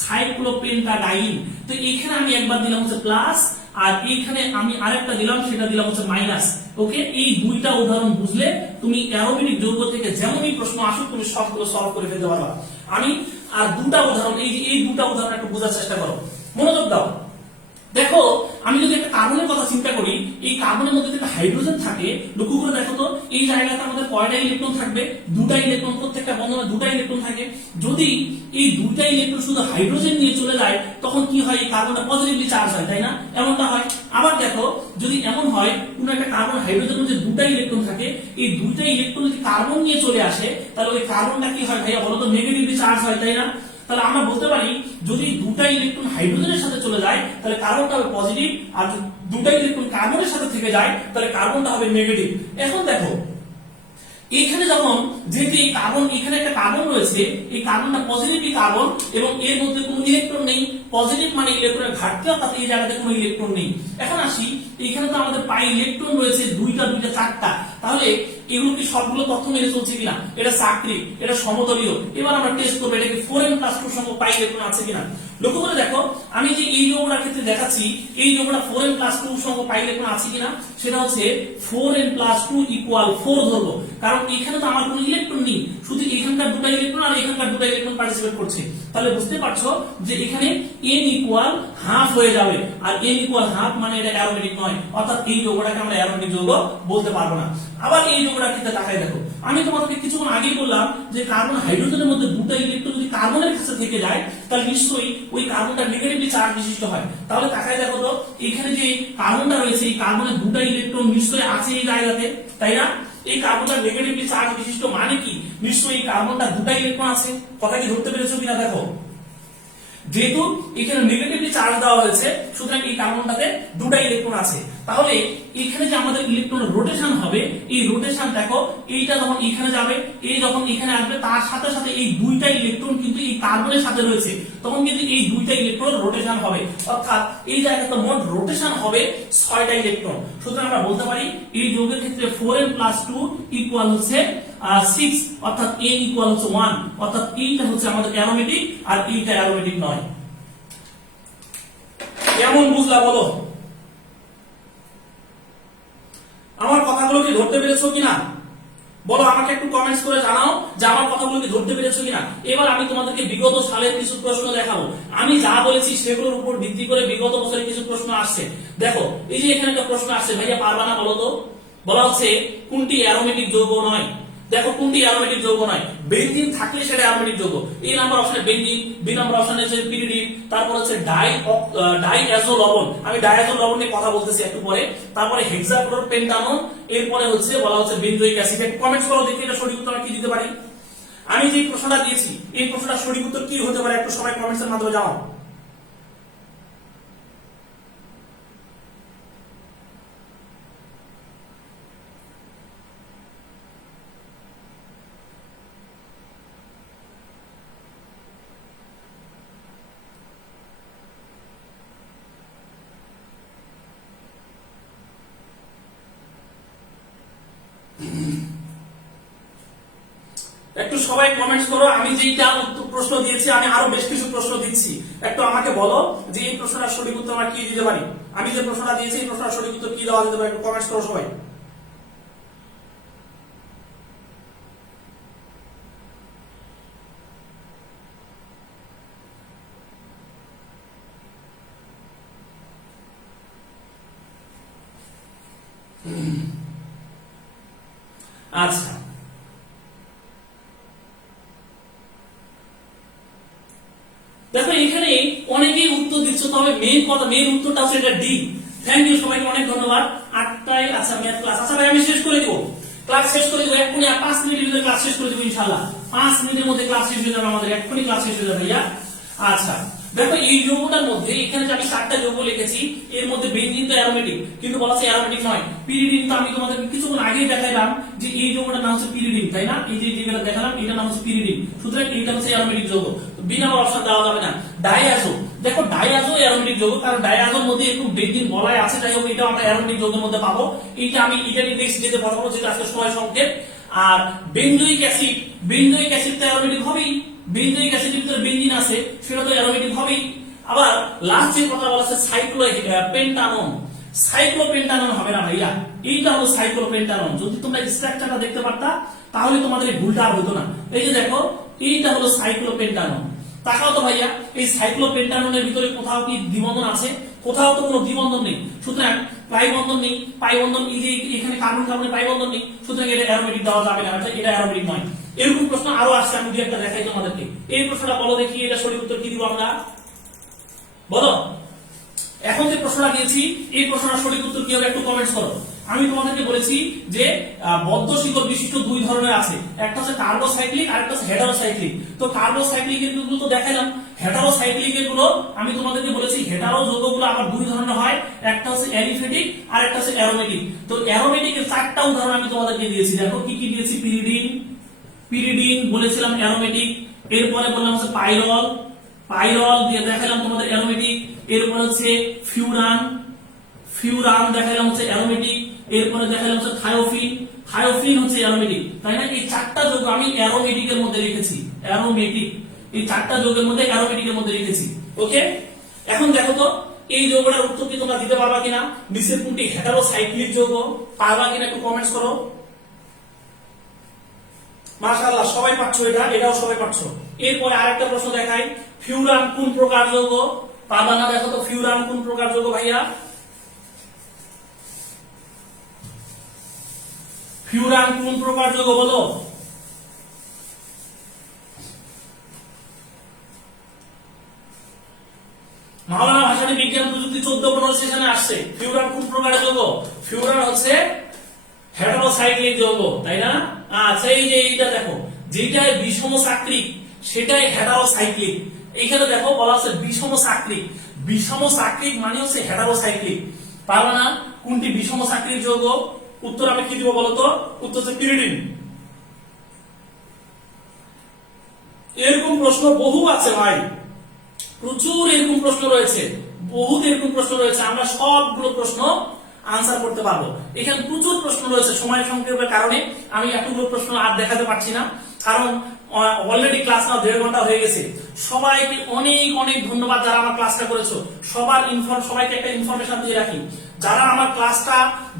সাইক্লোপেন্টাডাইন। তো এখানে আমি একবার দিলাম হচ্ছে প্লাস, আর এইখানে আমি আরেকটা দিলাম, সেটা দিলাম হচ্ছে মাইনাস। ওকে, এই দুইটা উদাহরণ বুঝলে তুমি অ্যারোমেটিক যৌগ থেকে যেমনই প্রশ্ন আসুক তুমি সবগুলো সলভ করে ফেলতে পারবা। আমি আর দুটা উদাহরণ, এই দুটা উদাহরণ একটু বোঝার চেষ্টা করো, মনোযোগ দাও। দেখো আমি যদি একটা কার্বনের কথা চিন্তা করি, এই কার্বনের মধ্যে একটা হাইড্রোজেন থাকে, লক্ষ্য করে দেখো তো এই জায়গাতে আমাদের কয়টা ইলেকট্রন থাকবে? দুটা ইলেকট্রন, প্রত্যেকটা বন্ধনে দুটা ইলেকট্রন থাকে। যদি এই দুটা ইলেকট্রন শুধু হাইড্রোজেন নিয়ে চলে যায় তখন কি হয়? এই কার্বনটা পজিটিভলি চার্জ হয়, তাই না? এমনটা হয়। আবার দেখো যদি এমন হয় কোন একটা কার্বন হাইড্রোজেনের মধ্যে দুটা ইলেকট্রন থাকে, এই দুইটা ইলেকট্রন যদি কার্বন নিয়ে চলে আসে তাহলে ওই কার্বনটা কি হয় ভাইয়া বলো তো? নেগেটিভলি চার্জ হয়, তাই না? তাহলে আমরা বলতে পারি যদি দুটা ইলেকট্রন হাইড্রোজেনের সাথে চলে যায় তাহলে কার্বনটা হবে পজিটিভ, আর দুটা ইলেকট্রন কার্বনের সাথে থেকে যায় তাহলে কার্বনটা হবে নেগেটিভ। এখন দেখো এখানে যখন যেহেতু এই কার্বন, এখানে একটা কার্বন রয়েছে, এই কার্বনটা পজিটিভ কার্বন এবং এর মধ্যে কোনো ইলেকট্রন নেই, পজিটিভ মানে ইলেকট্রনের ঘাটতি, অর্থাৎ এই জায়গাতে কোনো ইলেকট্রন নেই। এখন আসি, এখানে তো আমাদের পাই ইলেকট্রন রয়েছে দুইটা, চারটা, তাহলে এগুলো কি সবগুলো তথ্য মেনে চলছে কিনা? এটা সাকৃত, এটা সমতলীয়। এবার আমরা টেস্ট করবো এটা কি 4n + 2 সংখ্যক পাই ইলেকট্রন আছে কিনা। লক্ষ্য করে দেখো আমি যে এই যৌগটার ক্ষেত্রে দেখাচ্ছি, এই যৌগটা 4n + 2 সংখ্যক পাই ইলেকট্রন আছে কিনা, সেটা হচ্ছে 4n + 2 = 4 ধরবো, কারণ এখানে তো আমার কোনো ইলেকট্রন নেই, শুধু এখানকার দুটো ইলেকট্রন আর এখানকার দুটো ইলেকট্রন পার্টিসিপেট করছে। তাহলে বুঝতে পারছো যে এখানে n = হাফ হয়ে যাবে, আর n = হাফ মানে এটা অ্যারোমেটিক নয়, অর্থাৎ এই যৌগটাকে আমরা অ্যারোমেটিক যৌগ বলতে পারবো না। আবার এই যৌগটার ক্ষেত্রে তাকাই দেখো, আমি তোমাদেরকে কিছুক্ষণ আগে বললাম যে কার্বন হাইড্রোজেনের মধ্যে দুটো ইলেকট্রন যদি কার্বনের কাছে থেকে যায় তাহলে নিশ্চয়ই ওই কার্বনটা নেগেটিভলি চার্জ বিশিষ্ট হয়। তাহলে তাকাই দেখো তো এখানে যে কার্বনটা রয়েছে, এই কার্বনের দুটো ইলেকট্রন নিশ্চয়ই আছে এই জায়গাতে, তাই না? এই কার্বনটা নেগেটিভলি চার্জ বিশিষ্ট মানে কি? নিশ্চয়ই এই কার্বনটা দুটো ইলেকট্রন আছে। কথা কি ধরতে পেরেছো কিনা দেখো, যেহেতু এখানে নেগেটিভলি চার্জ দেওয়া হয়েছে সুতরাং এই কার্বনটাতে দুটো ইলেকট্রন আছে। তাহলে এখানে যে আমাদের ইলেকট্রন রোটেশন হবে, এই রোটেশন দেখো এইটা যখন এখানে যাবে, এই যখন এখানে আসবে, তার সাথে সাথে এই দুইটা ইলেকট্রন কিন্তু এই কার্বনের সাথে রয়েছে, তখন কিন্তু এই দুইটা ইলেকট্রন রোটেশন হবে, অর্থাৎ এই জায়গাতে মোট রোটেশন হবে 6টা ইলেকট্রন। সুতরাং আমরা বলতে পারি এই যৌগের ক্ষেত্রে 4n + 2 = হচ্ছে 6, অর্থাৎ n = হচ্ছে 1, অর্থাৎ এইটা হচ্ছে আমাদের অ্যারোমেটিক আর এইটা অ্যারোমেটিক নয়। কেমন বুঝলা বলো? আমার কথাগুলো কি ধরতে পেরেছো কিনা বলো, আমাকে একটু কমেন্টস করে জানাও যে আমার কথাগুলো কি ধরতে পেরেছো কিনা। এবার আমি তোমাদেরকে বিগত সালের কিছু প্রশ্ন দেখাবো, আমি যা বলেছি সেগুলোর উপর ভিত্তি করে বিগত বছরের কিছু প্রশ্ন আসছে। দেখো এই যে এখানে একটা প্রশ্ন আসছে, ভাইয়া পারবা না বলো তো? বলা হচ্ছে কোনটি অ্যারোমেটিক যৌগ নয়। দেখো কোনটি অ্যারোমেটিক যৌগ নয়? বেনজিন থাকলে সেটা অ্যারোমেটিক যৌগ। এই নাম্বার অপশনে বেনজিন, বি নাম্বার অপশনে হচ্ছে পিরিডিন, তারপর হচ্ছে ডাইঅ্যাজো লবণ, আমি ডাইঅ্যাজো লবণ নিয়ে কথা বলতেছি একটু পরে, তারপরে হেক্সাক্লোরোপেন্টানন, এরপরে হচ্ছে বলা হচ্ছে বেনজোইক অ্যাসিড। একটু কমেন্টস করো দেখি এটা সঠিক উত্তর কি দিতে পারি। আমি যে প্রশ্নটা দিয়েছি এই প্রশ্নটা সঠিক উত্তর কি হতে পারে, একটু সবাই কমেন্টসের মাধ্যমে জানাও। একটু সবাই কমেন্টস করো। আমি যেইটা প্রশ্ন দিয়েছি আমি আরো বেশ কিছু প্রশ্ন দিচ্ছি, একটু আমাকে বলো যে এই প্রশ্নটার সঠিক উত্তর আমরা কি দিতে পারি। আমি যে প্রশ্নটা দিয়েছি এই প্রশ্নটার সঠিক উত্তর কি দেওয়া যেতে পারে, একটু কমেন্টস করো সবাই। আচ্ছা, দেখো এখানে অনেকেই উত্তর দিচ্ছ, তবে মেইন কথা, মেইন উত্তরটা হচ্ছে এটা ডি। থ্যাংক ইউ, সবাইকে অনেক ধন্যবাদ। 8টায় আচ্ছা ম্যাথ ক্লাস। আচ্ছা ভাই আমি শেষ করে দিব, ক্লাস শেষ করে দিব এক্ষুনি, 5 মিনিটের মধ্যে ক্লাস শেষ করে দিব ইনশাআল্লাহ। 5 মিনিটের মধ্যে ক্লাস শেষ হয়ে যাবে আমাদের, এক্ষুনি ক্লাস শেষ হয়ে যাবে ভাইয়া। আচ্ছা দেখো এই যৌগটার মধ্যে এখানে যে আমি 7টা যৌগ লিখেছি, এর মধ্যে বেনজিন তো অ্যারোমেটিক, কিন্তু বলা হচ্ছে অ্যারোমেটিক নয়। পিরিডিন তো আমি তোমাদের কিছুক্ষণ আগেই দেখাইলাম যে এই যৌগটার নাম হচ্ছে পিরিডিন, তাই না? এই যে যেটা দেখালাম এটার নাম হচ্ছে পিরিডিন, সুতরাং এটা হচ্ছে অ্যারোমেটিক যৌগ, বিনা অপশন দেওয়া যাবে না। ডাইয়াজো, দেখো ডাইয়াজো অ্যারোমেটিক যৌগ, কারণ ডাইয়াজোর মধ্যে একটু বেনজিন বলাই আছে, যাই হোক এটা আমরা অ্যারোমেটিক যৌগের মধ্যে পাবো। এইটা আমি এটা নেক্সট যেতে পারবো, যেটা আজকে সময় সংক্ষেপ। আর বেনজোইক অ্যাসিড, বেনজোইক অ্যাসিড তো অ্যারোমেটিক হবেই, বেনজোইক অ্যাসিডের ভিতরে বেনজিন আছে, সেটা তো অ্যারোমেটিক হবেই। আবার লাস্ট যে কথা বলা আছে সাইক্লোপেন্টানন, সাইক্লোপেন্টানন হবে না ভাইয়া, এইটা হলো সাইক্লোপেন্টানন। যদি তোমরা স্ট্রাকচারটা দেখতে পারতা তাহলে তোমাদের এই ভুলটা আর হতো না। এই যে দেখো এইটা হলো সাইক্লোপেন্টানন। তাকাও তো ভাইয়া, এই সাইক্লোপেন্টাননের ভিতরে কোথাও কি দ্বিবন্ধন আছে? কোথাও তো কোনো দ্বিবন্ধন নেই, সুতরাং পাই বন্ধন নেই, পাই বন্ধন এই যে এখানে কার্বন কার্বনের পাই বন্ধন নেই, সুতরাং এটা অ্যারোমেটিক দেওয়া যাবে না, এটা অ্যারোমেটিক নয়। এরকম প্রশ্ন আরো আসছে, আমি একটা দেখাই তোমাদেরকে। এই প্রশ্নটা বলো দেখি, এটা সঠিক উত্তর কি দিব আমরা, বলো। এখন যে প্রশ্নটা দিয়েছি এই প্রশ্নটার সঠিক উত্তর কি হবে একটু কমেন্টস করো। আমি তোমাদেরকে বলেছি যে বদ্ধ শিকড় বিশিষ্ট দুই ধরনের আছে, একটা হচ্ছে কার্বোসাইক্লিক আর একটা হচ্ছে হেটারোসাইক্লিক। তো কার্বোসাইক্লিক এর গুলো তো দেখালাম, হেটারোসাইক্লিক এর গুলো আমি তোমাদেরকে বলেছি হেটারো যৌগগুলো আবার দুই ধরনের হয়, একটা হচ্ছে অ্যালিফেটিক আর একটা হচ্ছে অ্যারোমেটিক। তো অ্যারোমেটিক এর 4টা উদাহরণ আমি তোমাদেরকে দিয়েছি, দেখো কি কি দিয়েছি। পিরিডিন, পিরিডিন বলেছিলাম অ্যারোমেটিক, এরপরে বললাম হচ্ছে পাইরল, পাইরল দিয়ে দেখালাম তোমাদের অ্যারোমেটিক, এরপর হচ্ছে ফিউরান, ফিউরান দেখালাম হচ্ছে অ্যারোমেটিক, এরপরে দেখালাম হচ্ছে থায়োফিন, থায়োফিন হচ্ছে অ্যারোমেটিক, তাই না? এই 4টা যৌগ আমি অ্যারোমেটিক এর মধ্যে লিখেছি, অ্যারোমেটিক, এই 4টা যৌগের মধ্যে অ্যারোমেটিক এর মধ্যে লিখেছি। ওকে, এখন দেখো তো এই যৌগটার উত্তর কি তোমরা দিতে পারবা কিনা। নিচের কোনটি হেটারোসাইক্লিক যৌগ, পারবা কিনা একটু কমেন্টস করো। মাশাআল্লাহ সবাই পাচ্ছ, এটা এটাও সবাই পাচ্ছ। এরপরে আরেকটা প্রশ্ন দেখাই, ফিউরান কোন প্রকার যৌগ? পারবা না? দেখো তো ফিউরান কোন প্রকার যৌগ ভাইয়া, ফিউরান কোন প্রকার যৌগ বলো। মাওলানা ভাসানী বিজ্ঞান প্রযুক্তি 14-15 সেশনে আসছে। ফিউরান কোন প্রকার যৌগ? ফিউরান হচ্ছে হেটারোসাইক্লিক যৌগ, তাই না? আচ্ছা এই যে এইটা দেখো, যেটা বিষম সাকৃক সেটাই হেটারোসাইক্লিক। এইখানে দেখো বলা আছে বিষম সাকৃক, বিষম সাকৃক মানে হচ্ছে হেটারোসাইক্লিক। পারবা না কোনটি বিষম সাকৃক যৌগ? উত্তর আমি কি দিব বলো তো, উত্তর হচ্ছে পিরিডিন। এরকম প্রশ্ন বহু আছে ভাই, প্রচুর এরকম প্রশ্ন রয়েছে, বহুত এরকম প্রশ্ন রয়েছে, আমরা সবগুলো প্রশ্ন আনসার করতে পারবো। এখানে প্রচুর প্রশ্ন রয়েছে, সময় সংক্ষেপের কারণে আমি এতগুলো প্রশ্ন আর দেখাতে পারছি না, কারণ অলরেডি ক্লাস নাও 1.5 ঘন্টা হয়ে গেছে। সবাইকে অনেক অনেক ধন্যবাদ যারা আমার ক্লাসটা করেছো। সবাইকে একটা ইনফরমেশন দিয়ে রাখি, যারা আমার ক্লাসটা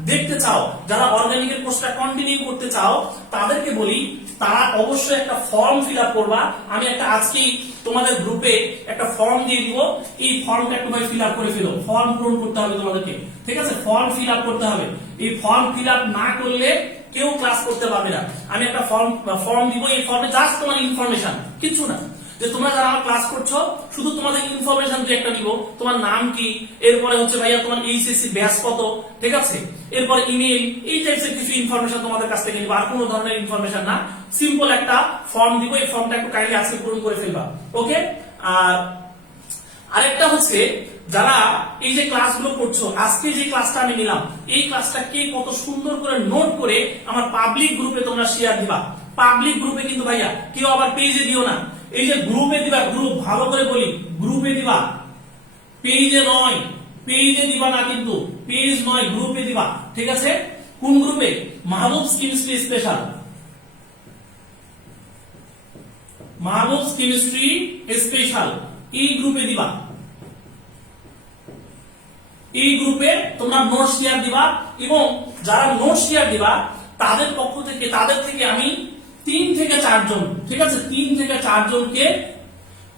দেখতে চাও, যারা অর্গানিকের কোর্সটা কন্টিনিউ করতে চাও, তাদেরকে বলি তারা অবশ্যই একটা ফর্ম ফিল আপ করবা। আমি একটা আজকেই তোমাদের গ্রুপে একটা ফর্ম দিয়ে দিব, এই ফর্মটা একটু ভাই ফিল আপ করে ফেলো। ফর্ম পূরণ করতে হবে তোমাদেরকে, ঠিক আছে? ফর্ম ফিল আপ করতে হবে। এই ফর্ম ফিল আপ না করলে কেউ ক্লাস করতে পারবে না। আমি একটা ফর্ম দিব, এই ফর্মে জাস্ট তোমার ইনফরমেশন, কিচ্ছু না, যে তোমরা যারা আমার ক্লাস করছো শুধু তোমাদের ইনফরমেশন দিয়ে একটা নিব, তোমার নাম কি, এরপরে হচ্ছে ভাইয়া তোমার এইচএসসি ব্যাচ কত, ঠিক আছে, এরপরে ইমেল, এই টাইপের কিছু ইনফরমেশন তোমাদের কাছ থেকে নিব, আর কোনো ধরনের ইনফরমেশন না। সিম্পল একটা ফর্ম দিব, এই ফর্মটা একটু কাইন্ডলি আজকে পূরণ করে ফেলবা। ওকে, আর আরেকটা হচ্ছে যারা এই যে ক্লাসগুলো করছো, আজকে যে ক্লাসটা আমি নিলাম, এই ক্লাসটা কে কত সুন্দর করে নোট করে আমার পাবলিক গ্রুপে তোমরা শেয়ার দিবা। পাবলিক গ্রুপে কিন্তু ভাইয়া কেউ আবার পেজে দিও না, এই যে গ্রুপে দিবা, গ্রুপ ভালো করে বলি, গ্রুপে দিবা, পেজে নয়, পেজে দিবা না, কিন্তু পেজ নয়, গ্রুপে দিবা, ঠিক আছে? কোন গ্রুপে? মাহবুব স্কিলস স্পেশাল, মার্বলস কেমিস্ট্রি স্পেশাল এই গ্রুপে দিবা, এই গ্রুপে তোমরা নোট শেয়ার দিবা এবং যারা নোট শেয়ার দিবা তাদের পক্ষ থেকে তাদের থেকে আমি 3 থেকে 4 জন, ঠিক আছে, 3 থেকে 4 জনকে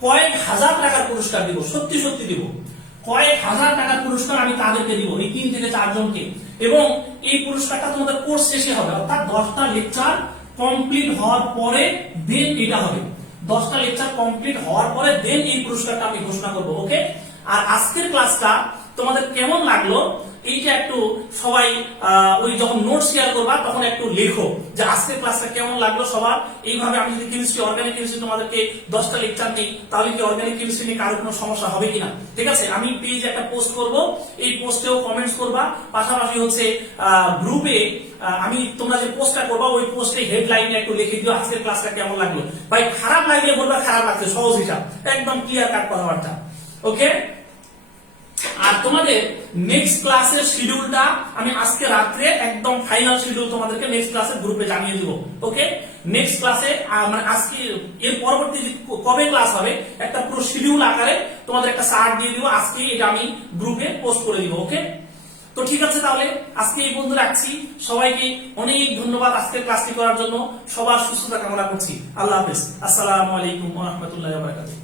কয়েক হাজার টাকার পুরস্কার দিব, সত্যি সত্যি দিব, কয়েক হাজার টাকার পুরস্কার আমি তাদেরকে দিব এই 3 থেকে 4 জনকে। এবং এই পুরস্কারটা তোমাদের কোর্স শেষে হবে, অর্থাৎ 10টা লেকচার কমপ্লিট হওয়ার পরে দেন এটা হবে, 10টা লেকচার কমপ্লিট হওয়ার পরে দেন এই পুরস্কারটা আমি ঘোষণা করব। ওকে, আর আজকের ক্লাসটা তোমাদের কেমন লাগলো এইটা একটু সবাই ওই যখন নোট শেয়ার করবা তখন একটু লেখো যে আজকের ক্লাসটা কেমন লাগলো সবার। এইভাবে আমি যদি কেমিস্ট্রি অর্গানিক কেমিস্ট্রি তোমাদেরকে 10টা লেকচার নেই তাহলে কি অর্গানিক কেমিস্ট্রি নিয়ে কারো কোনো সমস্যা হবে কিনা, ঠিক আছে। আমি পেজে একটা পোস্ট করব, এই পোস্টেও কমেন্টস করবা, পাশাপাশি হচ্ছে গ্রুপে আমি তোমরা যে পোস্টটা করবা ওই পোস্টে হেডলাইনে একটু লিখে দিও আজকের ক্লাসটা কেমন লাগলো। ভাই খারাপ লাগলে বলবা খারাপ লাগছে, সহজ হিসাব, একদম ক্লিয়ার কাট কথাবার্তা। ওকে, আর তোমাদের নেক্সট ক্লাসের শিডিউলটা আমি আজকে রাত্রে একদম ফাইনাল শিডিউল তোমাদেরকে নেক্সট ক্লাসের গ্রুপে জানিয়ে দিব। ওকে, নেক্সট ক্লাসে মানে আজকে এর পরবর্তী কবে ক্লাস হবে একটা পুরো শিডিউল আকারে তোমাদের একটা চার্ট দিয়ে দিব, আজকে এটা আমি গ্রুপে পোস্ট করে দিব। ওকে, তো ঠিক আছে, তাহলে আজকে এই বন্ধু রাখছি। সবাইকে অনেক ধন্যবাদ আজকের ক্লাসটি করার জন্য, সবার সুস্থতা কামনা করছি। আল্লাহ হাফেজ, আসসালামু আলাইকুম ওয়া রাহমাতুল্লাহি ওয়া বারাকাতুহু।